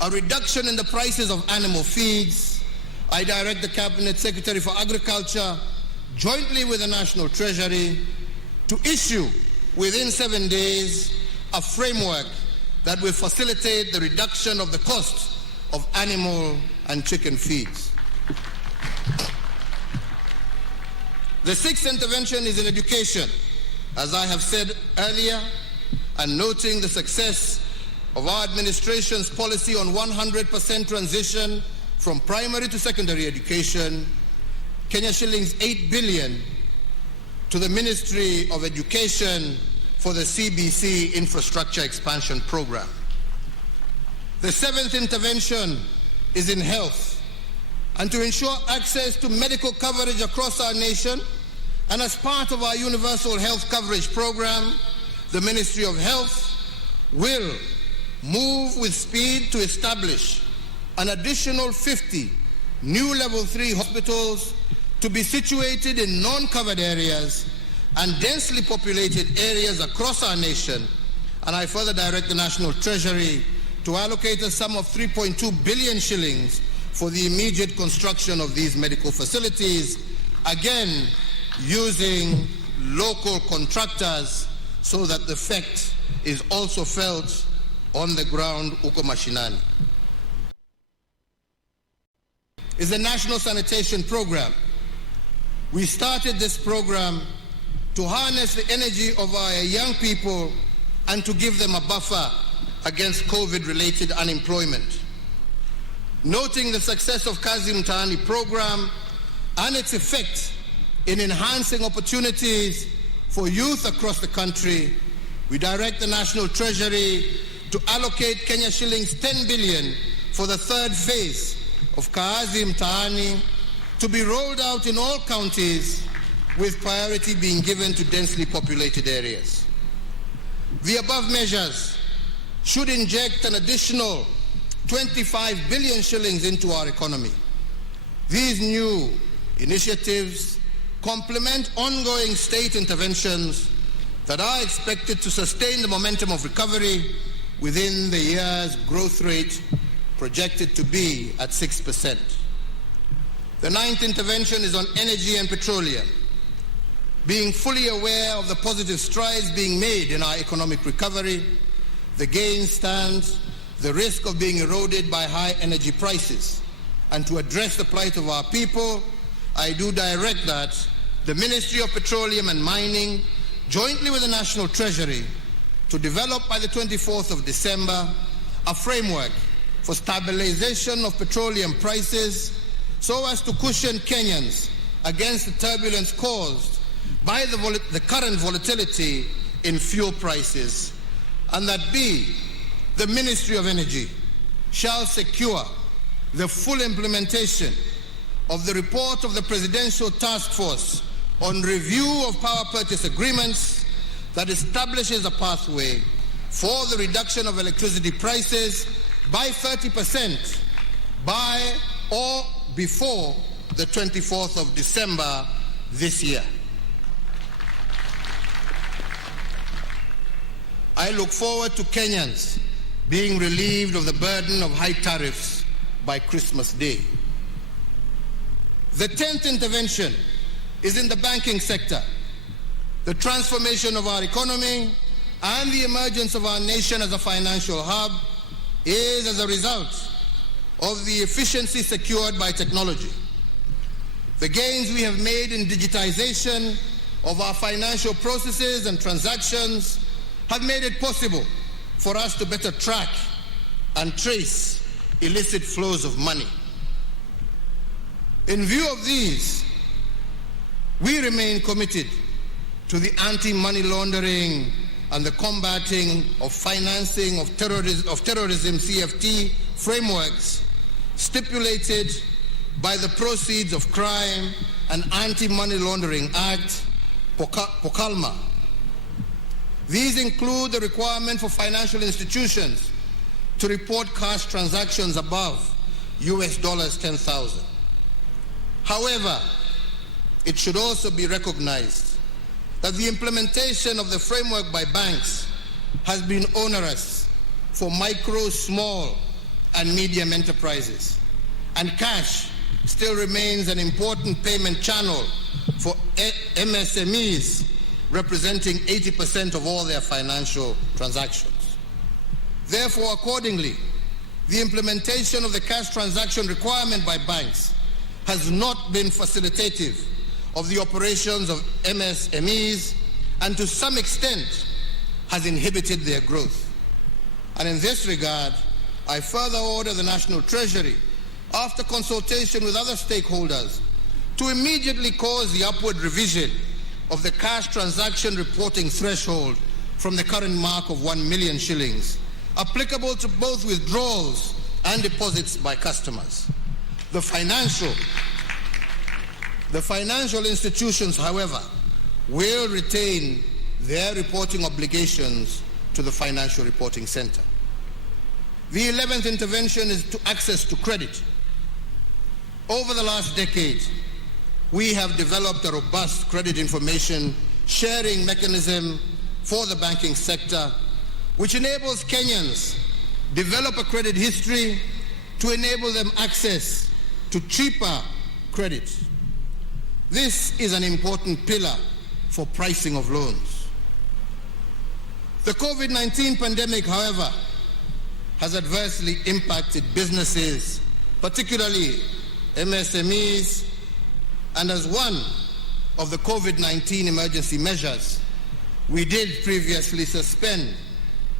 a reduction in the prices of animal feeds, I direct the Cabinet Secretary for Agriculture, jointly with the National Treasury, to issue within 7 days a framework that will facilitate the reduction of the cost of animal and chicken feeds. The sixth intervention is in education. As I have said earlier, and noting the success of our administration's policy on 100% transition from primary to secondary education, Kenya shillings 8 billion to the Ministry of Education for the CBC Infrastructure Expansion Program. The seventh intervention is in health, and to ensure access to medical coverage across our nation, and as part of our Universal Health Coverage Program, the Ministry of Health will move with speed to establish an additional 50 new level 3 hospitals to be situated in non-covered areas and densely populated areas across our nation. And I further direct the National Treasury to allocate a sum of 3.2 billion shillings for the immediate construction of these medical facilities, again using local contractors so that the effect is also felt on the ground uko mashinani. Is the National Sanitation Program. We started this program to harness the energy of our young people and to give them a buffer against COVID-related unemployment. Noting the success of Kazi Mtaani program and its effect in enhancing opportunities for youth across the country, we direct the National Treasury to allocate Kenya shillings 10 billion for the third phase of Kaazi Mtaani to be rolled out in all counties, with priority being given to densely populated areas. The above measures should inject an additional 25 billion shillings into our economy. These new initiatives complement ongoing state interventions that are expected to sustain the momentum of recovery within the year's growth rate projected to be at 6%. The ninth intervention is on energy and petroleum. Being fully aware of the positive strides being made in our economic recovery, the gain stands the risk of being eroded by high energy prices. And to address the plight of our people, I do direct that the Ministry of Petroleum and Mining, jointly with the National Treasury, to develop by the 24th of December a framework for stabilization of petroleum prices so as to cushion Kenyans against the turbulence caused by the current volatility in fuel prices, and that B, the Ministry of Energy shall secure the full implementation of the report of the Presidential Task Force on review of power purchase agreements that establishes a pathway for the reduction of electricity prices by 30% by or before the 24th of December this year. I look forward to Kenyans being relieved of the burden of high tariffs by Christmas Day. The 10th intervention is in the banking sector. The transformation of our economy and the emergence of our nation as a financial hub is as a result of the efficiency secured by technology. The gains we have made in digitization of our financial processes and transactions have made it possible for us to better track and trace illicit flows of money. In view of these, we remain committed to the anti-money laundering and the combating of financing of terrorism CFT frameworks stipulated by the Proceeds of Crime and Anti-Money Laundering Act, POCALMA. These include the requirement for financial institutions to report cash transactions above US dollars 10,000. However, it should also be recognized that the implementation of the framework by banks has been onerous for micro, small, and medium enterprises, and cash still remains an important payment channel for MSMEs, representing 80% of all their financial transactions. Therefore, accordingly, the implementation of the cash transaction requirement by banks has not been facilitative of the operations of MSMEs, and to some extent has inhibited their growth. And in this regard, I further order the National Treasury, after consultation with other stakeholders, to immediately cause the upward revision of the cash transaction reporting threshold from the current mark of 1 million shillings, applicable to both withdrawals and deposits by customers. The financial institutions, however, will retain their reporting obligations to the Financial Reporting Center. The 11th intervention is to access to credit. Over the last decade, we have developed a robust credit information sharing mechanism for the banking sector, which enables Kenyans develop a credit history to enable them access to cheaper credit. This is an important pillar for pricing of loans. The COVID-19 pandemic, however, has adversely impacted businesses, particularly MSMEs, and as one of the COVID-19 emergency measures, we did previously suspend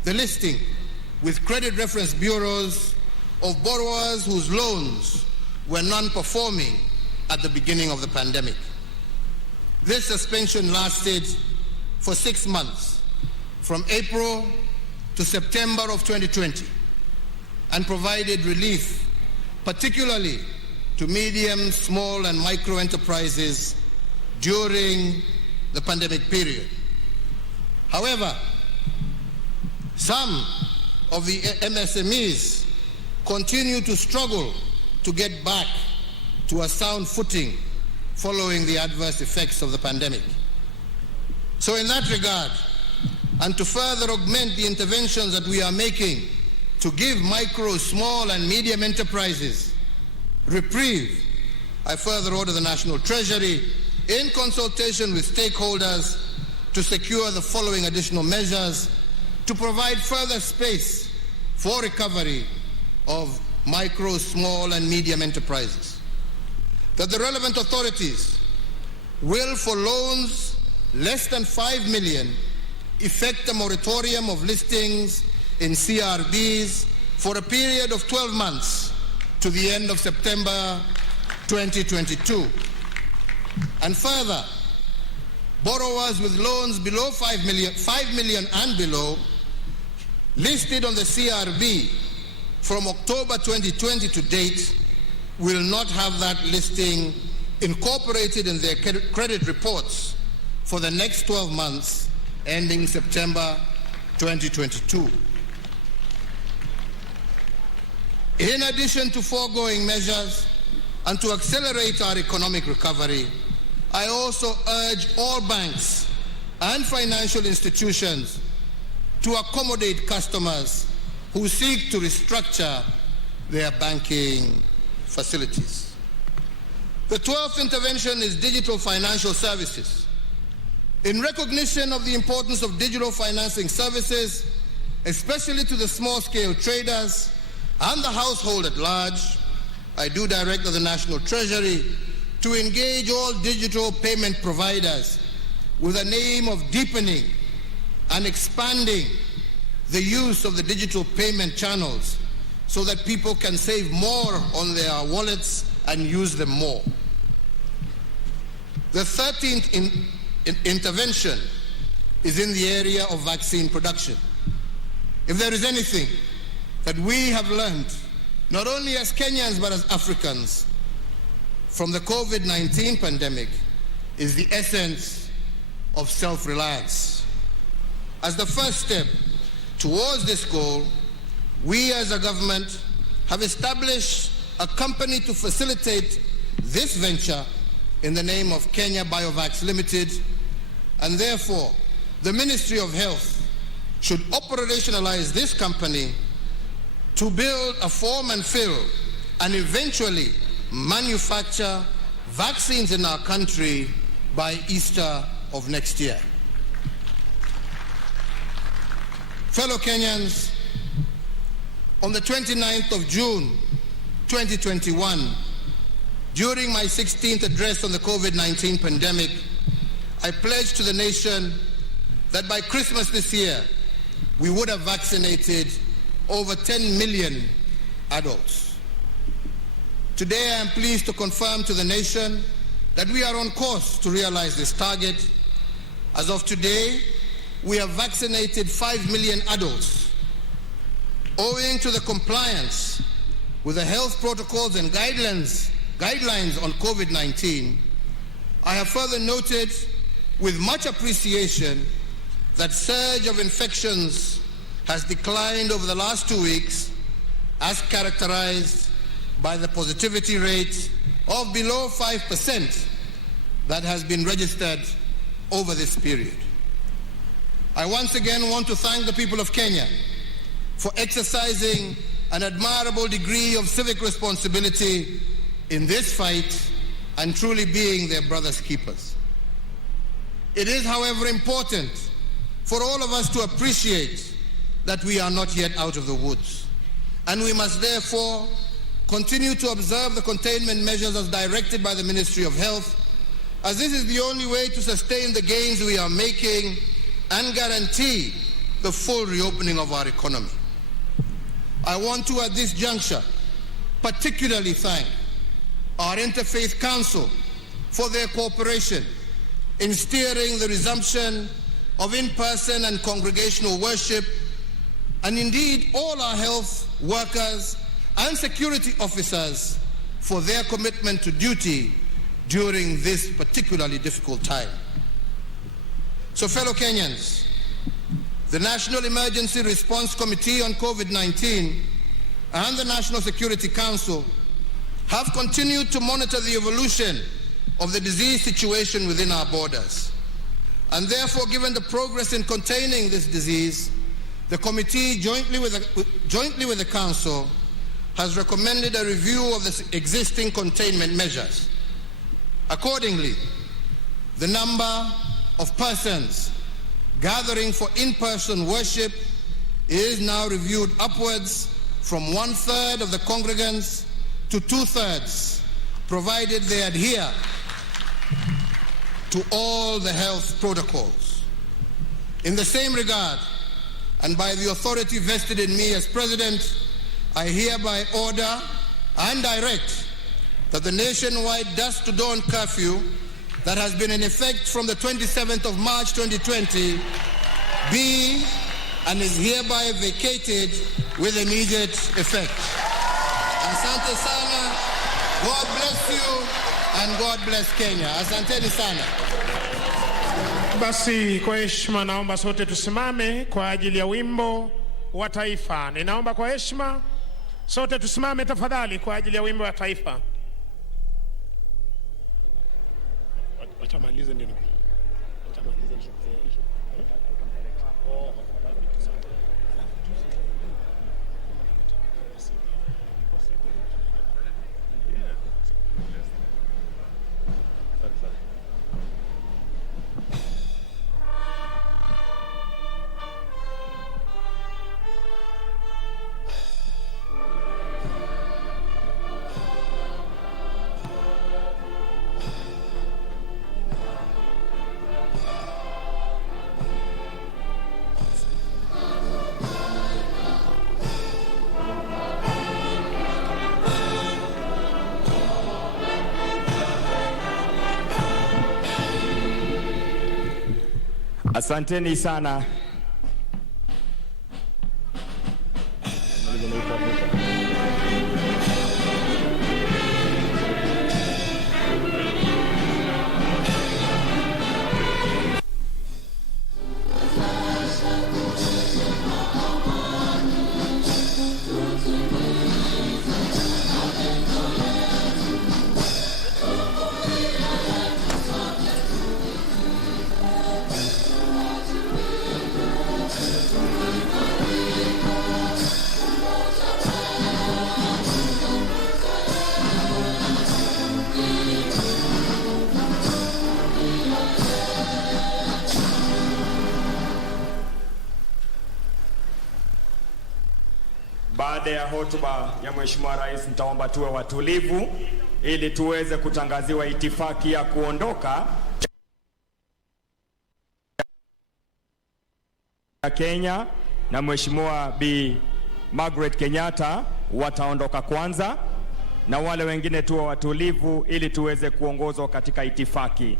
the listing with credit reference bureaus of borrowers whose loans were non-performing at the beginning of the pandemic. This suspension lasted for 6 months, from April to September of 2020, and provided relief particularly to medium, small, and micro enterprises during the pandemic period. However, some of the MSMEs continue to struggle to get back to a sound footing following the adverse effects of the pandemic. So in that regard, and to further augment the interventions that we are making to give micro, small, and medium enterprises reprieve, I further order the National Treasury, in consultation with stakeholders, to secure the following additional measures to provide further space for recovery of micro, small, and medium enterprises. That the relevant authorities will, for loans less than 5 million, effect a moratorium of listings in CRBs for a period of 12 months to the end of September 2022. And further, borrowers with loans below 5 million and below listed on the CRB from October 2020 to date will not have that listing incorporated in their credit reports for the next 12 months ending September 2022. In addition to foregoing measures and to accelerate our economic recovery, I also urge all banks and financial institutions to accommodate customers who seek to restructure their banking facilities. The 12th intervention is digital financial services. In recognition of the importance of digital financing services, especially to the small-scale traders and the household at large, I do direct the National Treasury to engage all digital payment providers with an aim of deepening and expanding the use of the digital payment channels so that people can save more on their wallets and use them more. The 13th intervention is in the area of vaccine production. If there is anything that we have learned, not only as Kenyans but as Africans, from the COVID-19 pandemic, is the essence of self-reliance. As the first step towards this goal, we as a government have established a company to facilitate this venture in the name of Kenya Biovacs Limited, and therefore the Ministry of Health should operationalize this company to build a form and fill and eventually manufacture vaccines in our country by Easter of next year. Fellow Kenyans, on the 29th of June 2021, during my 16th address on the COVID-19 pandemic, I pledged to the nation that by Christmas this year, we would have vaccinated over 10 million adults. Today, I am pleased to confirm to the nation that we are on course to realize this target. As of today, we have vaccinated 5 million adults. Owing to the compliance with the health protocols and guidelines on COVID-19, I have further noted with much appreciation that surge of infections has declined over the last 2 weeks, as characterized by the positivity rate of below 5% that has been registered over this period. I once again want to thank the people of Kenya for exercising an admirable degree of civic responsibility in this fight and truly being their brother's keepers. It is, however, important for all of us to appreciate that we are not yet out of the woods, and we must therefore continue to observe the containment measures as directed by the Ministry of Health, as this is the only way to sustain the gains we are making and guarantee the full reopening of our economy. I want to, at this juncture, particularly thank our Interfaith Council for their cooperation in steering the resumption of in-person and congregational worship, and indeed all our health workers and security officers for their commitment to duty during this particularly difficult time. So, fellow Kenyans, the National Emergency Response Committee on COVID-19 and the National Security Council have continued to monitor the evolution of the disease situation within our borders. And therefore, given the progress in containing this disease, the committee, jointly with the Council, has recommended a review of the existing containment measures. Accordingly, the number of persons gathering for in-person worship is now reviewed upwards from 1/3 of the congregants to 2/3, provided they adhere to all the health protocols. In the same regard, and by the authority vested in me as President, I hereby order and direct that the nationwide dusk to dawn curfew that has been in effect from the 27th of March 2020 be and is hereby vacated with immediate effect. Asante sana, God bless you and God bless Kenya. Asanteni sana. Basi kwa heshima naomba sote tusimame kwa ajili ya wimbo wa taifa. Ninaomba kwa heshima sote tusimame tafadhali kwa ajili ya wimbo wa taifa. Wacha malize ndio. Wacha malize ndio. Asanteni sana. Baada ya hotuba ya Mheshimiwa Rais, nitaomba tuwe watulivu ili tuweze kutangaziwa itifaki ya kuondoka Kenya, na Mheshimiwa Bi Margaret Kenyatta wataondoka kwanza, na wale wengine tuwe watulivu ili tuweze kuongozwa katika itifaki.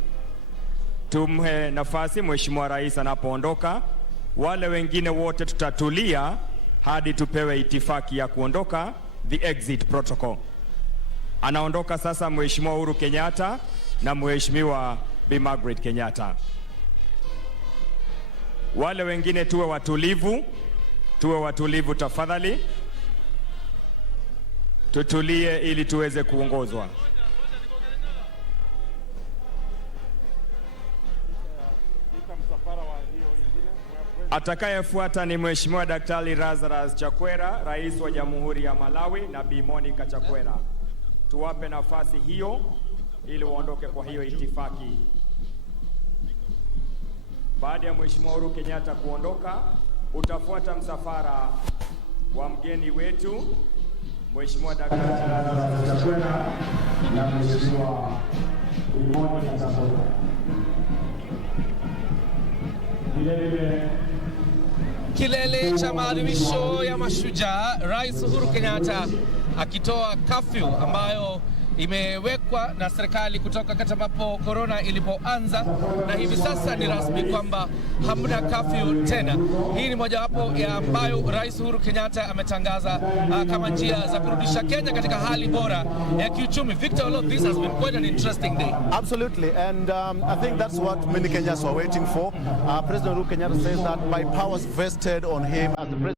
Tumhe nafasi Mheshimiwa Rais anapoondoka. Wale wengine wote tutatulia hadi tupewe itifaki ya kuondoka, the exit protocol. Anaondoka sasa Mheshimiwa Uhuru Kenyatta na Mheshimiwa Bi Margaret Kenyatta. Wale wengine tuwe watulivu tafadhali. Tutulie ili tuweze kuongozwa. Atakayefuata ni Mheshimiwa Daktari Lazarus Chakwera, Rais wa Jamhuri ya Malawi, na Bi Monica Chakwera. Tuwape nafasi hiyo ili waondoke kwa hiyo itifaki. Baada ya Mheshimiwa Uhuru Kenyatta kuondoka, utafuata msafara wa mgeni wetu Mheshimiwa Daktari Lazarus Chakwera na Mheshimiwa Bi Monica Chakwera. Kilele cha maadhimisho ya Mashujaa, Rais Uhuru Kenyatta akitoa curfew ambayo imewekwa iliwekwa na serikali kutoka wakati ambapo corona ilipoanza, na hivi sasa ni rasmi kwamba hamna curfew tena. Hii ni mojawapo ya ambayo Rais Uhuru Kenyatta ametangaza kama njia za kurudisha Kenya katika hali bora ya kiuchumi. Victor Olo, this has been quite an interesting day. Absolutely, and I think that's what many Kenyans were waiting for. President Uhuru Kenyatta says that by powers vested on him as the president.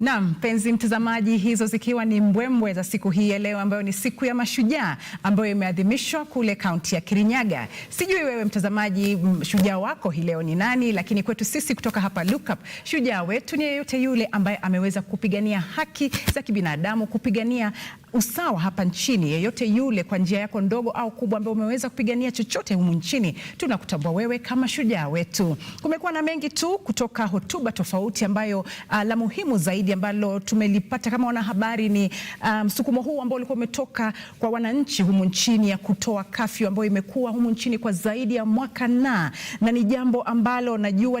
Naam, mpenzi mtazamaji, hizo zikiwa ni mbwembwe za siku hii ya leo ambayo ni siku ya Mashujaa ambayo imeadhimishwa kule kaunti ya Kirinyaga. Sijui wewe mtazamaji, shujaa wako hii leo ni nani, lakini kwetu sisi kutoka hapa Look Up, shujaa wetu ni yeyote yule ambaye ameweza kupigania haki za kibinadamu, kupigania usawa hapa nchini. Yeyote yule kwa njia yako ndogo au kubwa ambaye umeweza kupigania chochote humu nchini, tunakutambua wewe kama shujaa wetu. Kumekuwa na mengi tu kutoka hotuba tofauti ambayo la muhimu zaidi ambalo tumelipata kama wanahabari ni msukumo huu ambao ulikuwa umetoka kwa wananchi humu nchini ya kutoa kafyu ambayo imekuwa humu nchini kwa zaidi ya mwaka na ni jambo ambalo najua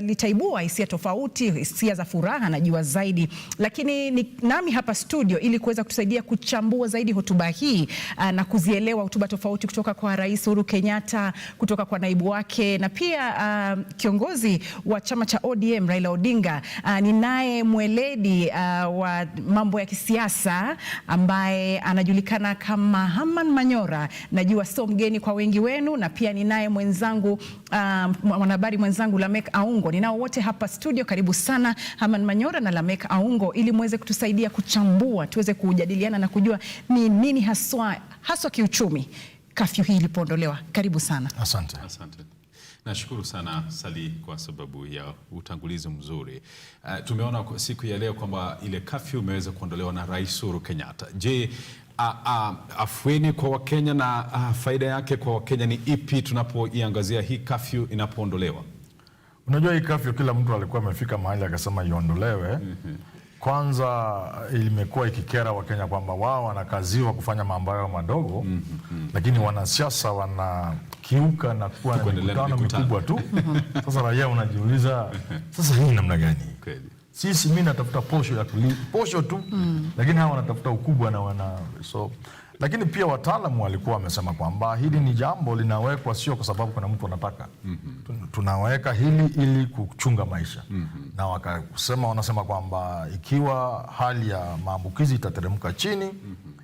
litaibua hisia tofauti, hisia za furaha najua zaidi, lakini nami hapa studio ili kuweza kutusaidia kuchambua zaidi hotuba hii na kuzielewa hotuba tofauti kutoka kwa Rais Uhuru Kenyatta, kutoka kwa naibu wake na pia kiongozi wa chama cha ODM Raila Odinga. Ninaye mweledi wa mambo ya kisiasa ambaye anajulikana kama Herman Manyora. Najua sio mgeni kwa wengi wenu, na pia ninaye mwenzangu mwanahabari mwenzangu Lamek Aungo. Ninao wote hapa studio. Karibu sana Herman Manyora na Lamek Aungo ili muweze kutusaidia kuchambua, tuweze kujadiliana na kujua ni nini haswa kiuchumi kafyu hii ilipoondolewa. Karibu sana. Asante. Nashukuru sana Sali kwa sababu ya utangulizi mzuri. Tumeona siku ya leo kwamba ile kafyu imeweza kuondolewa na Rais Uhuru Kenyatta. Je, afueni kwa Wakenya na faida yake kwa Wakenya ni ipi tunapoiangazia hii kafyu inapoondolewa? Unajua hii kafyu kila mtu alikuwa amefika mahali akasema iondolewe. Kwanza imekuwa ikikera Wakenya kwamba wao wanakaziwa kufanya mambo yao madogo, lakini wanasiasa wanakiuka na kuwa na mikutano mikubwa tu. Sasa raia unajiuliza, sasa hii namna gani? Sisi mimi natafuta posho tu, lakini hawa wanatafuta ukubwa na lakini pia wataalamu walikuwa wamesema kwamba hili ni jambo linawekwa sio kwa sababu kuna mtu anataka. Tunaweka hili ili kuchunga maisha. Na wanasema kwamba ikiwa hali ya maambukizi itateremka chini,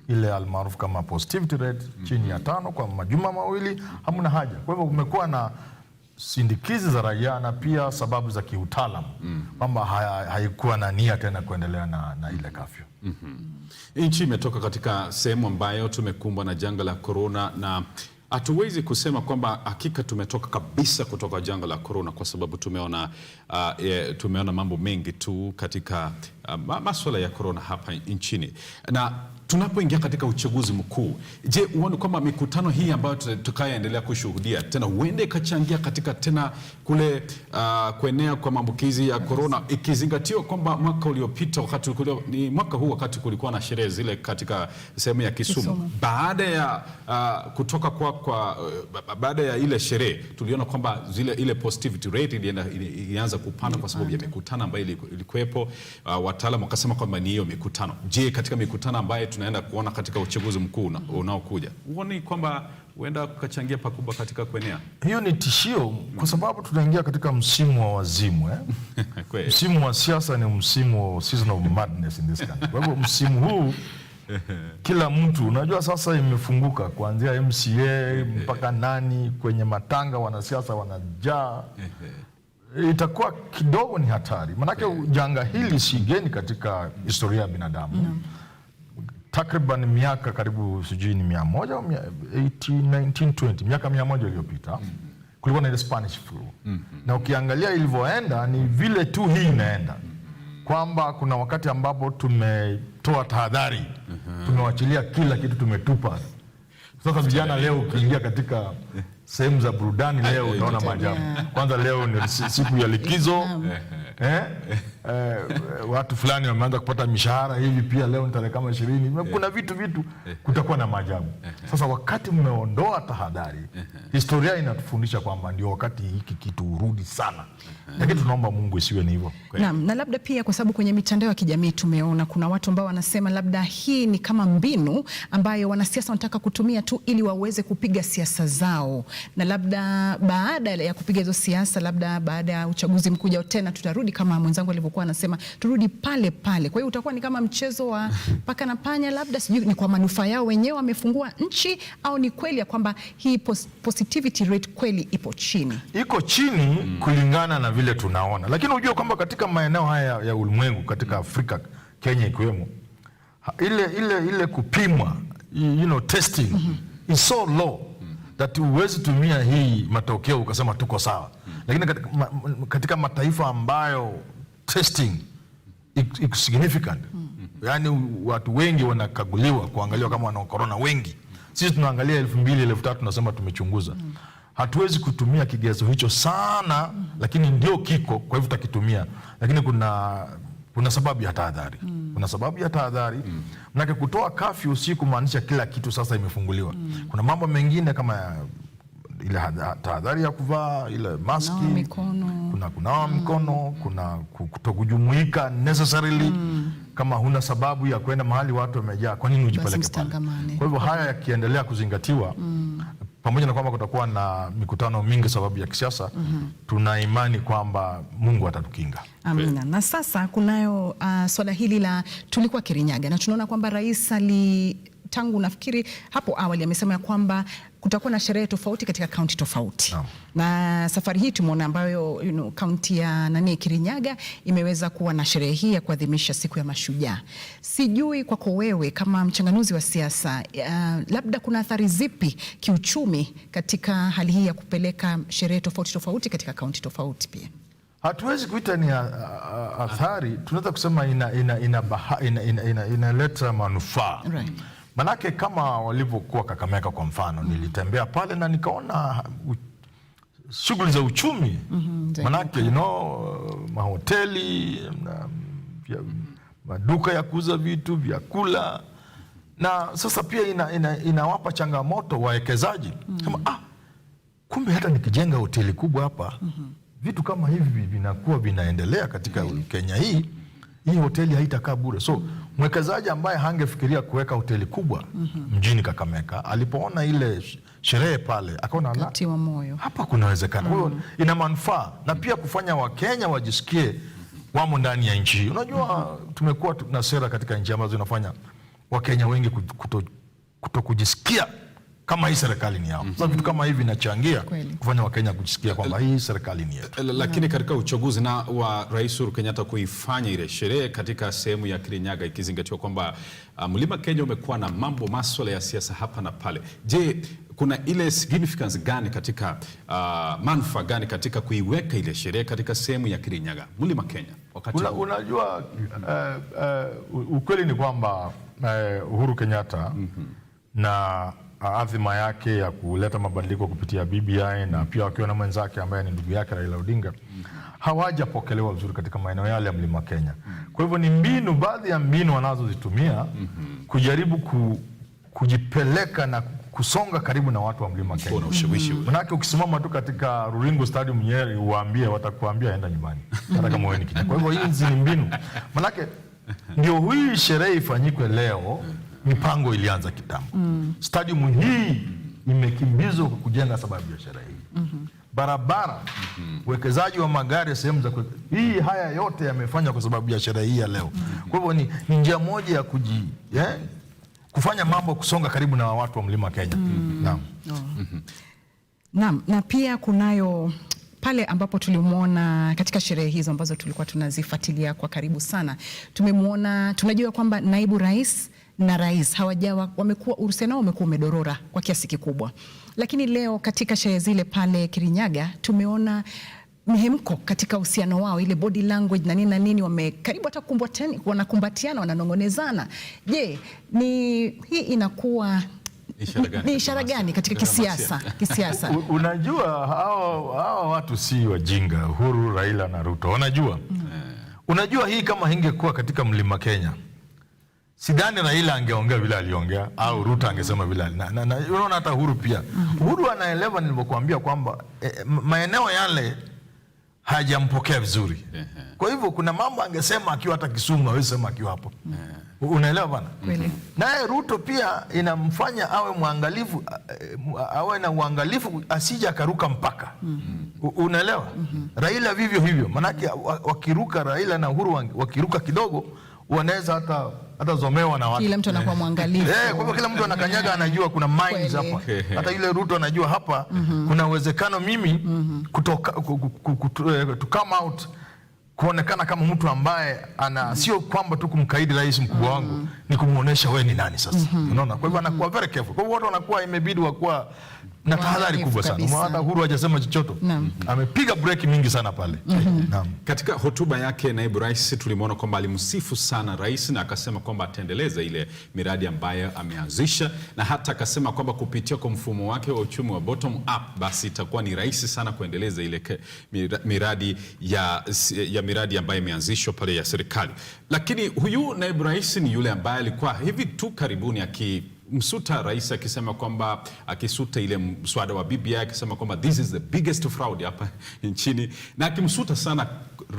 ile almaarufu kama positivity rate chini ya 5 kwa majuma mawili, hamna haja. Kwa hivyo kumekuwa na sindikizi za raia na pia sababu za kiutaalamu kwamba haikuwa na nia tena kuendelea na ile kafyu. Nchi imetoka katika sehemu ambayo tumekumbwa na janga la corona, na hatuwezi kusema kwamba hakika tumetoka kabisa kutoka janga la corona, kwa sababu tumeona mambo mengi tu katika masuala ya corona hapa nchini. Na tunapoingia katika uchaguzi mkuu, je, uone kwamba mikutano hii ambayo tukaendelea kushuhudia tena huende ikachangia katika tena kule kuenea kwa maambukizi ya corona, ikizingatiwa kwamba mwaka uliopita ni mwaka huu wakati kulikuwa na sherehe zile katika sehemu ya Kisumu. Baada ya kutoka baada ya ile sherehe tuliona kwamba ile positivity rate ilianza kupanda kwa sababu ya mikutano ambayo ilikuwepo. Wataalamu wakasema kwamba ni hiyo mikutano. Je, katika mikutano ambayo tunaenda kuona katika uchaguzi mkuu unaokuja, huoni kwamba huenda kukachangia pakubwa katika kuenea? Hiyo ni tishio kwa sababu tunaingia katika msimu wa wazimu msimu wa siasa ni msimu wa season of madness in this country. Kwa hivyo msimu huu kila mtu unajua sasa imefunguka kuanzia MCA mpaka nani kwenye matanga, wanasiasa wanajaa. Itakuwa kidogo ni hatari, manake janga hili si geni katika historia ya binadamu. Takriban miaka karibu sijui ni 100 au 1920 miaka 100 iliyopita kulikuwa na ile Spanish flu. Na ukiangalia ilivyoenda ni vile tu hii inaenda, kwamba kuna wakati ambapo tumetoa tahadhari, tumewachilia kila kitu, tumetupa. Sasa vijana leo ukiingia katika sehemu za burudani leo unaona maajabu. Kwanza leo ni siku ya likizo. Watu fulani wameanza kupata mishahara hivi pia leo ni tarehe kama 20. Kuna vitu kutakuwa na maajabu. Sasa wakati mmeondoa tahadhari, historia inatufundisha kwamba ndio wakati hiki kitu urudi sana. Lakini tunaomba Mungu isiwe ni hivyo. Naam, na labda pia kwa sababu kwenye mitandao ya kijamii tumeona kuna watu ambao wanasema labda hii ni kama mbinu ambayo wanasiasa wanataka kutumia tu ili waweze kupiga siasa zao, na labda baada ya kupiga hizo siasa, labda baada ya uchaguzi mkuu ujao tena tutarudi kama mwenzangu alivyokuwa anasema, turudi pale pale. Kwa hiyo utakuwa ni kama mchezo wa paka na panya, labda sijui ni kwa manufaa yao wenyewe wamefungua nchi, au ni kweli ya kwamba hii positivity rate kweli ipo chini? Iko chini kulingana na vile tunaona, lakini unajua kwamba katika maeneo haya ya ulimwengu, katika Afrika, Kenya ikiwemo, ile kupimwa, testing is so low that uwezi tumia hii matokeo ukasema tuko sawa. Lakini katika mataifa ambayo testing iko significant, yani watu wengi wanakaguliwa kuangaliwa kama wana corona wengi, sisi tunaangalia 2000 3000 tunasema tumechunguza. Hatuwezi kutumia kigezo hicho sana, lakini ndio kiko, kwa hivyo tutakitumia. Lakini kuna sababu ya tahadhari. Kuna sababu ya tahadhari. Manake kutoa kafyu si kumaanisha kila kitu sasa imefunguliwa. Kuna mambo mengine kama ile tahadhari ya kuvaa ile maski, kuna kunawa mikono, kuna kutokujumuika necessarily. Kama huna sababu ya kwenda mahali watu wamejaa, kwa nini ujipeleke pale? Kwa hivyo haya yakiendelea kuzingatiwa, pamoja na kwamba kutakuwa na mikutano mingi sababu ya kisiasa, tuna imani kwamba Mungu atatukinga. Amina. Na sasa kunayo swala hili la tulikuwa Kirinyaga, na tunaona kwamba rais tangu nafikiri hapo awali amesema kwamba kutakuwa na sherehe tofauti katika kaunti tofauti. Na safari hii tumeona ambayo kaunti ya Kirinyaga imeweza kuwa na sherehe hii ya kuadhimisha siku ya Mashujaa. Sijui kwako wewe kama mchanganuzi wa siasa, labda kuna athari zipi kiuchumi katika hali hii ya kupeleka sherehe tofauti tofauti katika kaunti tofauti? Pia hatuwezi kuita ni athari, tunaweza kusema inaleta manufaa. Manake kama walivyokuwa Kakamega kwa mfano, nilitembea pale na nikaona shughuli za uchumi. Manake mahoteli, maduka ya kuuza vitu, vyakula. Na sasa pia inawapa changamoto wawekezaji. Kama kumbe hata nikijenga hoteli kubwa hapa, vitu kama hivi vinakuwa vinaendelea katika Kenya hii hoteli haitakaa bure. So mwekezaji ambaye hangefikiria kuweka hoteli kubwa mjini Kakamega, alipoona ile sherehe pale akaona katiwa moyo, hapa kunawezekana. Huyo ina manufaa, na pia kufanya Wakenya wajisikie wamo ndani ya nchi. Unajua tumekuwa na sera katika nchi ambazo zinafanya Wakenya wengi kutokujisikia kama hii serikali ni yao. Sasa vitu kama hivi vinachangia kufanya Wakenya kujisikia kwamba hii serikali ni yetu. Lakini katika uchaguzi na wa Rais Uhuru Kenyatta kuifanya ile sherehe katika sehemu ya Kirinyaga, ikizingatiwa kwamba Mlima Kenya umekuwa na masuala ya siasa hapa na pale. Je, kuna ile significance gani katika manufaa gani katika kuiweka ile sherehe katika sehemu ya Kirinyaga, Mlima Kenya wakati unajua ukweli ni kwamba Uhuru Kenyatta na adhima yake ya kuleta mabadiliko kupitia BBI, na pia wakiwa na mwenzake ambaye ni ndugu yake Raila Odinga, hawajapokelewa vizuri katika maeneo yale ya Mlima Kenya. Kwa hivyo ni baadhi ya mbinu wanazozitumia kujaribu kujipeleka na kusonga karibu na watu wa Mlima Kenya. Manake ukisimama tu katika Ruringo Stadium Nyeri uwaambie, watakuambia enda nyumbani hata kama wewe ni Kenya. Kwa hivyo hizi ni mbinu. Manake ndio hii sherehe ifanyikwe leo mipango ilianza kitambo. Stadium hii imekimbizwa kwa kujenga sababu ya sherehe hii. Barabara, uwekezaji wa magari, sehemu za hii, haya yote yamefanywa kwa sababu ya sherehe hii ya leo. Kwa hivyo ni njia moja ya kufanya mambo kusonga karibu na watu wa Mlima Kenya. Naam. Naam, na pia kunayo pale ambapo tulimuona katika sherehe hizo ambazo tulikuwa tunazifuatilia kwa karibu sana. Tunajua kwamba naibu rais na rais uhusiano wao umekuwa umedorora kwa kiasi kikubwa. Lakini leo katika sherehe zile pale Kirinyaga tumeona mhemko katika uhusiano wao, ile body language na nini wamekaribu hata wanakumbatiana, wananongonezana. Je, hii inakuwa ni ishara gani katika kisiasa? Unajua hao watu si wajinga, Uhuru, Raila na Ruto. Wanajua. Unajua hii kama ingekuwa katika Mlima Kenya, sidhani Raila angeongea vile aliongea au Ruto angesema vile. Unaona hata Uhuru pia. Uhuru anaelewa nilivyokuambia kwamba maeneo yale hajampokea vizuri. Kwa hivyo kuna mambo angesema akiwa hata Kisumu, hawezi sema akiwa hapo. Unaelewa bana? Naye Ruto pia inamfanya awe mwangalifu, awe na uangalifu asije akaruka mpaka. Unaelewa? Raila vivyo hivyo. Manake wakiruka, Raila na Uhuru wakiruka kidogo, wanaweza hata zomewa na watu. Kila mtu anakuwa mwangalifu. Kwa hivyo kila mtu anakanyaga, anajua kuna minds hapa. Hata yule Ruto anajua hapa kuna uwezekano mimi to come out, kuonekana kama mtu ambaye sio kwamba tu kumkaidi rais mkubwa wangu, ni kumuonesha wewe ni nani sasa. Unaona? Kwa hivyo anakuwa very careful. Kwa hivyo watu wanakuwa imebidi wakuwa na tahadhari kubwa sana. Hata Uhuru hajasema chochote. Amepiga break mingi sana pale. Katika hotuba yake naibu rais tulimuona kwamba alimsifu sana rais na akasema kwamba ataendeleza ile miradi ambayo ameanzisha, na hata akasema kwamba kupitia kwa mfumo wake wa uchumi wa bottom up basi itakuwa ni rahisi sana kuendeleza ile miradi ambayo imeanzishwa pale ya serikali. Lakini huyu naibu rais ni yule ambaye alikuwa hivi tu karibuni msuta rais akisema kwamba akisuta ile mswada wa BBI akisema kwamba this is the biggest fraud hapa nchini, na akimsuta sana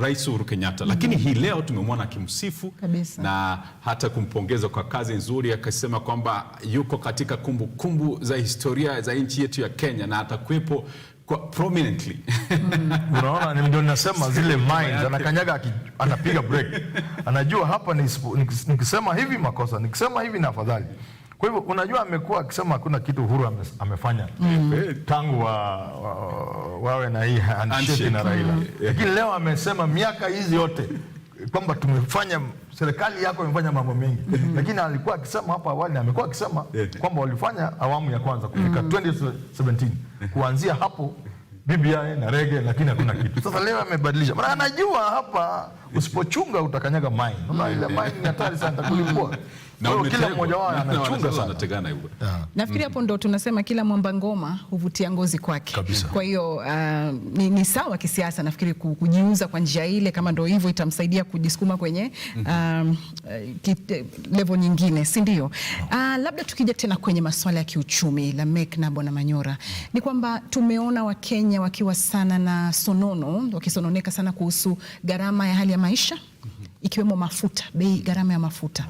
Rais Uhuru Kenyatta. Lakini hii leo tumemwona akimsifu na hata kumpongeza kwa kazi nzuri, akisema kwamba yuko katika kumbukumbu za historia za nchi yetu ya Kenya na atakuwepo prominently. Unaona, ndio ninasema zile minds anakanyaga, anapiga break. Anajua hapa nikisema hivi makosa, nikisema hivi na afadhali. Kwa hivyo unajua amekuwa akisema hakuna kitu Uhuru amefanya tangu wawe na hii handshake na Raila. Lakini leo amesema miaka hizi yote kwamba tumefanya, serikali yako imefanya mambo mengi. Lakini alikuwa akisema hapa awali, amekuwa akisema kwamba walifanya awamu ya kwanza kufika 2017. Kuanzia hapo BBI na rege, lakini hakuna kitu. Sasa leo amebadilisha. Maana anajua hapa usipochunga utakanyaga mine. Unaona ile mine ni hatari sana kulipua. Na kila mmoja wao anachunga sana. Nafikiri hapo ndo tunasema kila mwamba ngoma huvutia ngozi kwake. Kwa hiyo ni sawa kisiasa, nafikiri kujiuza kwa njia ile, kama ndo hivyo itamsaidia kujisukuma kwenye level nyingine, si ndio? Labda tukija tena kwenye masuala ya kiuchumi, Lamek na Bwana Manyora, ni kwamba tumeona Wakenya wakiwa sana na sonono, wakisononeka sana kuhusu gharama ya hali ya maisha, ikiwemo mafuta, gharama ya mafuta.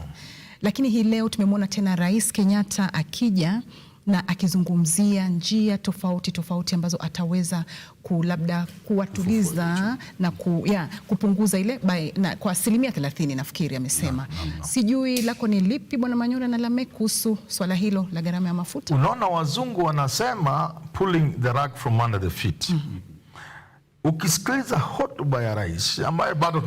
Lakini hii leo tumemwona tena Rais Kenyatta akija na akizungumzia njia tofauti ambazo ataweza labda kuwatuliza na kupunguza ile kwa 30% nafikiri amesema. Sijui lako ni lipi Bwana Manyora na Lamek kuhusu swala hilo la gharama ya mafuta? Unaona, wazungu wanasema pulling the rug from under the feet. Ukisikiliza hotuba ya rais ambayo bado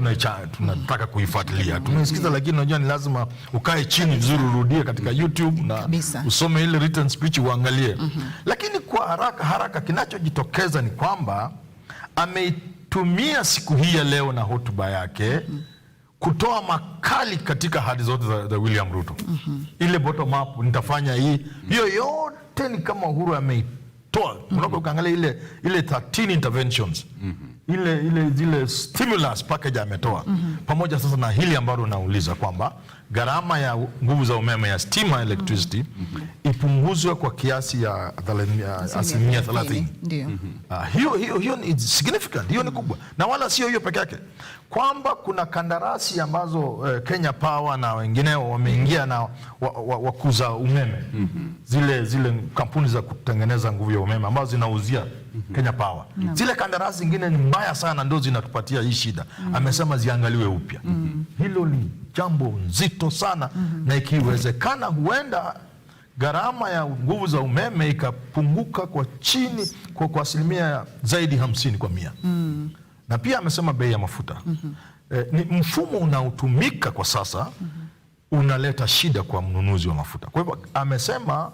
tunataka kuifuatilia, tumesikiza, lakini unajua ni lazima ukae chini vizuri, urudie katika YouTube na usome ile written speech uangalie. Lakini kwa haraka kinachojitokeza ni kwamba ameitumia siku hii ya leo na hotuba yake kutoa makali katika ahadi zote za William Ruto. Ile bottom up, nitafanya hii, hiyo yote ni kama Uhuru ameitoa. Unapoangalia ile 13 interventions, zile stimulus package ametoa, pamoja sasa na hili ambalo unauliza kwamba gharama ya nguvu za umeme ya stima, electricity, ipunguzwe kwa kiasi ya 30%. Ndio. Hiyo ni significant, hiyo ni kubwa. Na wala sio hiyo peke yake, kwamba kuna kandarasi ambazo Kenya Power na wengineo wameingia na wakuza umeme, zile kampuni za kutengeneza nguvu ya umeme ambazo zinauzia Kenya Power. Zile kandarasi zingine ni mbaya sana, ndio zinatupatia hii shida. Amesema ziangaliwe upya. Hilo ni jambo nzito sana, na ikiwezekana huenda gharama ya nguvu za umeme ikapunguka kwa chini kwa asilimia zaidi 50%. Na pia amesema bei ya mafuta. Ni mfumo unaotumika kwa sasa unaleta shida kwa mnunuzi wa mafuta. Kwa hivyo amesema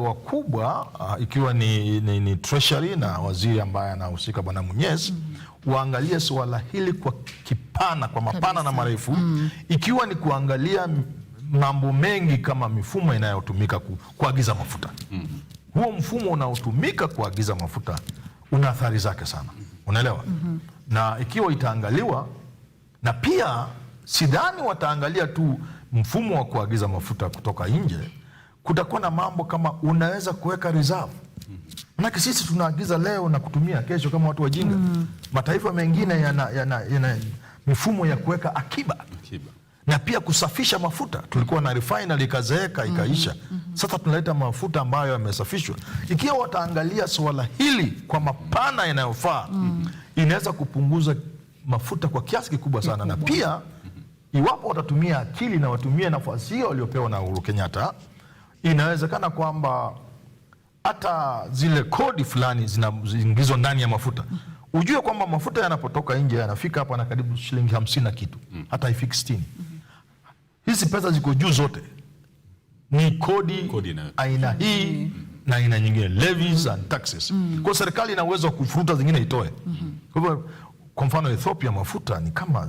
wakubwa ikiwa ni Treasury na waziri ambaye anahusika Bwana Munyes, waangalie swala hili kwa mapana na marefu, ikiwa ni kuangalia mambo mengi kama mifumo inayotumika kuagiza mafuta. Huo mfumo unaotumika kuagiza mafuta una athari zake sana, unaelewa? Na ikiwa itaangaliwa, na pia sidhani wataangalia tu mfumo wa kuagiza mafuta kutoka nje, kutakuwa na mambo kama unaweza kuweka reserve. Manake sisi tunaagiza leo na kutumia kesho kama watu wajinga. Mataifa mengine yana mifumo ya kuweka akiba. Na pia kusafisha mafuta. Tulikuwa na refinery ikazeeka ikaisha. Sasa tunaleta mafuta ambayo yamesafishwa. Ikiwa wataangalia swala hili kwa mapana yanayofaa, inaweza kupunguza mafuta kwa kiasi kikubwa sana. Na pia iwapo watatumia akili na watumie nafasi hiyo waliopewa na Uhuru Kenyatta, inawezekana kwamba hata zile kodi fulani zinaingizwa ndani ya mafuta. Ujue kwamba mafuta yanapotoka nje yanafika hapa na karibu shilingi 50 na kitu, hata haifiki 60. Hizi pesa ziko juu zote. Ni kodi aina hii na aina nyingine, levies and taxes. Kwa serikali ina uwezo wa kufuruta zingine itoe. Kwa hivyo kwa mfano Ethiopia mafuta ni kama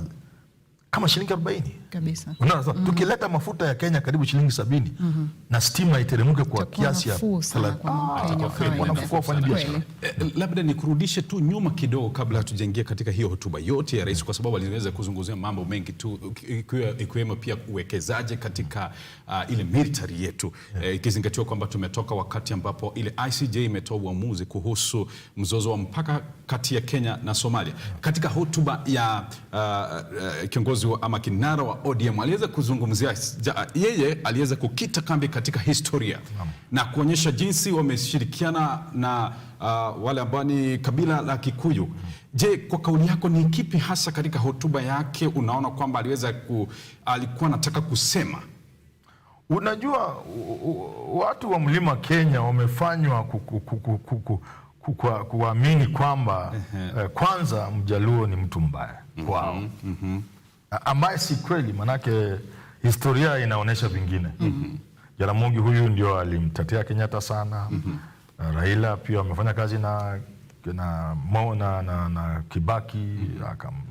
shilingi 40 kabisa. Unaona, tukileta mafuta ya Kenya karibu shilingi 70 na stima iteremke kwa kiasi ya 30. Labda nikurudishe tu nyuma kidogo kabla hatujaingia katika hiyo hotuba yote ya rais, kwa sababu aliweza kuzungumzia mambo mengi tu, ikiwemo pia uwekezaji katika ile military yetu, ikizingatiwa kwamba tumetoka wakati ambapo ile ICJ imetoa uamuzi kuhusu mzozo wa mpaka kati ya Kenya na Somalia. Katika hotuba ya kiongozi ama kinara wa ODM aliweza kuzungumzia, yeye aliweza kukita kambi katika historia na kuonyesha jinsi wameshirikiana na wale ambao ni kabila la Kikuyu. Je, kwa kauli yako ni kipi hasa katika hotuba yake unaona kwamba alikuwa anataka kusema? Unajua watu wa Mlima Kenya wamefanywa kuamini kwamba kwanza Mjaluo ni mtu mbaya kwao. Ambaye si kweli, manake historia inaonyesha vingine. Jaramogi huyu ndio alimtetea Kenyatta sana. Raila pia wamefanya kazi na Kibaki,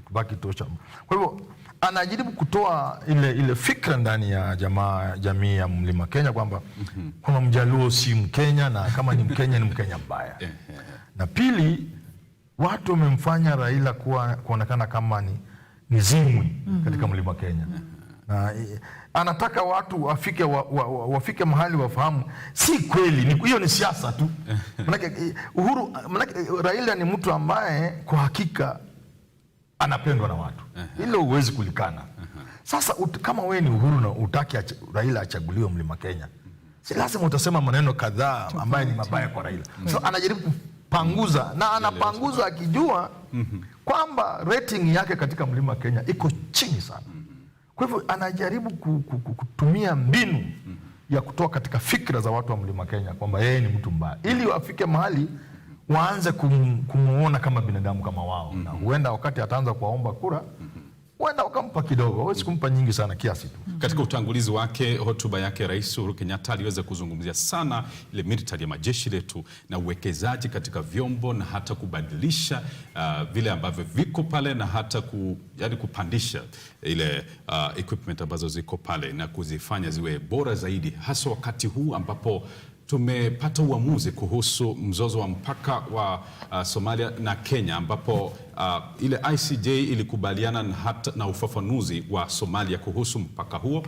Kibaki tosha. Kwa hivyo anajaribu kutoa ile fikra ndani ya jamii ya Mlima Kenya kwamba Mjaluo si Mkenya, na kama ni Mkenya ni Mkenya mbaya. Na pili, watu wamemfanya Raila kuonekana kama ni zimwi katika Mlima Kenya. Na anataka watu wafike mahali wafahamu si kweli, hiyo ni siasa tu. Manake Raila ni mtu ambaye kwa hakika anapendwa na watu. Hilo huwezi kulikana. Sasa kama wewe ni Uhuru na utaki Raila achaguliwe Mlima Kenya, si lazima utasema maneno kadhaa ambaye ni mabaya kwa Raila. So anajaribu kupanguza, na anapanguza akijua kwamba rating yake katika Mlima Kenya iko chini sana. Kwa hivyo anajaribu kutumia mbinu ya kutoa katika fikra za watu wa Mlima Kenya kwamba yeye ni mtu mbaya, ili wafike mahali waanze kumuona kama binadamu kama wao. Na huenda wakati ataanza kuwaomba kura, huenda wakampa kidogo, hawezi kumpa nyingi sana, kiasi tu. Katika utangulizi wake, hotuba yake, Rais Uhuru Kenyatta aliweza kuzungumzia sana ile military ya majeshi letu na uwekezaji katika vyombo na hata kubadilisha vile ambavyo viko pale na hata kupandisha ile equipment ambazo ziko pale na kuzifanya ziwe bora zaidi, hasa wakati huu ambapo tumepata uamuzi kuhusu mzozo wa mpaka wa Somalia na Kenya, ambapo ile ICJ ilikubaliana na ufafanuzi wa Somalia kuhusu mpaka huo.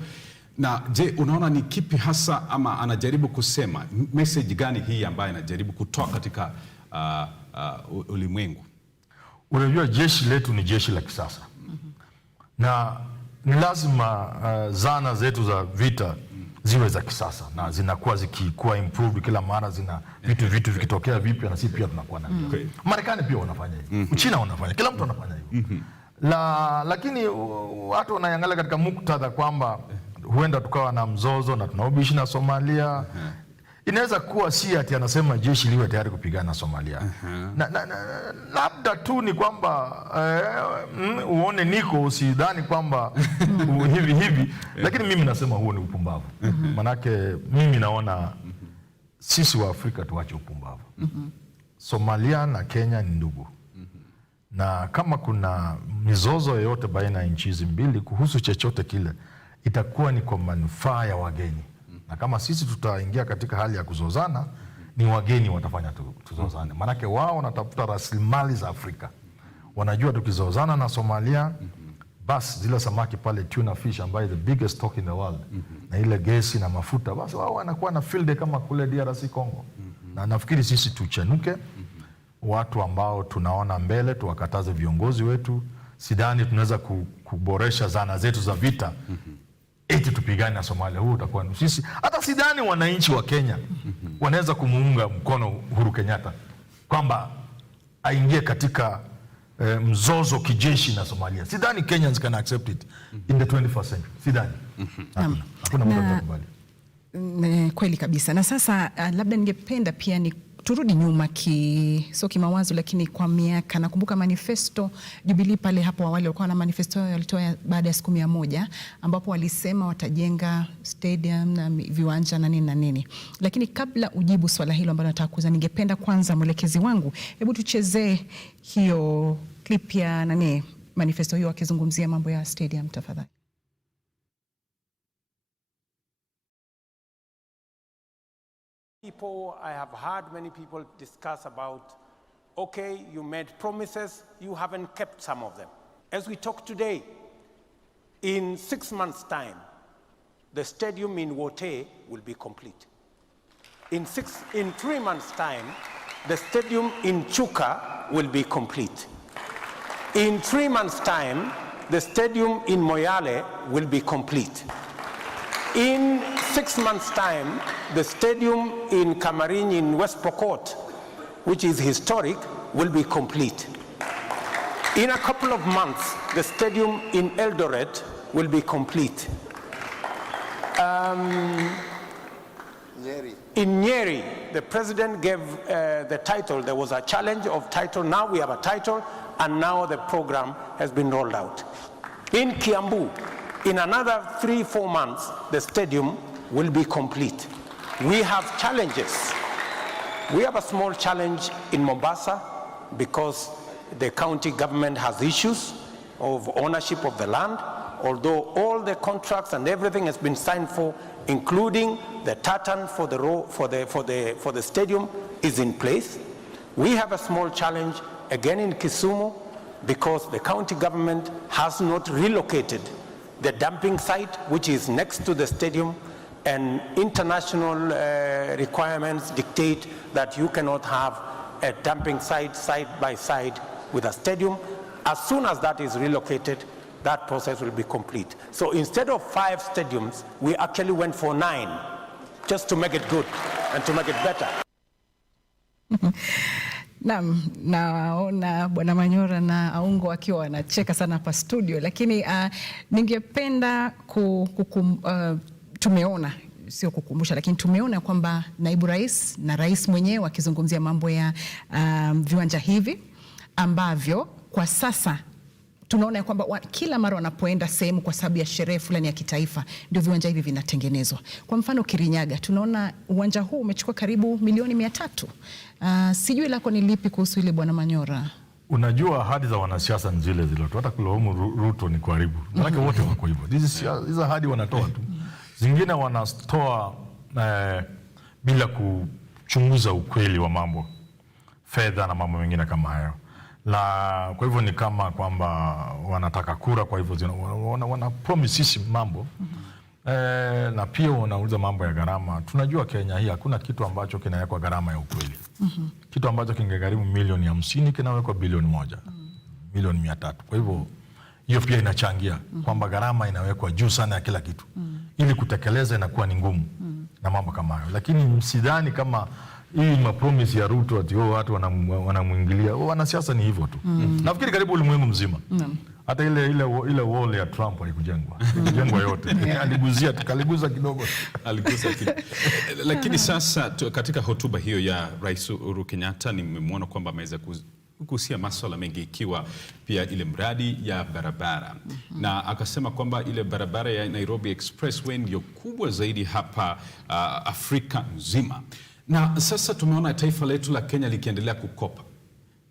Na je, unaona ni kipi hasa ama anajaribu kusema, message gani hii ambayo anajaribu kutoa katika ulimwengu? Unajua jeshi letu ni jeshi la kisasa. Na ni lazima zana zetu za vita ziwe za kisasa na zinakuwa zikikuwa improved kila mara, zina vitu vikitokea vipya na sisi pia tunakuwa na hivyo. Marekani pia wanafanya hivyo. Uchina wanafanya, kila mtu anafanya hivyo. Lakini watu wanaangalia katika muktadha kwamba huenda tukawa na mzozo na tunaubishi na Somalia. Inaweza kuwa si ati anasema jeshi liwe tayari kupigana na Somalia. Labda tu ni kwamba uone niko usidhani kwamba hivi. Lakini mimi nasema huo ni upumbavu. Manake mimi naona sisi wa Afrika tuache upumbavu. Somalia na Kenya ni ndugu. Na kama kuna mizozo yoyote baina ya nchi hizi mbili kuhusu chochote kile, itakuwa ni kwa manufaa ya wageni. Na kama sisi tutaingia katika hali ya kuzozana, ni wageni watafanya tuzozane. Manake wao wanatafuta rasilimali za Afrika. Wanajua tukizozana na Somalia, basi zile samaki pale, tuna fish ambayo the biggest stock in the world, na ile gesi na mafuta, basi wao wanakuwa na field kama kule DRC Congo. Na nafikiri sisi tuchenuke, watu ambao tunaona mbele, tuwakataze viongozi wetu. Sidhani tunaweza kuboresha zana zetu za vita eti tupigane na Somalia. Huo utakuwa sisi. Hata sidhani wananchi wa Kenya wanaweza kumuunga mkono Uhuru Kenyatta kwamba aingie katika mzozo kijeshi na Somalia. Sidhani Kenyans can accept it in the 21st century. Sidhani. Hakuna mtu atakubali. Kweli kabisa. Na sasa labda ningependa pia ni turudi nyuma sio kimawazo, lakini kwa miaka. Nakumbuka manifesto Jubilee pale hapo awali walikuwa na manifesto walitoa baada ya siku 100, ambapo walisema watajenga stadium na viwanja na nini na nini. Lakini kabla ujibu swala hilo ambalo nataka kuuliza, ningependa kwanza mwelekezi wangu, hebu tuchezee hiyo clip ya manifesto hiyo akizungumzia mambo ya stadium tafadhali. I have heard many people discuss about, okay, you made promises, you haven't kept some of them. As we talk today, in 6 months' time, the stadium in Wote will be complete. In 3 months' time, the stadium in Chuka will be complete. In 3 months' time, the stadium in Moyale will be complete. In 6 months' time, the stadium in Kamarin in West Pokot, which is historic, will be complete. In a couple of months, the stadium in Eldoret will be complete. In Nyeri, the president gave the title. There was a challenge of title. Now we have a title, and now the program has been rolled out. In Kiambu, in another 3-4 months, the stadium will be complete. We have challenges. We have a small challenge in Mombasa because the county government has issues of ownership of the land, although all the contracts and everything has been signed for, including the tartan for the stadium is in place. We have a small challenge again in Kisumu because the county government has not relocated the dumping site, which is next to the stadium, and international requirements dictate that you cannot have a dumping site side by side with a stadium. As soon as that is relocated, that process will be complete. So instead of 5 stadiums, we actually went for 9, just to make it good and to make it better. Naona Bwana Manyora na Aungo wakiwa wanacheka sana hapa studio, lakini ningependa tumeona, sio kukumbusha, lakini tumeona kwamba naibu rais na rais mwenyewe wakizungumzia mambo ya viwanja hivi ambavyo kwa sasa tunaona ya kwamba kila mara wanapoenda sehemu kwa sababu ya sherehe fulani ya kitaifa ndio viwanja hivi vinatengenezwa. Kwa mfano Kirinyaga, tunaona uwanja huu umechukua karibu milioni 300. Sijui lako ni lipi kuhusu ile Bwana Manyora? Unajua ahadi za wanasiasa ni zile zile tu, hata kulaumu Ruto ni karibu. Maana wote wako hivyo. Hizo ahadi wanatoa tu. Zingine wanatoa bila kuchunguza ukweli wa mambo, fedha na mambo mengine kama hayo. Kwa hivyo ni kama kwamba wanataka kura, kwa hivyo wana promise sisi mambo. Na pia wanauliza mambo ya gharama. Tunajua Kenya hii hakuna kitu ambacho kinawekwa gharama ya ukweli. Kitu ambacho kingegharimu milioni 50 kinawekwa bilioni 1, milioni 300. Kwa hivyo hiyo pia inachangia kwamba gharama inawekwa juu sana ya kila kitu. Ili kutekeleza inakuwa ni ngumu na mambo kama hayo. Lakini msidhani kama hii mapromise ya Ruto ati watu wanamuingilia. Wanasiasa ni hivyo tu. Nafikiri karibu ulimwengu mzima. Hata ile wall ya Trump haikujengwa. Ilijengwa yote. Aliguzia, tukaliguza kidogo. Aliguza kidogo. Lakini sasa katika hotuba hiyo ya Rais Uhuru Kenyatta nimemwona kwamba ameweza kugusia masuala mengi, ikiwa pia ile mradi ya barabara. Na akasema kwamba ile barabara ya Nairobi Expressway ndio kubwa zaidi hapa Afrika nzima. Na sasa tumeona taifa letu la Kenya likiendelea kukopa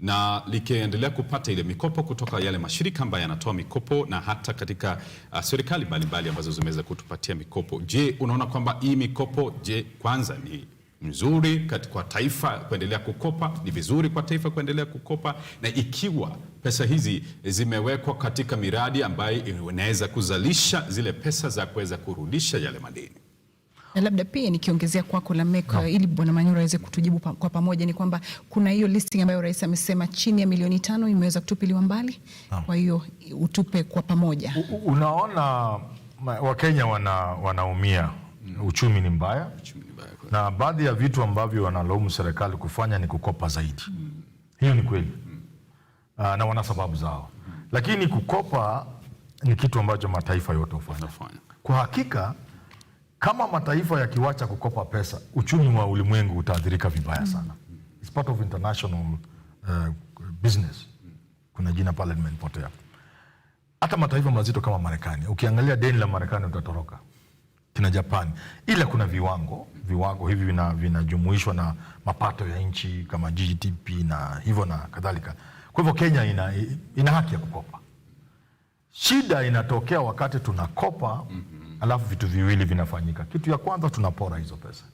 na likiendelea kupata ile mikopo kutoka yale mashirika ambayo yanatoa mikopo na hata katika serikali mbalimbali ambazo zimeweza kutupatia mikopo. Je, unaona kwamba hii mikopo kwanza ni mzuri kwa taifa kuendelea kukopa? Ni vizuri kwa taifa kuendelea kukopa? Na ikiwa pesa hizi zimewekwa katika miradi ambayo inaweza kuzalisha zile pesa za kuweza kurudisha yale madeni? Na labda pia nikiongezea kwako Lameka, ili Bwana Manyura aweze kutujibu kwa pamoja, ni kwamba kuna hiyo listing ambayo rais amesema chini ya milioni 5 imeweza kutupiliwa mbali. Kwa hiyo utupe kwa pamoja. Unaona Wakenya wanaumia. Uchumi ni mbaya. Na baadhi ya vitu ambavyo wanalaumu serikali kufanya ni kukopa zaidi. Hiyo ni kweli. Na wana sababu zao. Lakini kukopa ni kitu ambacho mataifa yote hufanya. Kwa hakika kama mataifa yakiwacha kukopa pesa, uchumi wa ulimwengu utaathirika vibaya sana. It's part of international business. Kuna jina pale limepotea. Hata mataifa mazito kama Marekani, ukiangalia deni la Marekani utatoroka. Kina Japani. Ila kuna viwango hivi vinajumuishwa na mapato ya nchi kama GDP na hivyo na kadhalika. Kwa hivyo Kenya ina haki ya kukopa. Shida inatokea wakati tunakopa alafu vitu viwili vinafanyika. Kitu ya kwanza, tunapora hizo pesa.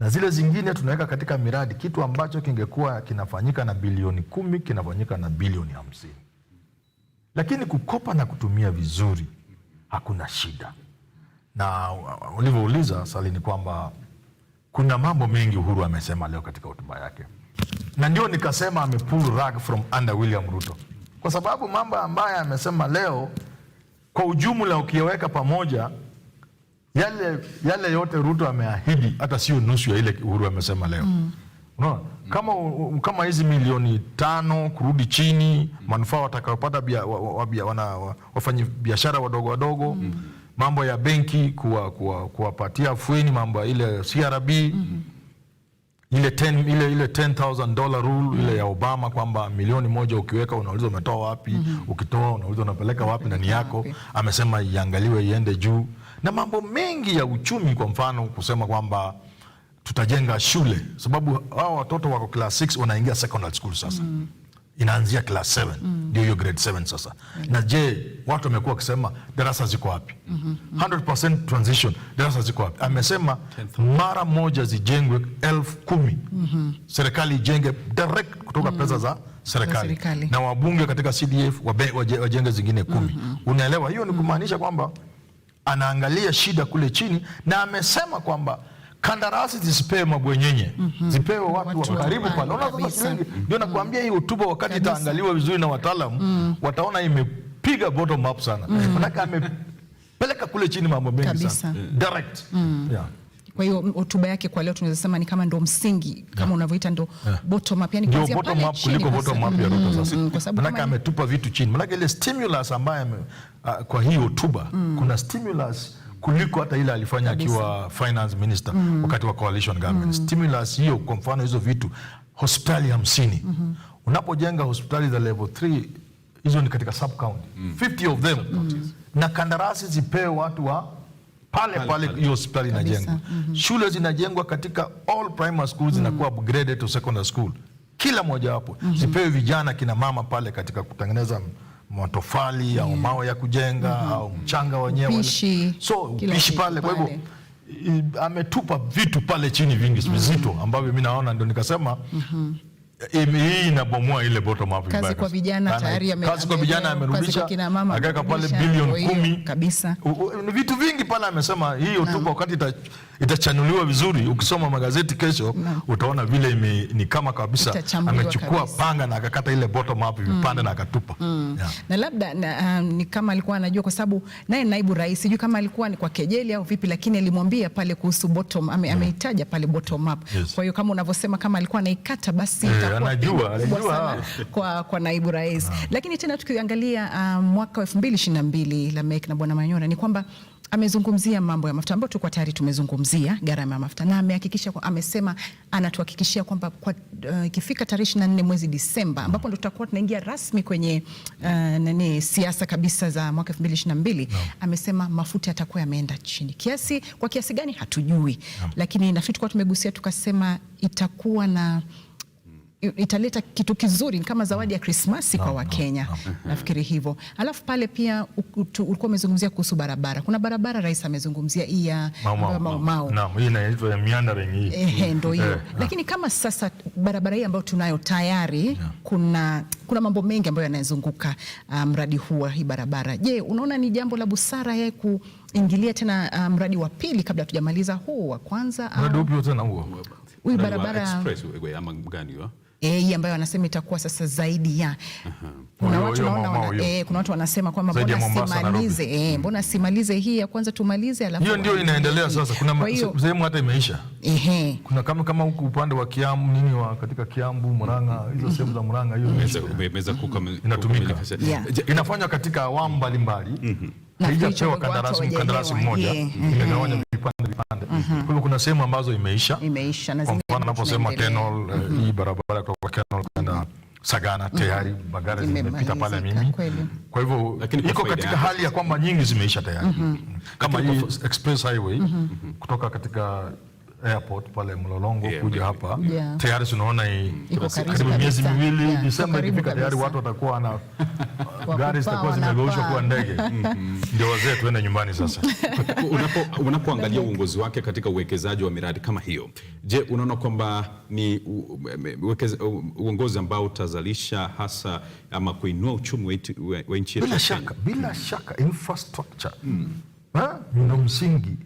Na zile zingine tunaweka katika miradi, kitu ambacho kingekuwa kinafanyika na bilioni 10 kinafanyika na bilioni 50. Lakini kukopa na kutumia vizuri hakuna shida. Na ulivyouliza swali ni kwamba kuna mambo mengi Uhuru amesema leo katika hotuba yake. Na ndio nikasema amepull rug from under William Ruto. Kwa sababu mambo ambayo amesema leo kwa ujumla ukiweka pamoja, yale yote Ruto ameahidi hata sio nusu ya ile Uhuru amesema leo. Unaona? Kama hizi milioni 5 kurudi chini, manufaa watakayopata wafanya biashara wadogo, mambo ya benki kuwapatia afueni, mambo ile CRB, ile $10,000 rule ile ya Obama kwamba milioni 1 ukiweka unauliza umetoa wapi, ukitoa unauliza unapeleka wapi na ni yako. Amesema iangaliwe iende juu. Na mambo mengi ya uchumi, kwa mfano kusema kwamba tutajenga shule, sababu hao watoto wako class 6 wanaingia secondary school sasa. Inaanzia class 7, ndio hiyo grade 7 sasa. Na je, watu wamekuwa wakisema darasa ziko wapi? 100% transition, darasa ziko wapi? Amesema mara moja zijengwe 10,000. Serikali ijenge direct kutoka pesa za serikali. Na wabunge katika CDF wajenge zingine 10. Unaelewa? Hiyo ni kumaanisha kwamba anaangalia shida kule chini, na amesema kwamba kandarasi zisipewe mabwenyenye, zipewe watu wa karibu pale. Unaona sasa ndio nakwambia hii hotuba wakati itaangaliwa vizuri na wataalamu, wataona imepiga bottom up sana. Manake amepeleka kule chini mambo mengi sana. Direct. Kwa hiyo hotuba yake kwa leo tunaweza sema ni kama ndo msingi, kama unavyoita ndo bottom up, yani kuanzia pale chini. Bottom up kuliko bottom up ya Ruto sasa. Manake ametupa vitu chini. Manake ile stimulus ambayo kwa hii hotuba, kuna stimulus kuliko hata ile alifanya akiwa finance minister wakati wa coalition government. Stimulus hiyo, kwa mfano hizo vitu, hospitali 50. Unapojenga hospitali za level 3, hizo ni katika sub county, 50 of them. Na kandarasi zipewe watu wa pale hiyo hospitali inajengwa. Shule zinajengwa katika all primary schools zinakuwa upgraded to secondary school. Kila moja hapo zipewe vijana kina mama pale katika kutengeneza matofali au mawe ya kujenga au mchanga wenyewe. Upishi Upishi pale. Kwa hivyo ametupa vitu pale chini vingi vizito ambavyo mimi naona ndio nikasema hii inabomoa ile bottom up. Kazi kwa vijana tayari kazi kwa vijana amerudisha, akaweka pale bilioni 10 kabisa. Ni vitu vingi pale amesema. Hii hotuba wakati itachanuliwa vizuri, ukisoma magazeti kesho utaona vile ni kama kabisa amechukua panga na akakata ile bottom up vipande na akatupa. Na labda ni kama alikuwa anajua, kwa sababu naye naibu rais, sijui kama alikuwa ni kwa kejeli au vipi, lakini alimwambia pale kuhusu bottom, ameitaja pale bottom up. Kwa hiyo kama unavyosema, kama alikuwa anaikata basi anajua kwa naibu rais. Lakini tena tukiangalia mwaka 2022 la MEC na Bwana Manyora, ni kwamba amezungumzia mambo ya mafuta ambayo tulikuwa tayari tumezungumzia, gharama ya mafuta, na amehakikisha, amesema anatuhakikishia kwamba ikifika tarehe 24 mwezi Disemba, ambapo ndo tutakuwa tunaingia rasmi kwenye siasa kabisa za mwaka 2022, amesema mafuta yatakuwa yameenda chini. Kwa kiasi gani hatujui, lakini nafikiri tulikuwa tumegusia tukasema italeta kitu kizuri kama zawadi ya Krismasi kwa Wakenya. Nafikiri hivyo. Alafu pale pia ulikuwa umezungumzia kuhusu barabara. Kuna barabara rais amezungumzia hii ya Mau. Naam, hii inaitwa ya meandering hii. Ndio hiyo. Lakini kama sasa barabara hii ambayo tunayo tayari, kuna mambo mengi ambayo yanazunguka mradi huu wa hii barabara. Je, unaona ni jambo la busara yeye kuingilia tena mradi wa pili kabla tujamaliza huu wa kwanza? Mradi upi tena huo? Hii barabara express ama gani hiyo? Hii ambayo wanasema itakuwa sasa zaidi ya kuna watu wanasema kwamba mbona simalize hii ya kwanza tumalize, alafu hiyo ndio inaendelea sasa. Kuna sehemu hata imeisha. Kuna kama huku upande wa Kiambu katika Kiambu, Murang'a, hizo sehemu za Murang'a hiyo imeweza inatumika. Inafanywa katika awamu mbalimbali. Haijapewa kandarasi mmoja, imegawanywa vipande. Kwa hiyo kuna sehemu ambazo imeisha na zingine anaposema Kenol, hii barabara kutoka Kenol kwenda Sagana tayari magari zimepita pale mimi. Kwa hivyo iko katika hali ya kwamba nyingi zimeisha tayari. Kama hii express highway kutoka katika airport pale Mlolongo kuja hapa tayari tunaona karibu miezi miwili, Disemba ikifika tayari watu watakuwa na gari zitakuwa zimegeuzwa kuwa ndege. Ndio wazee tuende nyumbani sasa. Unapoangalia uongozi wake katika uwekezaji wa miradi kama hiyo, je, unaona kwamba ni uongozi ambao utazalisha hasa ama kuinua uchumi wa nchi yetu? Bila shaka infrastructure ndio msingi.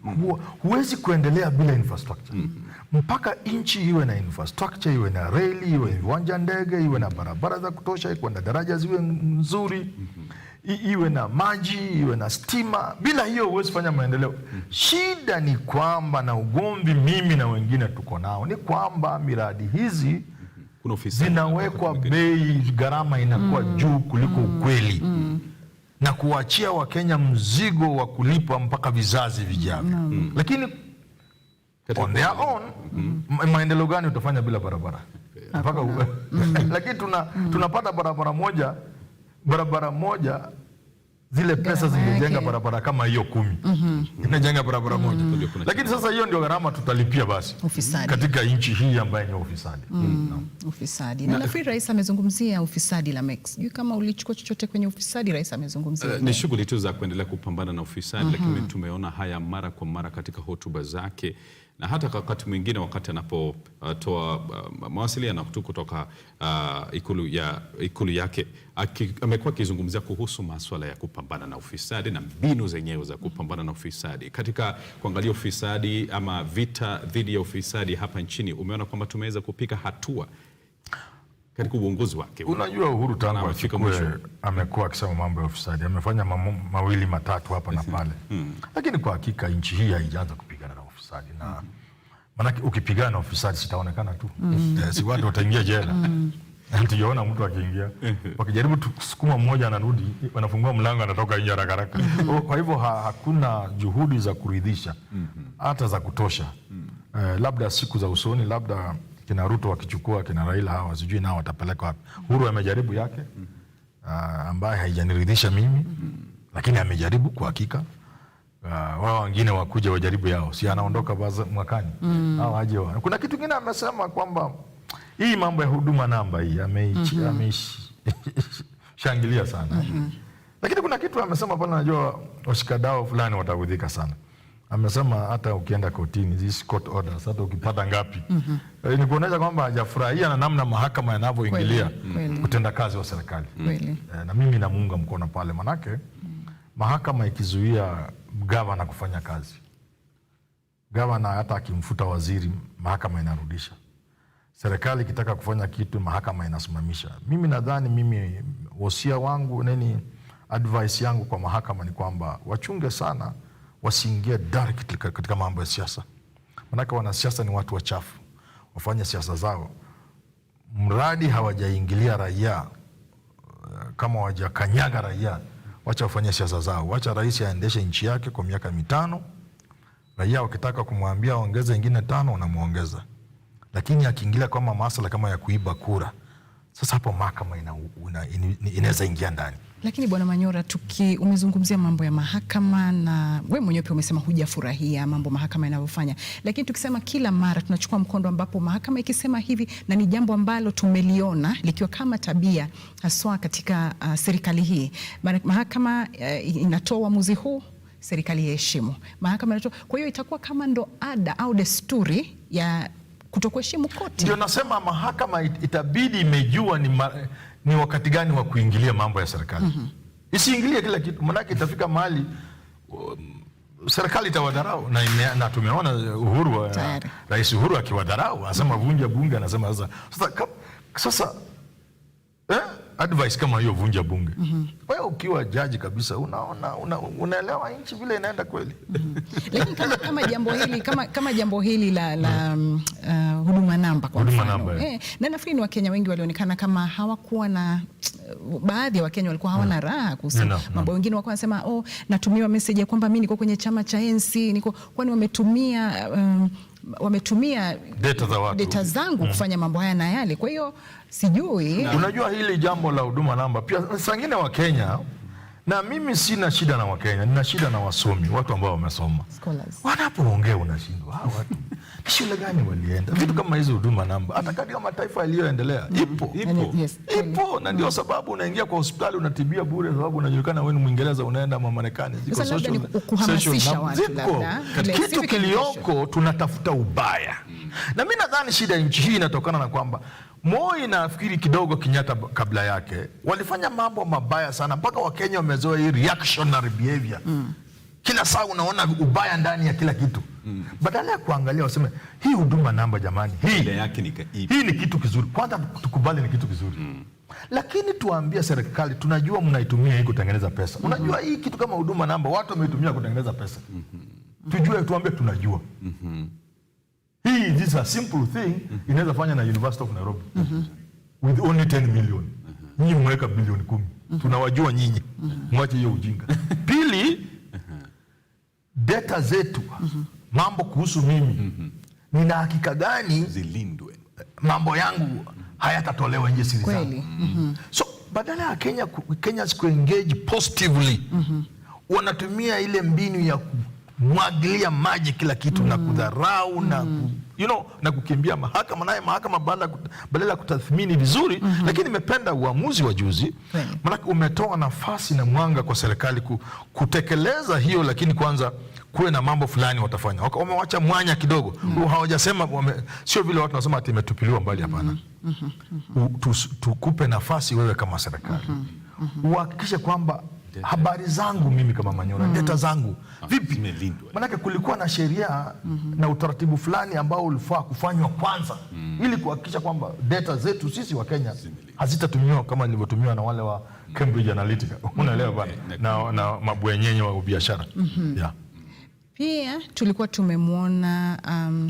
Huwezi kuendelea bila infrastructure. Mpaka nchi iwe na infrastructure, iwe na reli, iwe viwanja ndege, iwe na barabara za kutosha, iwe na daraja ziwe nzuri, iwe na maji, iwe na stima. Bila hiyo huwezi fanya maendeleo. Shida ni kwamba, na ugomvi mimi na wengine tuko nao, ni kwamba miradi hizi zinawekwa bei, gharama inakuwa juu kuliko ukweli, na kuachia Wakenya mzigo wa kulipa mpaka vizazi vijavyo. Lakini on their own, maendeleo gani utafanya bila barabara? Lakini tunapata barabara moja zile pesa zingejenga barabara kama hiyo 10. Inajenga barabara moja. Lakini sasa hiyo ndio gharama tutalipia basi katika nchi hii ambayo ni ufisadi. Ufisadi. Na nafikiri rais amezungumzia ufisadi la MEX. Sijui kama ulichukua chochote kwenye ufisadi rais amezungumzia. Ni shughuli tu za kuendelea kupambana na ufisadi, lakini tumeona haya mara kwa mara katika hotuba zake, na hata wakati mwingine wakati anapotoa mawasiliano kutoka ikulu yake, amekuwa akizungumzia kuhusu masuala ya kupambana na ufisadi na mbinu zenyewe za kupambana na ufisadi. Katika kuangalia ufisadi ama vita dhidi ya ufisadi hapa nchini, umeona kwamba tumeweza kupiga hatua katika uongozi wake. Unajua Uhuru tangu achukue amekuwa akisema mambo ya ufisadi, amefanya mawili matatu hapa na pale. Lakini kwa hakika nchi hii haijaanza kupigana na ufisadi, na maana ukipigana na ufisadi sitaonekana tu. Si watu wataingia jela. Tujaona mtu akiingia. Wakijaribu kusukuma mmoja anarudi, wanafungua mlango anatoka nje haraka haraka. Kwa hivyo hakuna juhudi za kuridhisha hata za kutosha. Labda siku za usoni, labda kina Ruto wakichukua, kina Raila hawa sijui nao watapeleka wapi. Uhuru amejaribu yake ambaye haijaniridhisha mimi, lakini amejaribu kwa hakika. Wao wengine wakuja wajaribu yao, si anaondoka mwakani au aje. Kuna kitu kingine amesema kwamba hii mambo ya huduma namba hii ameishangilia sana. Lakini kuna kitu amesema pale, najua washikadau fulani wataudhika sana. amesema hata ukienda kotini these court orders hata ukipata ngapi ni kuonesha kwamba hajafurahia na namna mahakama yanavyoingilia kutenda kazi wa serikali. Na mimi namuunga mkono pale, manake mahakama ikizuia gavana kufanya kazi, gavana hata akimfuta waziri mahakama inarudisha. Serikali ikitaka kufanya kitu mahakama inasimamisha. Mimi nadhani wosia wangu advice yangu kwa mahakama ni kwamba wachunge sana wasiingie direct katika mambo ya siasa. Manake wanasiasa ni watu wachafu, wafanye siasa zao. Mradi hawajaingilia raia, kama hawajakanyaga raia, wacha wafanye siasa zao. Wacha rais aendeshe nchi yake kwa miaka 5. Raia wakitaka kumwambia ongeze ingine 5 wanamuongeza. Lakini akiingilia kama masuala kama ya kuiba kura, sasa hapo mahakama inaweza ingia ndani. Lakini Bwana Manyora, umezungumzia mambo ya mahakama na wewe mwenyewe pia umesema hujafurahia mambo mahakama inavyofanya. Lakini tukisema kila mara tunachukua mkondo ambapo mahakama ikisema hivi, na ni jambo ambalo tumeliona likiwa kama tabia haswa katika serikali hii. Mahakama inatoa uamuzi huu, serikali iheshimu. Mahakama inatoa, kwa hiyo itakuwa kama ndo ada au desturi ya kutokuheshimu koti. Ndio nasema mahakama itabidi imejua ni wakati gani wa kuingilia mambo ya serikali. Isiingilie kila kitu, manake itafika mahali serikali itawadharau na tumeona Rais Uhuru akiwadharau, anasema vunja bunge, anasema sasa advice kama hiyo vunja bunge. Wewe ukiwa jaji kabisa unaelewa nchi vile inaenda kweli. Lakini kama jambo hili la huduma namba kwa mfano. Na nafikiri ni Wakenya wengi walionekana kama hawakuwa na, baadhi ya Wakenya walikuwa hawana raha kuhusu mambo. Wengine walikuwa wanasema natumiwa message ya kwamba mimi niko kwenye chama cha NC, kwani wametumia data zangu kufanya mambo haya na yale. Kwa hiyo sijui. Unajua hili jambo la huduma namba pia sangine wa Kenya, na mimi sina shida na Wakenya, nina shida na wasomi, watu ambao wamesoma. Wanapoongea unashindwa hawa watu shule gani walienda? Vitu kama hizo huduma namba hata katika mataifa yaliyoendelea ipo. Na ndio sababu unaingia kwa hospitali unatibia bure, sababu unajulikana wewe ni Mwingereza, unaenda Marekani. Ziko social kuhamasisha watu labda. Kitu kilioko tunatafuta ubaya. Na mimi nadhani shida nchi hii inatokana na kwamba Moi nafikiri kidogo Kenyatta kabla yake walifanya mambo mabaya sana mpaka Wakenya wamezoea hii reactionary behavior. Kila saa unaona ubaya ndani ya kila kitu. Badala ya kuangalia waseme hii huduma namba jamani, hii ni kitu kizuri. Kwanza tukubali ni kitu kizuri. Lakini tuambie serikali tunajua mnaitumia hii kutengeneza pesa. Unajua hii kitu kama huduma namba watu wameitumia kutengeneza pesa. Tuambie tunajua. This is a simple thing inaweza fanya na University of Nairobi with only 10 million. Nyinyi mweka bilioni 10. Tunawajua nyinyi. Mwache hiyo ujinga. Pili, data zetu, mambo kuhusu mimi, nina hakika gani zilindwe? Mambo yangu hayatatolewa nje siri zangu. So badala ya Kenya engage positively, wanatumia ile mbinu ya kumwagilia maji kila kitu na kudharau na kukimbia mahakama, naye mahakama badala ya kutathmini vizuri. Lakini nimependa uamuzi wa juzi, maana umetoa nafasi na mwanga kwa serikali kutekeleza hiyo, lakini kwanza kuwe na mambo fulani watafanya. Wamewacha mwanya kidogo. Hawajasema sio vile watu wanasema ati imetupiliwa mbali, hapana. Tukupe nafasi wewe kama serikali. Uhakikishe kwamba habari zangu mimi kama Manyora, data zangu vipi zimelindwa. Maana kulikuwa na sheria na utaratibu fulani ambao ulifaa kufanywa kwanza ili kuhakikisha kwamba data zetu sisi wa Kenya hazitatumiwa kama ilivyotumiwa na wale wa Cambridge Analytica. Unaelewa bana, na mabwenyenye wa biashara. Pia tulikuwa tumemwona,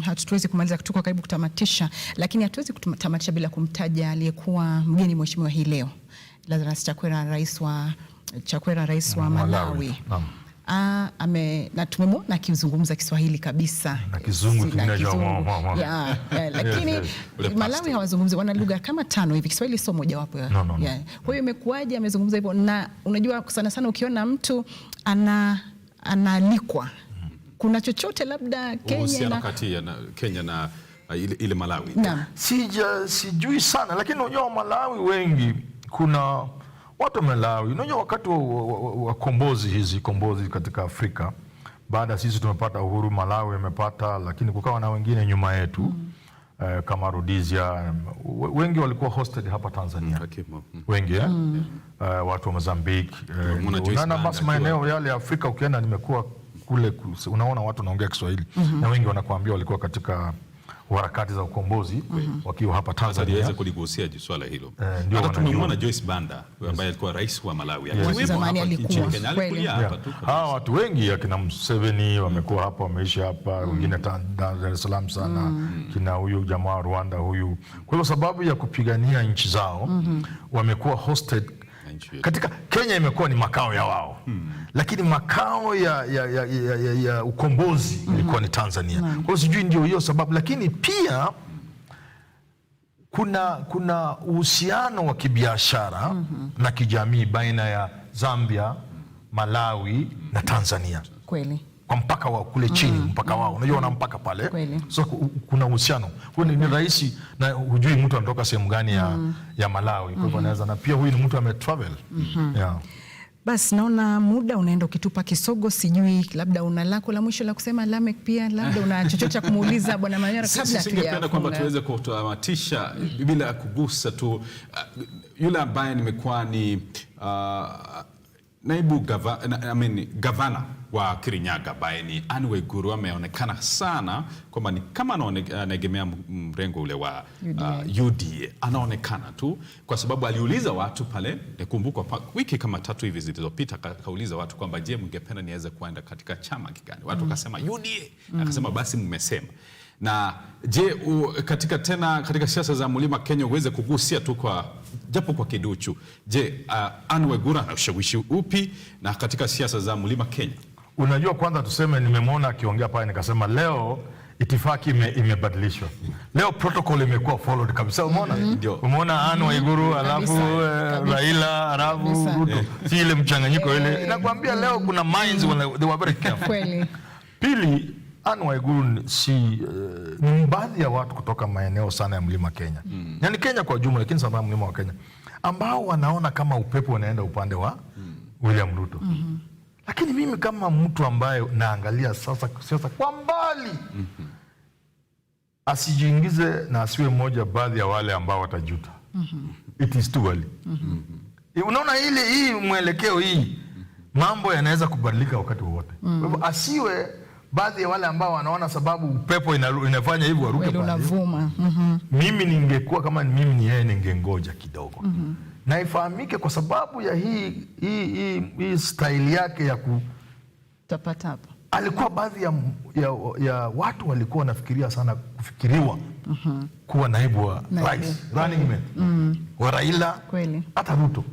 hatuwezi kumaliza, tuko karibu kutamatisha, lakini hatuwezi kutamatisha bila kumtaja aliyekuwa mgeni mheshimiwa hii leo, Lazarus Chakwera, rais wa Malawi. Na tumemwona akizungumza Kiswahili kabisa na kizungu lakini Malawi hawazungumzi, wana lugha kama 5 hivi, Kiswahili sio moja wapo. Kwa hiyo imekuwaje amezungumza hivyo? Na unajua sana ukiona mtu analikwa, kuna chochote labda Kenya na ile Malawi? Sijui sana, lakini unajua Malawi wengi, kuna watu Malawi, unajua wakati wa kombozi katika Afrika baada sisi tumepata uhuru, Malawi imepata, lakini kukawa na wengine nyuma yetu kama Rhodesia, wengi walikuwa hosted hapa Tanzania. Wengi watu wa Mozambique, na basi maeneo yale ya Afrika ukienda, nimekuwa kule unaona watu wanaongea Kiswahili na wengi wanakuambia walikuwa katika harakati za ukombozi wakiwa hapa Tanzania. Aliweza kuligusia swala hilo. Hata tumemwona Joyce Banda ambaye alikuwa rais wa Malawi. Zamani alikuwa kweli. Hawa watu wengi akina Museveni wamekuwa hapa, wameishi hapa, wengine Dar es Salaam sana, kina huyu jamaa Rwanda huyu. Kwa hiyo sababu ya kupigania nchi zao wamekuwa hosted katika Kenya. Imekuwa ni makao ya wao, lakini makao ya ukombozi ilikuwa ni Tanzania. Kwa hiyo sijui ndio hiyo sababu, lakini pia kuna uhusiano wa kibiashara na kijamii baina ya Zambia, Malawi na Tanzania. Kweli. Kwa mpaka wa kule chini, mpaka wao. Unajua wana mpaka pale. Kweli. So kuna uhusiano. Kwa ni rahisi na hujui mtu anatoka sehemu gani ya Malawi. Kwa hivyo anaweza, na pia huyu ni mtu ametravel. Basi naona muda unaenda ukitupa kisogo, sijui labda una lako la mwisho la kusema Lamek, pia labda una chochote cha kumuuliza Bwana Manyora kabla ya singependa kwamba tuweze kutamatisha bila kugusa tu yule ambaye nimekuwa ni naibu gavana wa Kirinyaga ambaye ni Anne Waiguru ameonekana sana kwamba ni kama anaegemea mrengo ule wa UDA. Anaonekana tu kwa sababu aliuliza watu pale, nakumbuka wiki kama 3 hivi zilizopita, kauliza watu kwamba je, mngependa niweze kuenda katika chama gani? Watu wakasema UDA. Akasema basi mmesema. Na je, katika siasa za Mlima Kenya uweze kugusia tu kwa japo kwa kiduchu. Je, Anne Waiguru ana ushawishi upi na katika siasa za Mlima Kenya? Unajua, kwanza tuseme nimemwona akiongea pale, nikasema leo itifaki imebadilishwa. Leo protocol imekuwa followed kabisa. Umeona Anne Waiguru alafu Raila alafu Ruto, si ile mchanganyiko ile. Nakwambia leo kuna minds they were very careful. Kweli. Pili, Anne Waiguru ni baadhi ya watu kutoka maeneo sana ya Mlima Kenya. Yaani Kenya kwa jumla, lakini sana Mlima wa Kenya, ambao wanaona kama upepo unaenda upande wa William Ruto. Lakini mimi kama mtu ambaye naangalia sasa siasa kwa mbali, asijiingize na asiwe mmoja baadhi ya wale ambao watajuta. It is too early. Unaona hii mwelekeo hii, mambo yanaweza kubadilika wakati wowote. Kwa hivyo asiwe baadhi ya wale ambao wanaona sababu upepo inafanya hivyo waruke pale. Mimi ningekuwa kama mimi ni yeye, ningengoja kidogo. Na ifahamike kwa sababu ya hii style yake ya kutapatapa. Alikuwa baadhi ya watu walikuwa wanafikiria sana kufikiriwa kuwa naibu wa rais, running mate wa Raila, kweli, hata Ruto.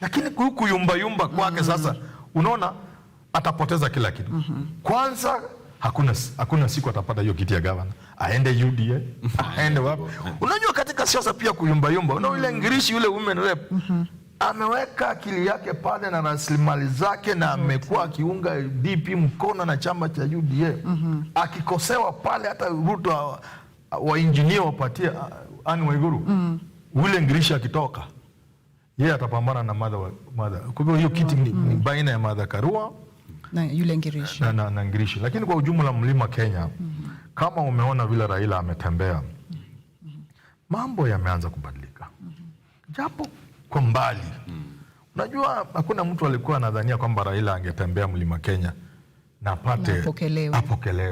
Lakini kuyumba kwake sasa, unaona atapoteza kila kitu. Kwanza hakuna siku atapata hiyo kiti ya gavana. Aende UDA, aende wapi? Unajua katika siasa pia kuyumba. Unaona ile ngirishi yule women rep ameweka akili yake pale na rasilimali zake, na amekuwa akiunga DP mkono na chama cha UDA. Akikosewa pale, hata Ruto wa engineer wapatie Anne Waiguru. Ule ngirishi akitoka, yeye atapambana na Martha. Kwa hivyo hiyo kiti ni baina ya Martha Karua na yule ngirishi. Na ngirishi. Lakini kwa ujumla Mlima Kenya, kama umeona vile Raila ametembea, mambo yameanza kubadilika. Japo kwa mbali. Unajua hakuna mtu alikuwa anadhania kwamba Raila angetembea Mlima Kenya na apokelewe.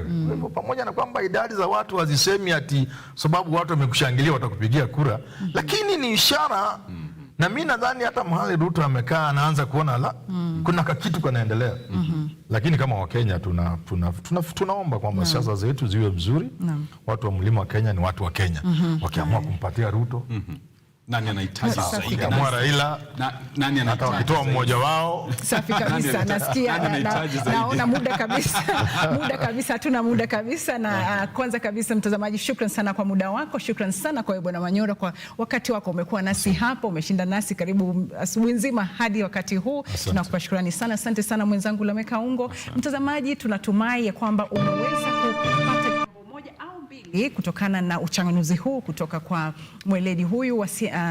Kwa hivyo pamoja na kwamba idadi za watu hazisemi ati sababu watu wamekushangilia watakupigia kura, lakini ni ishara. Na mimi nadhani hata mahali Ruto amekaa anaanza kuona kuna kitu kanaendelea. Lakini kama Wakenya tunaomba kwamba siasa zetu ziwe vizuri. Watu wa Mlima wa Kenya ni watu wa Kenya. Wakiamua kumpatia Ruto, nani anahitaji zaidi? Kama Raila, nani anahitaji? Wakitoa mmoja wao. Safi kabisa. Nasikia naona muda kabisa hatuna muda kabisa. Na kwanza kabisa, mtazamaji, shukran sana kwa muda wako. Shukran sana kwa Bwana Manyora kwa wakati wako. Umekuwa nasi hapa, umeshinda nasi karibu asubuhi nzima hadi wakati huu. Tunakupa shukrani sana. Asante sana mwenzangu Lameka Ungo. Mtazamaji, tunatumai ya kwamba umeweza kupata jambo moja au mbili kutokana na uchanganuzi huu kutoka kwa mweledi huyu wa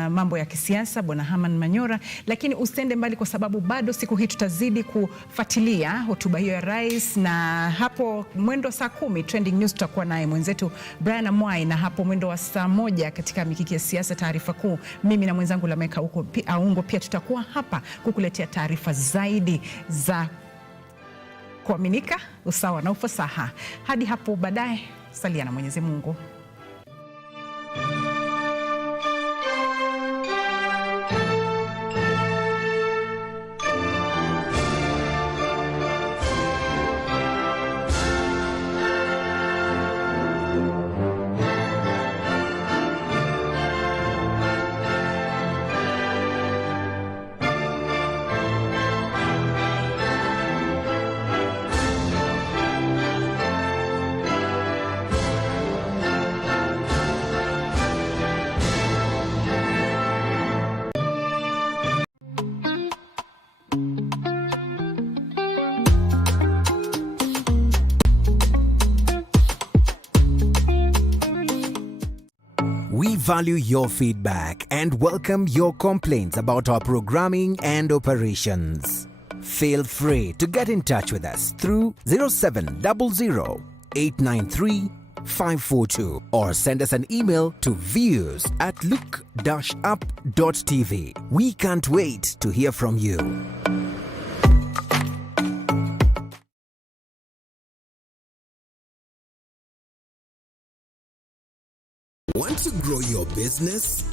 mambo ya kisiasa Bwana Herman Manyora, lakini usende mbali kwa sababu bado siku hii tutazidi kufuatilia hotuba hiyo ya rais, na hapo mwendo saa 10 Trending News tutakuwa naye mwenzetu Brian Mwai, na hapo mwendo wa saa 1 katika Mikiki ya Siasa taarifa kuu, mimi na mwenzangu Lameka Aungo pia tutakuwa hapa kukuletea taarifa zaidi za kuaminika, usawa na ufasaha. Hadi hapo baadaye, salia na Mwenyezi Mungu. We value your feedback and welcome your complaints about our programming and operations. Feel free to get in touch with us through 0700 893 542 or send us an email to views@look-up.tv. We can't wait to hear from you. Want to grow your business?